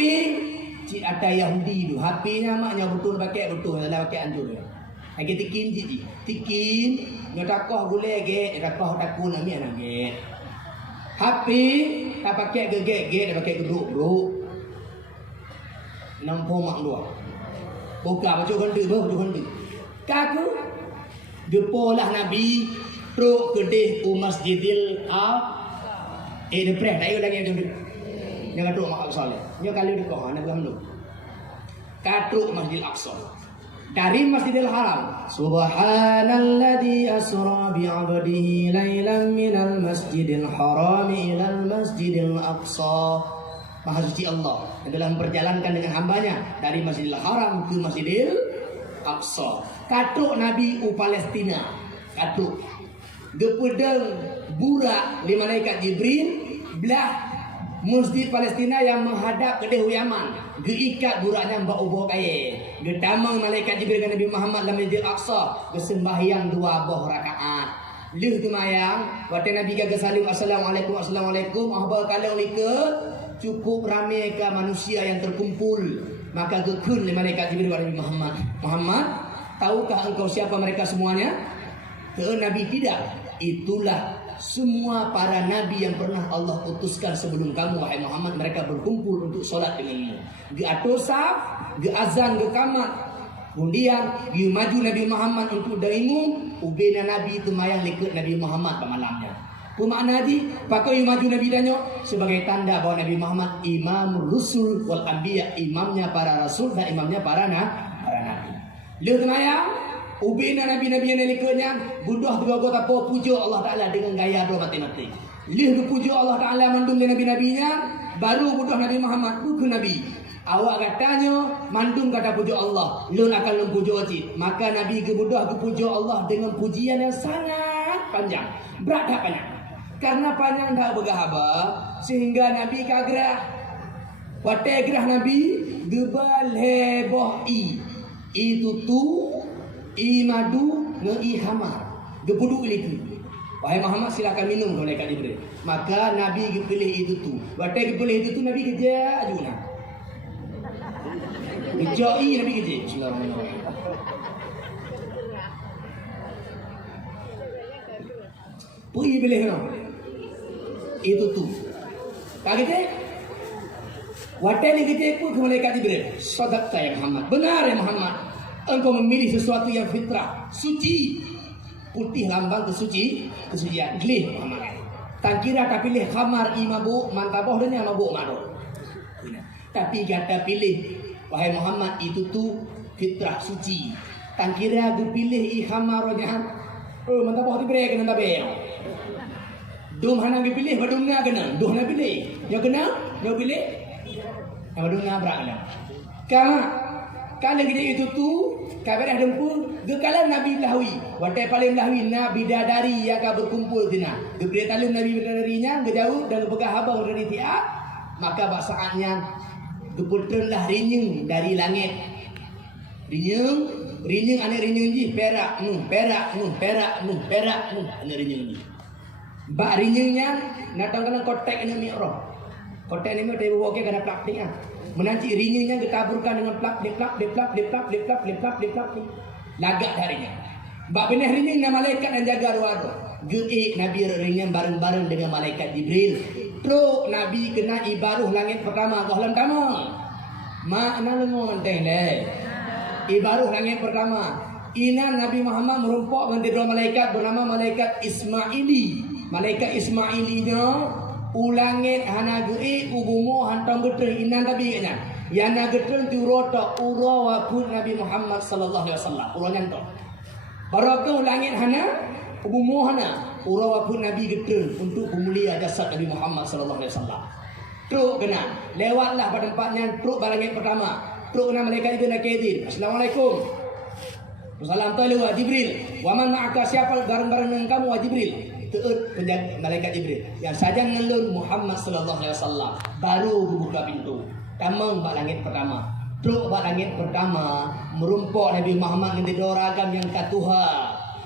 ci ada Yahudi tu. HP nya maknya betul pakai betul dalam pakai anjur. Lagi tikin ngatakoh gule ge, ngatakoh takun ami anak ge. HP tak pakai ge, tak pakai geruk. Nampo mak dua. Buka baju ganti. Kaku depolah Nabi truk kedih Masjidil depreh tak lagi yang jangan truk mak Aqsa nya kali dekoh anak gam lu katruk Masjidil Aqsa dari Masjidil Haram. Subhanalladzi asra bi 'abdihi lailan minal Masjidil Haram ilal Masjidil Aqsa. Maha suci Allah yang telah memperjalankan dengan hambanya dari Masjidil Haram ke Masjidil Aqsa. Katuk Nabi Palestina. Katuk gepedeng burak li malaikat Jibril belah Masjid Palestina yang menghadap ke Yaman. Geikat buraknya mbak ubo kaya. Getamang malaikat Jibril dengan Nabi Muhammad dalam Masjid Aqsa bersembahyang 2 rakaat. Lih tu mayang waktu Nabi gagal salim assalamualaikum. Ahbab kalau ikut cukup ramai ke manusia yang terkumpul. Maka gekun li malaikat Jibril kepada Nabi Muhammad, tahukah engkau siapa mereka semuanya? Nabi tidak. Itulah semua para nabi yang pernah Allah utuskan sebelum kamu wahai Muhammad. Mereka berkumpul untuk solat denganmu. Ge atosaf, ge azan, ge kamat. Kemudian dia maju Nabi Muhammad untuk daimu, ubina Nabi itu mayang likut Nabi Muhammad pada malamnya. Pemakna di pakai maju Nabi danyo sebagai tanda bahwa Nabi Muhammad imam rusul wal anbiya, imamnya para rasul dan imamnya para nabi. Lihat mayang ubina nabi-nabi yang likutnya budah dua kota puja Allah Taala dengan gaya dua mati-mati. Lihat puja Allah Taala mandum nabi-nabinya baru budah Nabi Muhammad bukan nabi. Awak katanya mandum kata puja Allah, lun akan lun puja wajib. Maka Nabi kebudah kepuja Allah dengan pujian yang sangat panjang. Berat tak panjang? Karena panjang tak bergahaba sehingga Nabi kagrah. Watai gerah Nabi gebal heboh itu tu i madu nge i hamar. Gebuduk itu. Wahai Muhammad silakan minum oleh Kak Jibril. Maka Nabi pilih itu tu. Watai pilih itu tu Nabi kerja ajuna. Kejai Nabi kerja. Bismillahirrahmanirrahim. Pergi pilih no. Itu tu. Tak kerja. Watai ni kerja pun ke malaikat Jibril. Sadaqta ya Muhammad. Benar ya Muhammad. Engkau memilih sesuatu yang fitrah, suci. Putih lambang kesucian. Gelih Muhammad. Tak kira tak pilih khamar imabu mantabah dan yang mabuk marut. Tapi kata pilih wahai Muhammad itu tu fitrah suci. Tak kira aku pilih ihamaronya. Oh mantabah tu beri kena tabe. Dum hana pilih badungna kena. Duh na pilih. Yo kena, yo pilih. Badungna berakna. Kalau kita itu tu kabar ada pun gekalan Nabi Lawi. Watai paling Lawi Nabi bidadari yang akan berkumpul dina. Geberi talun Nabi bidadarinya ngejauh dan pegah habang dari tiap. Maka basaannya geputrenlah rinyeng dari langit. Rinyeng anak rinyeng ji perak anak rinyeng ji. Bak rinyengnya natang kena kotek ini mi'rah. Kotek ini dia bawa ke kena plastik ah. Menanti rinyengnya ditaburkan dengan plak. Lagak darinya. Bak benih rinyeng na malaikat yang jaga ruang. Geik Nabi rinyeng bareng-bareng dengan malaikat Jibril. Truk Nabi kena ibaruh langit pertama. Kohlam pertama. Makna lengon teh. Ibaruh langit pertama. Ina Nabi Muhammad merumpok dengan dua malaikat bernama malaikat Ismaili. Malaikat Ismailinya ulangit hana geik ubumo hantam getreng inan tapi katnya. Yana getreng tu rota ura wapun Nabi Muhammad sallallahu alaihi wasallam. Uranya ento. Barakah ulangit hana ubumo hana ura wapun Nabi getreng untuk pemulia jasad Nabi Muhammad sallallahu alaihi wasallam. Truk kena lewatlah pada tempatnya truk balangit pertama. Truk kena malaikat itu nak kedin. Assalamualaikum. Assalamualaikum wa Jibril. Wa man ma'aka siapa bareng-bareng dengan kamu wa Jibril. Teut penjaga malaikat Jibril. Yang saja ngelun Muhammad sallallahu alaihi wasallam baru buka pintu. Tamang bak langit pertama. Truk bak langit pertama merumpok Nabi Muhammad dengan ragam yang katuha.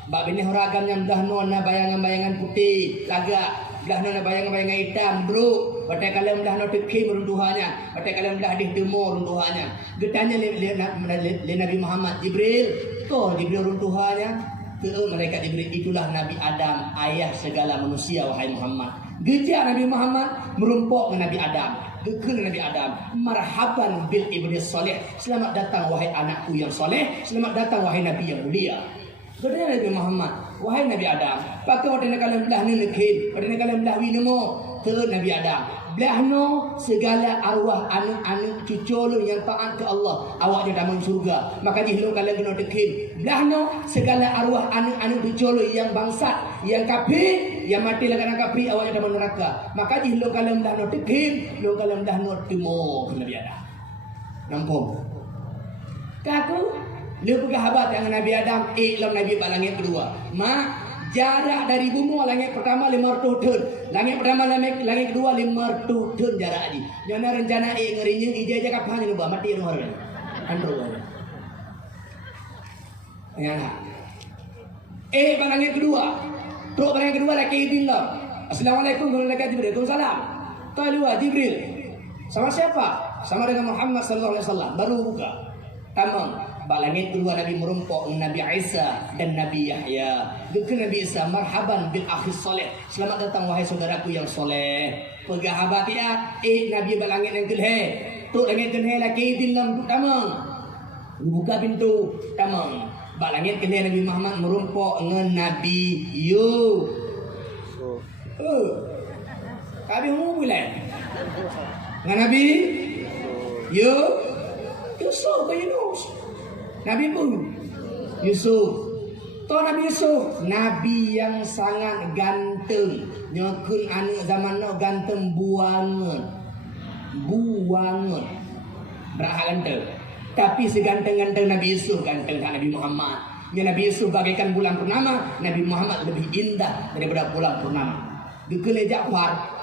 Bak benih ragam yang dah nona bayangan-bayangan putih, lagak. Dah nona bayangan-bayangan hitam, bro. Batai kalam dah nona tekhi meruntuhannya. Batai kalam dah demo runtuhannya. Getanya le Nabi Muhammad Jibril. Toh Jibril runtuhannya. Malaikat Jibril itulah Nabi Adam, ayah segala manusia wahai Muhammad. Gejak Nabi Muhammad merumpok dengan Nabi Adam. Gekul Nabi Adam, marhaban bil ibni soleh. Selamat datang wahai anakku yang soleh. Selamat datang wahai Nabi yang mulia. Kedua Nabi Muhammad, wahai Nabi Adam, pakai wadana kalam belah ni lekhin, wadana kalam belah winemo, terus Nabi Adam. Belahno segala arwah anak-anak cucu lu yang taat ke Allah, awaknya dalam surga. Maka jihlu kalian kena dekhin. Belahno segala arwah anak-anak cucu lu yang bangsat, yang kafir, yang mati lagan kafir, awaknya dalam neraka. Maka jihlu kalian belahno dekhin, lu kalian belahno temo ke Nabi Adam. Nampung. Kaku lu pegah habat dengan Nabi Adam, iklam Nabi pada langit kedua. Jarak dari bumi langit pertama 500 tahun. Langit pertama langit kedua 500 tahun jarak ni. Jangan rencana ngerinya ija kapan ni mati rumah ni. Andro. Ya. Pada langit kedua. Terus pada langit kedua lagi bilang, Assalamualaikum warahmatullahi wabarakatuh. Waalaikumsalam. Talwa Jibril. Sama siapa? Sama dengan Muhammad sallallahu alaihi wasallam. Baru buka. Tamam. Balangit kedua Nabi merumpok Nabi Isa dan Nabi Yahya. Dekul Nabi Isa, marhaban bil akhis soleh. Selamat datang wahai saudaraku yang soleh. Pegah habati Nabi balangit yang kelhe. Tuk langit kelhe lagi dilam tuk tamang. Buka pintu tamang. Bak langit kena Nabi Muhammad merumpok dengan Nabi So, Kami mau bulan. Dengan Nabi Yusuf ke Yunus. Nabi pun Yusuf. Toh Nabi Yusuf, Nabi yang sangat ganteng. Nyokun anak zaman no ganteng buangan. Berhak ganteng. Tapi seganteng-ganteng Nabi Yusuf, ganteng tak Nabi Muhammad. Ya Nabi Yusuf bagaikan bulan purnama, Nabi Muhammad lebih indah daripada bulan purnama. Dikele Ja'far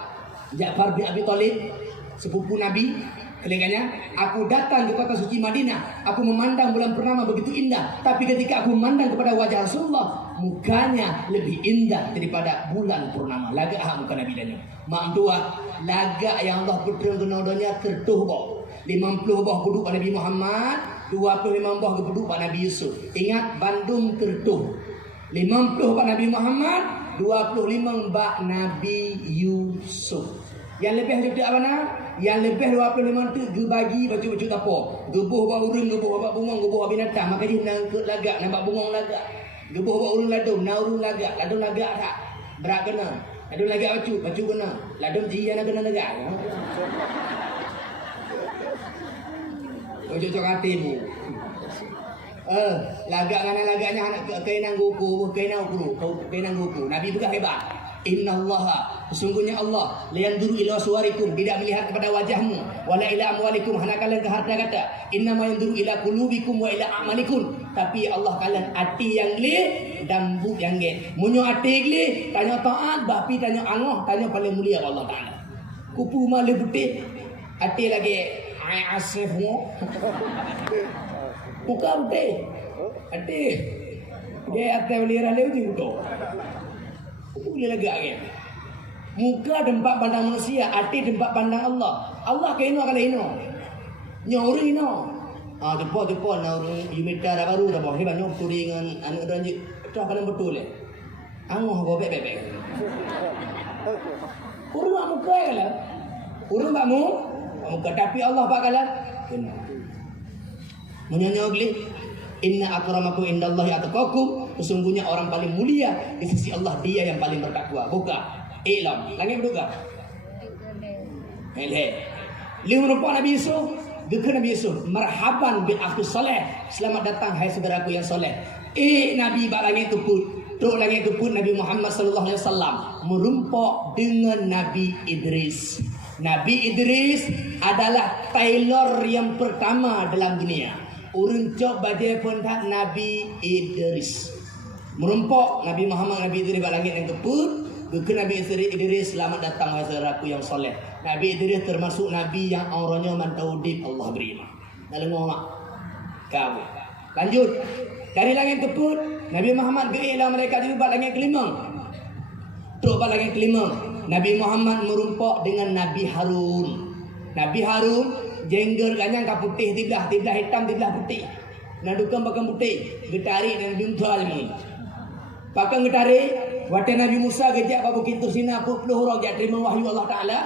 bin Abi Thalib, sepupu Nabi, kelengannya, aku datang ke kota suci Madinah, aku memandang bulan purnama begitu indah, tapi ketika aku memandang kepada wajah Rasulullah, mukanya lebih indah daripada bulan purnama. Lagak muka Nabi dan mak tua, lagak yang Allah putra kenodonya tertuh boh. 50 boh penduduk pada Nabi Muhammad, 25 boh penduduk pada Nabi Yusuf. Ingat Bandung tertuh. 50 pada Nabi Muhammad, 25 bak Nabi Yusuf. Yang lebih hidup apa nak? Yang lebih 25 tu ge bagi baju-baju tapo. Gebuh bak urun, gebuh bak bungong, gebuh bak binatang. Maka dia nang ke lagak, nampak bungong lagak. Gebuh bak urun ladung, na urun lagak, ladung lagak tak. Berak kena. Ladung lagak baju kena. Ladung jian kena lagak. Ojo hati bu. Lagak ngana lagaknya anak kainan guku, kainan guku. Nabi juga hebat. Innallaha, sesungguhnya Allah liyanzuru ila suwarikum, tidak melihat kepada wajahmu, wala ila amwalikum, hana kalian ke harta kata. Innama yanzuru ila qulubikum wa ila a'malikum. Tapi Allah kalian hati yang li dan bu yang ge. Munyo hati li, tanya taat, bapi tanya Allah, tanya paling mulia Allah Taala. Kupu male putih, hati lagi ai asifmu. Buka putih. Hati. Dia hati belira leu tu. Boleh lagak kan? Muka tempat pandang manusia, hati tempat pandang Allah. Allah ke ino kala ino. Nyauri ino. Depo na urang yumita dah baru dah bawa banyak turingan anu ranjit. Itu akan betul le. Angoh go bebek. Urang muka kala. Urang bakmu muka tapi Allah pak kala. Kena. Menyanyogli inna akramakum indallahi atqakum. Sesungguhnya orang paling mulia di sisi Allah dia yang paling bertakwa. Buka. Ilam. Langit buka. Lihat merupakan Nabi Yusuf. Gekan Nabi Yusuf. Marhaban bil akhi saleh. Selamat datang hai saudaraku yang soleh. Nabi bak langit tu pun. Tok langit tu pun Nabi Muhammad sallallahu alaihi wasallam merumpok dengan Nabi Idris. Nabi Idris adalah tailor yang pertama dalam dunia. Urang cok badai pun tak Nabi Idris. Merumpok Nabi Muhammad Nabi Idris bak langit yang keput. Ke Nabi Idris selamat datang wahai saudaraku yang soleh. Nabi Idris termasuk Nabi yang auranya mantaudib Allah beri. Dalam ngomong kau. Lanjut. Dari langit keput Nabi Muhammad geilah mereka di bak langit kelima. Tok bak langit kelima Nabi Muhammad merumpok dengan Nabi Harun. Nabi Harun jengger kanyang ka putih tiblah hitam tiblah putih. Nadukan bakang putih getari dan Nabi Musa ni. Pakang getari wate Nabi Musa gejak ka bukit Tursina puluh orang jak terima wahyu Allah Taala.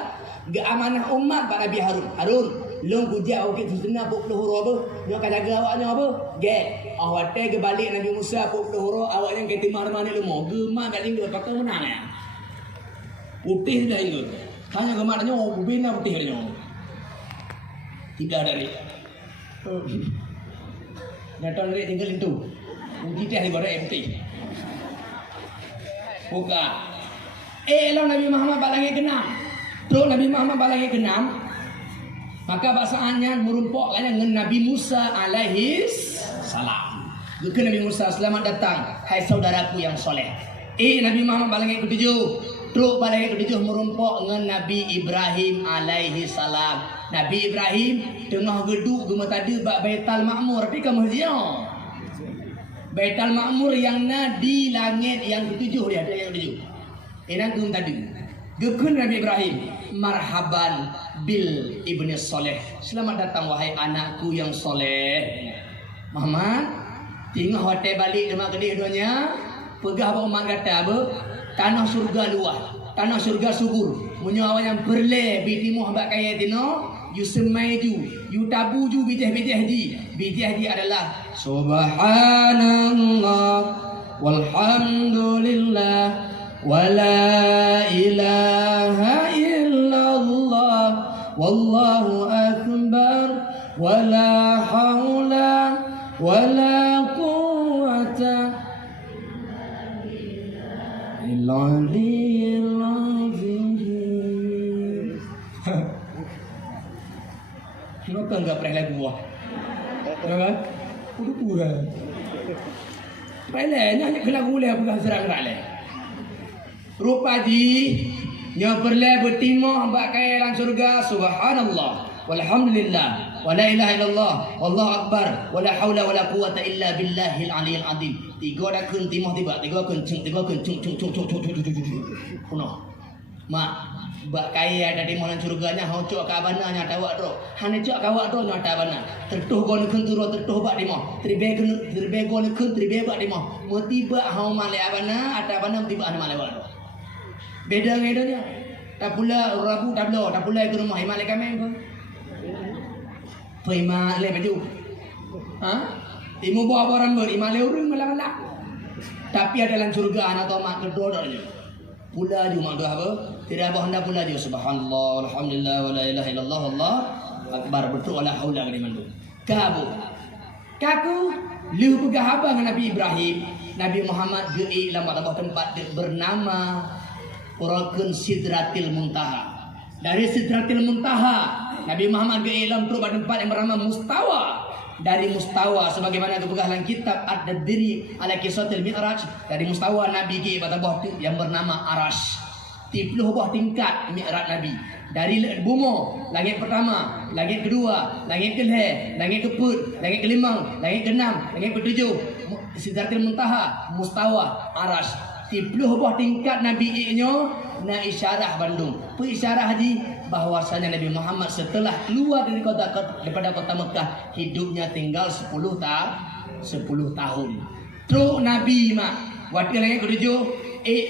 Ge amanah umat pak Nabi Harun. Harun, long gujak bukit Tursina puluh orang nyo ka jaga awaknya apa? Ge, awate ge balik Nabi Musa puluh orang awaknya ke timar mana lemo. Gemah kat linggo pakang menang ya. Putih dah itu. Hanya gemarnya bina putih dia. Tidak dari. Datang dari tinggal itu. Uji teh ibarat empty. Buka. Lalu Nabi Muhammad balangi genam. Terus Nabi Muhammad balangi genam. Maka bahasaannya merumpok dengan Nabi Musa alaihi salam. Ke Nabi Musa, selamat datang hai saudaraku yang soleh. Nabi Muhammad balangi ketujuh. Terus balangi ketujuh merumpok dengan Nabi Ibrahim alaihi salam. Nabi Ibrahim tengah geduk gemah tadi bak Baitul Ma'mur tapi kamu dia. Baitul Ma'mur yang di langit yang ketujuh dia ada yang ketujuh. Enang gum tadi. Gekun Nabi Ibrahim, marhaban bil ibni soleh. Selamat datang wahai anakku yang soleh. Muhammad, tengah wate balik demak kedih duanya. Pegah bawa mak kata apa? Tanah surga luah, tanah surga subur. Punya awak yang berle bitimuh bak kaya tino. you semai ju, you tabu ju bijah-bijah ji. Bijah ji adalah subhanallah walhamdulillah wala ilaha illallah wallahu akbar wala haula wala quwwata illa billah. Kenapa enggak pernah lagu wah? Kan? Udah kurang. Pernah nyanyi ke lagu boleh bukan serang-serang leh. Rupa ji nya perle bertimah hamba kaya dalam surga subhanallah walhamdulillah wala ilaha illallah wallahu akbar wala haula wala quwata illa billahil aliyil azim. Tiga dah kun timah tiba, tiga kun cung kuno. Mak bak kaya ada di mana surganya hau cok ka bana nya tawak ro. Han cok ka wak ro nya ta bana. Tertuh gon kun turo tertuh bak di mo. Tribe gon kun tribe bak di mo. Mo tiba hau male abana ada bana tiba an male wak. Beda ngedanya. Tak pula rabu tablo, tak pula ke rumah imale kami ko. Pema le baju. Ha? Timu bawa orang ber imale urang melak-melak. Tapi ada dalam surga anak atau mak kedodornya. Pula ju mak apa? Tidak apa hendak pula ju subhanallah alhamdulillah wala ilaha illallah Allah akbar betul wala haula gani mandu. Kabu. Kaku lu pegah abang Nabi Ibrahim, Nabi Muhammad gei lama tempat bernama Urakeun Sidratil Muntaha. Dari Sidratil Muntaha, Nabi Muhammad ke ilam turut tempat yang bernama Mustawa. Dari Mustawa sebagaimana kebegalan kitab Ad-Diri ala Qisatil Mi'raj, dari Mustawa Nabi ke pada buah yang bernama Arash. 30 buah tingkat Mi'raj Nabi. Dari bumo, langit pertama, langit kedua, langit kelih, langit keput, langit kelima, langit keenam, langit ketujuh, Sidratil Muntaha, Mustawa, Arash. 30 buah tingkat Nabi nya na isyarah Bandung. Isyarah haji bahwasanya Nabi Muhammad setelah keluar daripada kota Mekah hidupnya tinggal 10 tahun. Terus Nabi mak waktu langit ketujuh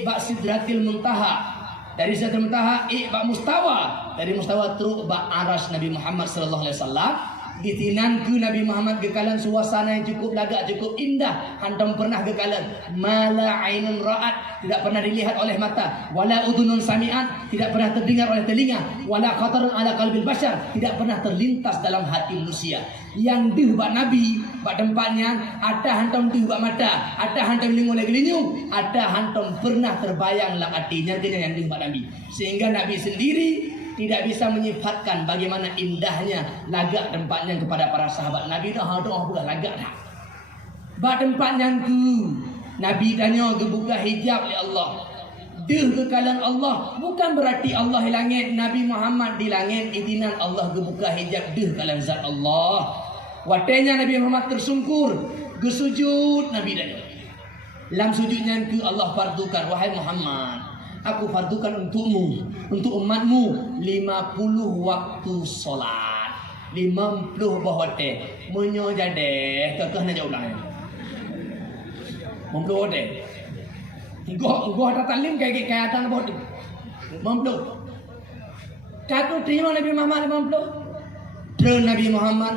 bak Sidratil Muntaha. Dari Sidratil Muntaha bak Mustawa. Dari Mustawa terus bak Arash Nabi Muhammad sallallahu alaihi wasallam. Ditinan ke Nabi Muhammad kekalan suasana yang cukup lagak, cukup indah. Hantam pernah kekalan mala ainun ra'at, tidak pernah dilihat oleh mata, wala udhunun sami'at, tidak pernah terdengar oleh telinga, wala khatarun ala qalbil bashar, tidak pernah terlintas dalam hati manusia. Yang dih bak Nabi bak tempatnya ada hantam dih bak mata, ada hantam lingung oleh gelinyung, ada hantam pernah terbayang dalam hatinya yang dih bak Nabi. Sehingga Nabi sendiri tidak bisa menyifatkan bagaimana indahnya lagak tempatnya kepada para sahabat. Nabi dah bukan lagak dah. Bak tempatnya ke Nabi tanya gebuka hijab oleh Allah. Deh kekalan Allah bukan berarti Allah di langit, Nabi Muhammad di langit. Izinan Allah gebuka hijab deh kalan zat Allah. Watenya Nabi Muhammad tersungkur, gesujud Nabi tanya. Dalam sujudnya ke Allah fardukan, wahai Muhammad, aku fardukan untukmu, untuk umatmu 50 waktu solat, 50 bahwate menyo jade kekeh nak ulang. 50 deh. Gua datang lim kayak atan bot. 50. Katu terima Nabi Muhammad 50. Terus Nabi Muhammad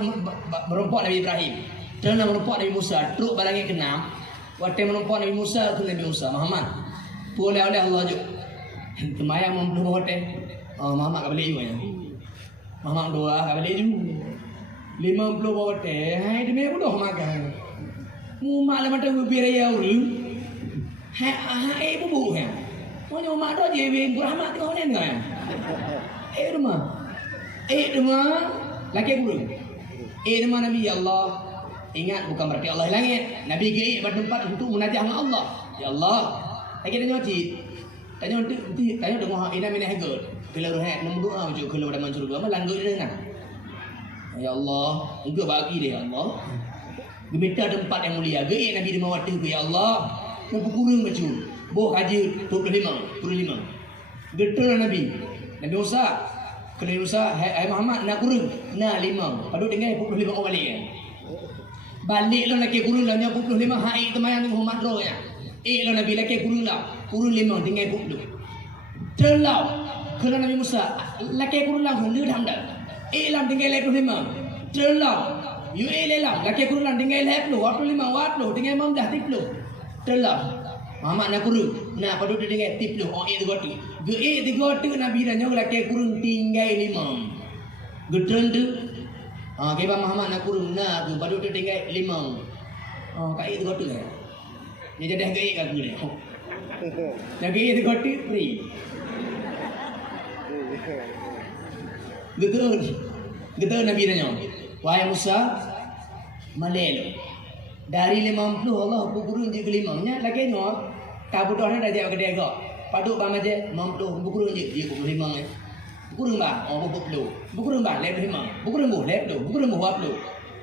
merompak Nabi Ibrahim. Terus merompak Nabi Musa. Terus balangi keenam. Waktu merompak Nabi Musa ke Nabi Musa Muhammad. Boleh oleh Allah juk. Temayang 50 bahwate. Muhammad tak balik juga ya. Muhammad doa tak balik juga. 50 bahwate. Hai demi aku dah makan. Mumak lah mata beraya orang. Hai bubu ya. Mana mak dah je bin rahmat kau ni enggak ya. Rumah. Rumah laki guru. Rumah Nabi ya Allah. Ingat bukan berarti Allah langit. Nabi ke bertempat untuk munajat dengan Allah. Ya Allah. Lagi tanya cik. Tanya dengar ina mina hagut. Kalau roh nombor doa macam kalau dalam surga malang gua dengar. Ya Allah, engkau bagi dia ya Allah. Gemita tempat yang mulia. Ge Nabi di mawati ke ya Allah. Mau kurung baju. Boh haji 25. Getul Nabi. Nabi Musa. Kalau Musa, hai Muhammad nak kurung. Nah 5. Padu tinggal 25 orang balik ya. Balik lo laki kurung lah 25 hai temayang Muhammad roh ya. Lo Nabi laki kurung lah. Kurung 5 tinggal 20. Terlau. Kalau Nabi Musa laki kurung lah hendak dah. Lam tinggal 25. Terlam. You lam. Laki kurun lam tinggal 20. Waktu 5 waktu. Tinggal mam dah 30. Terlam. Mamak nak kurun. Nah pada dia tinggal 30. Oh itu gotu. Ge itu gotu Nabi dah nyok laki kurun tinggal 5. Gedren tu. Keba Muhammad nak kurun na tu pada dia tinggal 5. Kai itu gotu lah. Dia jadi gay kat gule. Lagi itu gotu free. Betul Nabi nanya. Wahai Musa, malelo. Dari 50 Allah bukurun je ke 5 nya lagi no. Kabudohnya dah jauh gede kok. Paduk bang aja 50 bukurun je dia 25 nya. Bukurun bang, bukurun. Bukurun bang lep 5. Bukurun bu lep tu. Bukurun bu 20.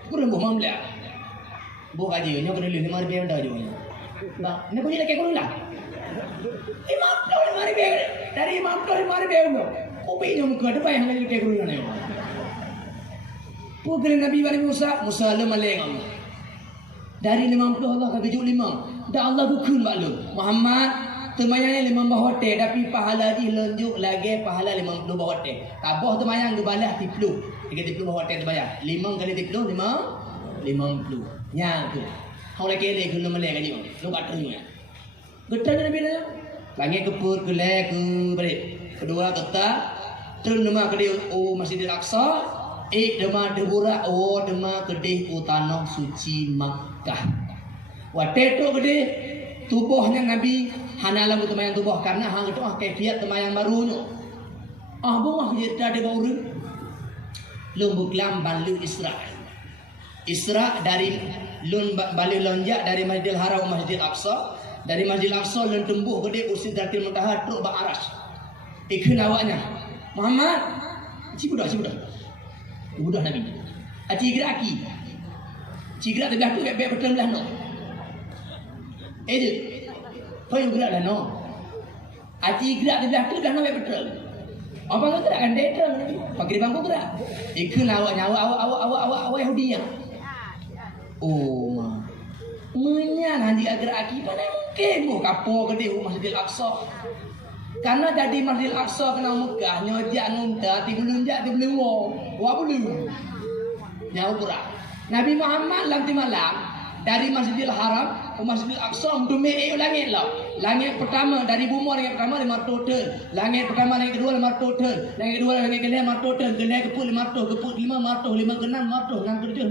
Bukurun bu 15. Bu kaji nya kena 5 ribu dah je. Bang, ni punya lagi kurun lah. 5 ribu dari 5 ribu. Kopi nya muka ada yang lagi kurun ni. Putri Nabi Musa lemaleng dari 50 Allah ke 75 dah Allah bukun maklum Muhammad temayang 5 bawah teh tapi pahala di lenjuk lagi pahala 50 bawah teh tabah temayang gebalah 30 30 bawah teh temayang 5 kali 30 50 nya tu hau lagi le ke lemaleng aja lu kat terima getan Nabi dah langit keput gelek ke balik kedua kata terus nama ke dia Masjidil Aqsa dema debura dema kedih utanah suci Makkah. Wate tu kedih tubuhnya Nabi hanalam temayang tubuh karena hang itu kefiat temayang barunya. Bungah je ada bauru. Lumbuk lam balu Israel. Isra dari lun balu lonjak dari Masjidil Haram Masjidil Aqsa, dari Masjidil Aqsa lun tembuh kedih Sidratil Muntaha truk bak aras. Ikun awaknya. Muhammad, cibudak. Budak Nabi. Aci gerak aki. Cigerak tebelah tu bebek betul belah no. Je. Kau gerak dah no. Aci gerak tebelah tu dah no bebek betul. Apa kau gerak kan dia terang Nabi. Pakai bangku gerak. Ikun awak Yahudi yang. Menyan nanti gerak aki mana mungkin bu kapur ke dia Masjidil Aqsa. Karena jadi Masjidil Aqsa kena Mekah nyojak nunta ti belum jak ti belum wa belum nyau kurang Nabi Muhammad lanti malam dari Masjidil Haram ke Masjidil Aqsa mendumi langit lah langit pertama dari bumi langit pertama 500 ton langit pertama langit kedua 500 ton langit kedua langit ketiga 500 ton gelai keput 500 keput 5 ke 6 500 6 ke 7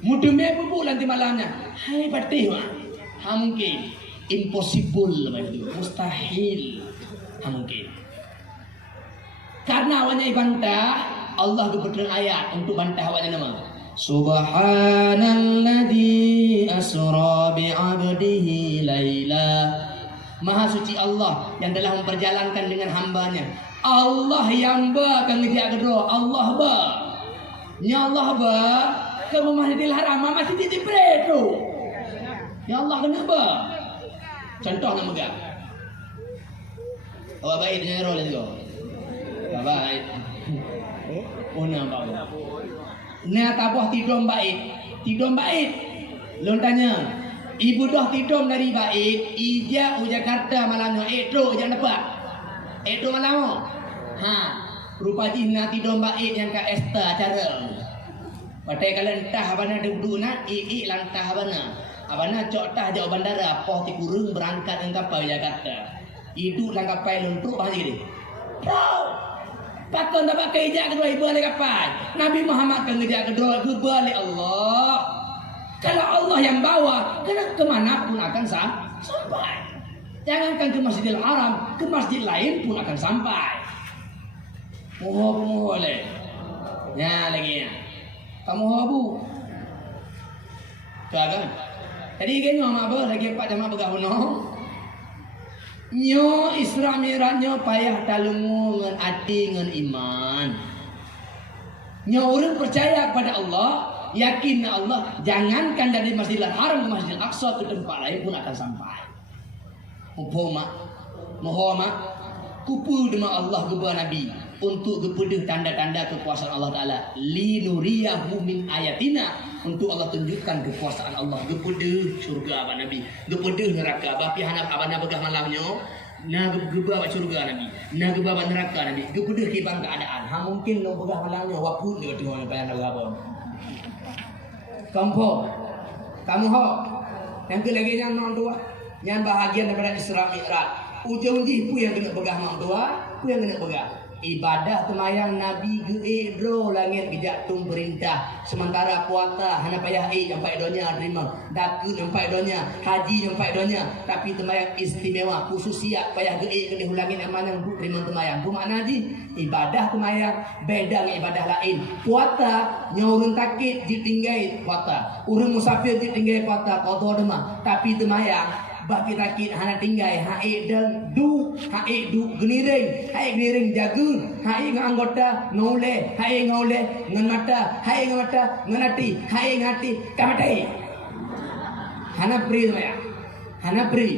500 mendumi bubu lanti malamnya hai patih mungkin impossible begitu, mustahil, mungkin. Karena awalnya bantah, Allah kebetulan ayat untuk bantah awalnya nama. Subhanalladzi asra bi'abdihi laila. Maha suci Allah yang telah memperjalankan dengan hambanya. Allah yang akan ngejak kedua. Allah ba. Ya Allah ba. Ke Masjidil Haram masih di Jibril tu. Ya Allah kenapa? Contoh nama gak. Awak baik dengan role juga. Baik. Nampak. Ni tabuh tidur baik. Tidur baik. Lu tanya, ibu dah tidur dari baik, ija Jakarta malamnya. Tu jangan dapat. Tu malam. Rupa jina tidur baik yang ka esta cara. Patai kalian entah abana duduk nak, lantah abana. Abana cok tah jauh bandara, poh ti kurung berangkat dengan kapal Jakarta. Hidup lang kapal luntuk apa gini? Pakon tak pakai ijak kedua ibu balik kapal. Nabi Muhammad kan ijak kedua ibu balik Allah. Kalau Allah yang bawa, kemana pun akan sampai. Jangankan ke Masjidil Haram, ke masjid lain pun akan sampai. Boleh. Ya lagi ya. Kamu habu. Kan? Tadi kan mama apa lagi pak jamaah bergahuno. Nyo Isra Mi'raj nyo payah talungu ngan ati ngan iman. Nyo orang percaya kepada Allah, yakin Allah, jangankan dari Masjidil Haram ke Masjidil Aqsa ke tempat lain pun akan sampai. Mohon kupu dema Allah kepada Nabi untuk kepeduh tanda-tanda kekuasaan Allah Ta'ala linuriyahu min ayatina, untuk Allah tunjukkan kekuasaan Allah, kepeduh surga abang Nabi, kepeduh neraka abang pihana abang Nabi begah malamnya Nah gebah surga Nabi. Nah gebah neraka Nabi. Gepedah kibang keadaan. Ha mungkin lo begah malangnya wapun dia tengok yang payah nak apa. Kamu ho. Yang ke lagi yang non tua. Yang bahagian daripada Isra Mi'raj. Ujung di pu yang kena begah mak tua, pu yang kena begah. Ibadah temayang Nabi geedro langit kejak tum perintah. Sementara puasa hana payah sampai donya terima. Dakut sampai donya, haji sampai donya. Tapi temayang istimewa khususiat payah geed kena hulangin amanang bu terima temayang. Bu makna haji ibadah temayang beda dengan ibadah lain. Puasa nyaurun takit ditinggai puasa. Urang musafir ditinggai puasa qada demah. Tapi temayang baki takit hana tinggai hae dan du geniring jaga hae anggota ngole hae ngole ngan mata nganati hae ngati kamate hana pri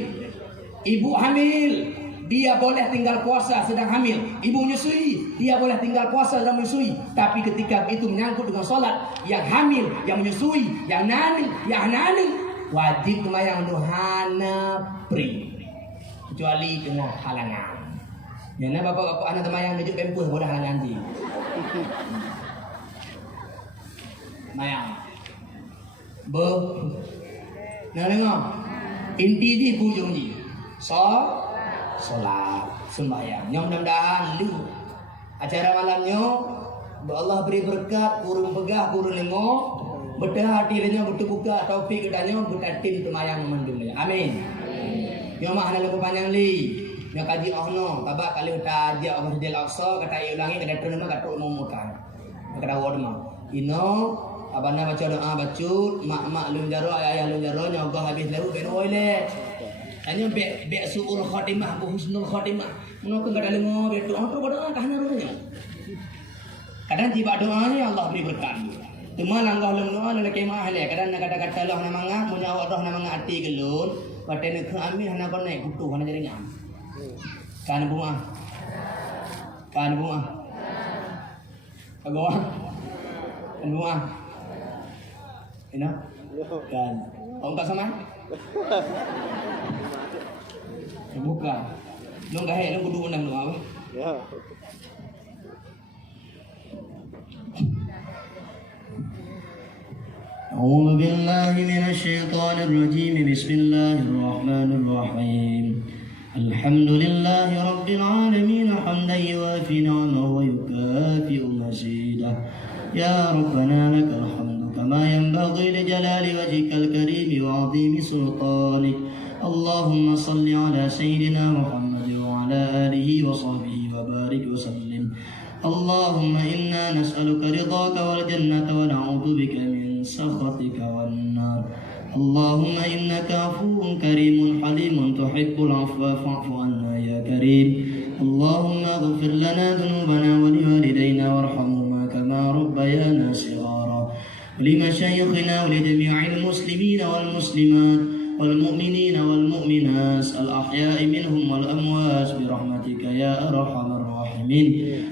ibu hamil dia boleh tinggal puasa sedang hamil. Ibu menyusui, dia boleh tinggal puasa sedang menyusui. Tapi ketika itu menyangkut dengan solat, yang hamil, yang menyusui, yang naning, wajib temayang nuhana pri. Kecuali kena halangan. Yana bapak-bapak anak temayang menuju kampus boleh halangan nanti. Mayang. Nah dengar. Inti di hujung ni. Solat sembahyang. Yang mudah-mudahan lu acara malamnya Allah beri berkat, kurung pegah, kurung lengo, bedah hati lengo, betul buka taufik kedanya, betul tim temayang memandungnya. Amin. Yang mah ada panjang li. Yang kaji ono, tabak kali uta aja Masjidil Aqsa kata ulangi kata tu nama kata umumkan. Kata word mah. Ino abana baca doa bacut, mak lum jaro ayah lum jaro nyogah habis lalu ben oile. Hanya be suul khatimah, husnul khatimah. Menurut kada lengo be doa tu berdoa kahna rupanya. Kadang tiba doanya Allah beri berkat. Cuma langgah lem doa nak kemah le. Kadang nak kata-kata Allah namanga munyawat roh namanga ati gelun. Paten nak amin hana kon naik butuh hana jadi ngam. Kan bunga. Agawa. Kan bunga. Ina? Kan. Kau tak sama? Buka. Nung gahe nung kudu unang doa. Ya. أعوذ بالله من الشيطان الرجيم بسم الله الرحمن الرحيم الحمد لله رب العالمين حمدا يوافي نعمه ويكافئ مزيده يا ربنا لك الحمد كما ينبغي لجلال وجهك الكريم وعظيم سلطانك اللهم صل على سيدنا محمد وعلى آله وصحبه وبارك وسلم اللهم إنا نسألك رضاك والجنة ونعوذ بك من سخطك والنار اللهم إنك عفو كريم حليم تحب العفو فاعف عنا يا كريم اللهم اغفر لنا ذنوبنا ولوالدينا وارحمهما كما ربيانا صغارا ولمشايخنا ولجميع المسلمين والمسلمات والمؤمنين والمؤمنات الأحياء منهم والأموات برحمتك يا أرحم الراحمين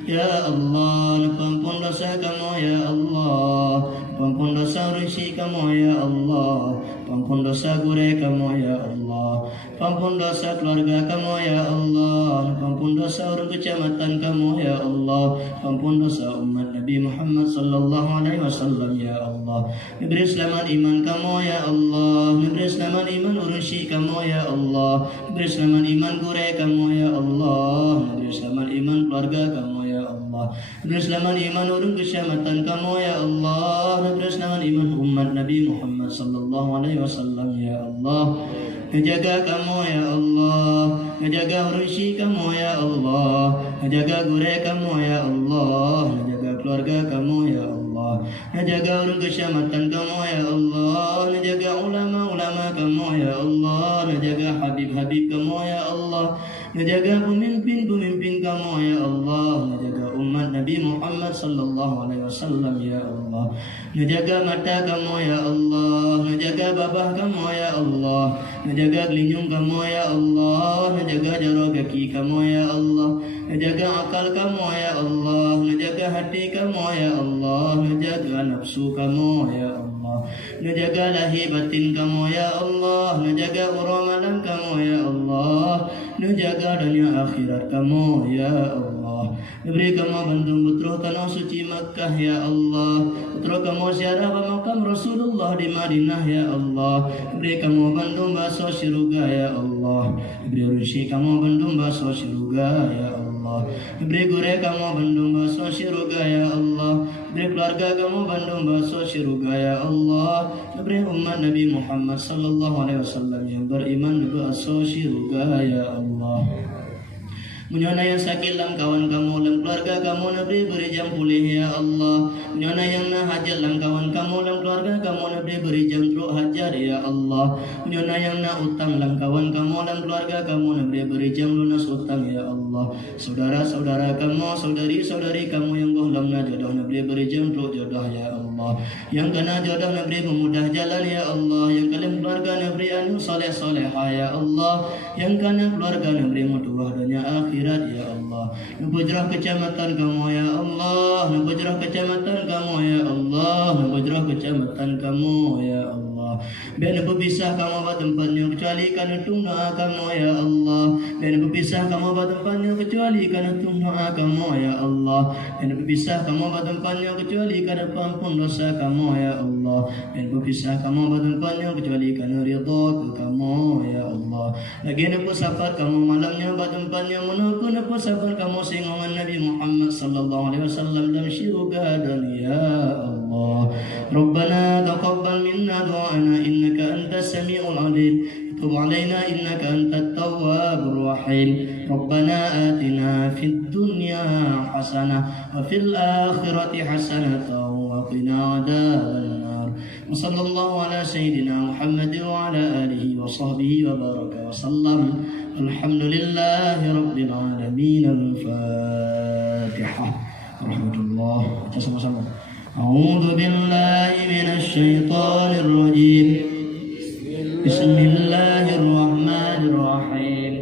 يا الله نقمپun dosa kamu ya Allah ampun dosa rezeki kamu ya Allah ampun dosa gure kamu ya Allah ampun dosa keluarga kamu ya Allah ampun dosa orang kecamatan kamu ya Allah ampun dosa umat Nabi Muhammad sallallahu alaihi wasallam ya Allah beri selamat iman kamu ya Allah beri selamat iman urusi kamu ya Allah beri selamat iman gure kamu ya Allah beri selamat iman keluarga kamu ya Allah beri selamat iman orang kecamatan kamu ya Allah beri selamat iman umat Nabi Muhammad sallallahu alaihi wasallam ya Allah menjaga kamu ya Allah menjaga urusi kamu ya Allah menjaga gure kamu ya Allah menjaga keluarga kamu ya Allah menjaga orang kecamatan kamu ya Allah menjaga ulama-ulama kamu ya Allah menjaga habib-habib kamu ya Allah menjaga pemimpin-pemimpin kamu ya Allah menjaga umat Nabi Muhammad sallallahu alaihi wasallam ya Allah menjaga mata kamu ya Allah menjaga babah kamu ya Allah menjaga gelinyung kamu ya Allah menjaga jari kaki kamu ya Allah menjaga akal kamu ya Allah menjaga hati kamu ya Allah menjaga nafsu kamu ya Allah Nu jaga lahir batin kamu ya Allah, nu jaga uramalan kamu ya Allah, nu jaga dunia akhirat kamu ya Allah. Beri kamu bantu putra tanah suci Makkah ya Allah, putra kamu ziarah makam Rasulullah di Madinah ya Allah. Beri kamu bantu baso syurga ya Allah, beri rezeki kamu bantu baso syurga ya Allah. Beri gure kamu bantu baso syurga ya Allah, beri keluarga kamu bantu baso syurga ya Allah. Beri umat Nabi Muhammad sallallahu alaihi wasallam yang beriman baso syurga ya Allah. Menyana yang sakit dalam kawan kamu, dalam keluarga kamu, Nabi beri jam pulih ya Allah. Menyana yang nak hajat dalam kawan kamu, dalam keluarga kamu, Nabi beri jam teruk hajar ya Allah. Menyana yang nak utang dalam kawan kamu, dalam keluarga kamu, Nabi beri jam lunas utang ya Allah. Saudara-saudara kamu, saudari-saudari kamu yang gohlamna jodoh, Nabi beri jam teruk jodoh ya Allah. Yang kena jodoh, Nabi memudah jalan ya Allah. Yang kalian keluarga, Nabi anu soleh-solehah ya Allah. Yang kena keluarga, Nabi mutuah dunia akhirat ya Allah. Nubujrah kecamatan kamu ya Allah, nubujrah kecamatan kamu ya Allah, nubujrah kecamatan kamu ya Allah. Biar berpisah kamu pada tempatnya kecuali karena doa kamu ya Allah. Biar berpisah kamu pada tempatnya kecuali karena doa kamu ya Allah. Biar berpisah kamu pada tempatnya kecuali karena ampun dosa kamu ya Allah. Biar berpisah kamu pada tempatnya kecuali karena ridha kamu ya Allah. Lagi nampu safar kamu malamnya pada tempatnya menunggu nampu safar kamu singgungan Nabi Muhammad sallallahu alaihi wasallam dalam syurga dan ya Allah. Rabbana taqabbal minna du'ana innaka antas samiul alim. Tub alaina innaka antat tawwabur rahim. Rabbana atina fid dunya hasanah wa fil akhirati hasanah wa qina adzabannar. وصلى الله على سيدنا محمد وعلى آله وصحبه وبارك وسلم. الحمد لله رب العالمين. الفاتحة. ورحمة الله. أعوذ بالله من الشيطان الرجيم. بسم الله الرحمن الرحيم.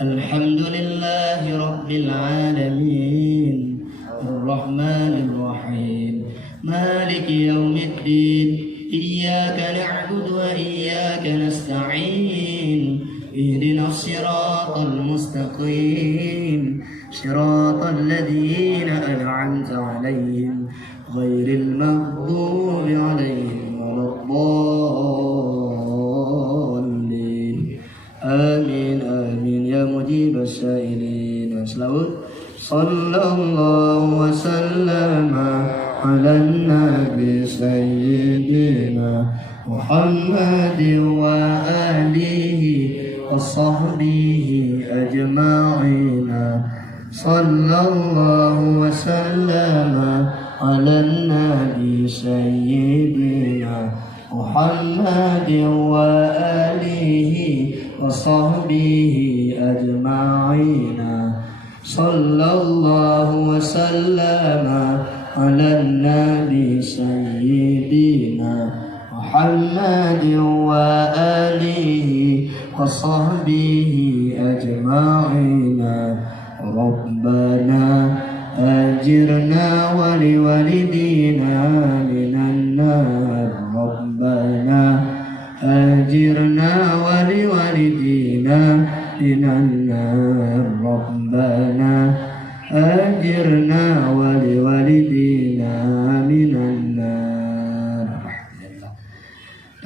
الحمد لله رب العالمين الرحمن الرحيم مالك يوم الدين إياك نعبد وإياك نستعين اهدنا الصراط المستقيم صراط الذين أنعمت عليهم غير المغضوب عليهم ولا الضالين. آمين آمين يا مجيب السائلين. صلى الله وسلم على النبي سيدنا محمد وآله وصحبه أجمعين. صلى الله وسلم على النبي سيدنا محمد وآله وصحبه أجمعين. صلى الله وسلم على النبي سيدنا محمد وآله وصحبه أجمعين. ربنا أجرنا ولوالدينا من النار. ربنا أجرنا ولوالدينا من النار. ربنا أجرنا ولوالدينا من النار.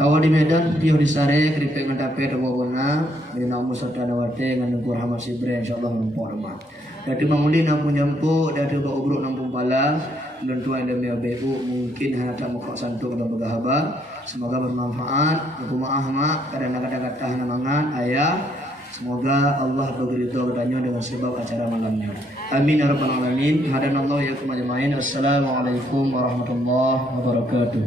Tawa di Medan, Tio di Sare, Kripek Mentape, Dawawana, Bina Musata Dawate, Nganungkur Hamad Sibre, InsyaAllah Numpuk Remah. Dari Manguli Nampung Jampu, dari Bak Ubruk Nampung Pala, dan Tuan dan BU mungkin hanya tak muka santuk dan bergahaba. Semoga bermanfaat. Aku maaf mak, kadang-kadang kata namangan ayah. Semoga Allah beritahu kepadanya dengan sebab acara malamnya. Amin ya rabbal alamin. Hadanallahu ya kumajmain. Assalamualaikum warahmatullahi wabarakatuh.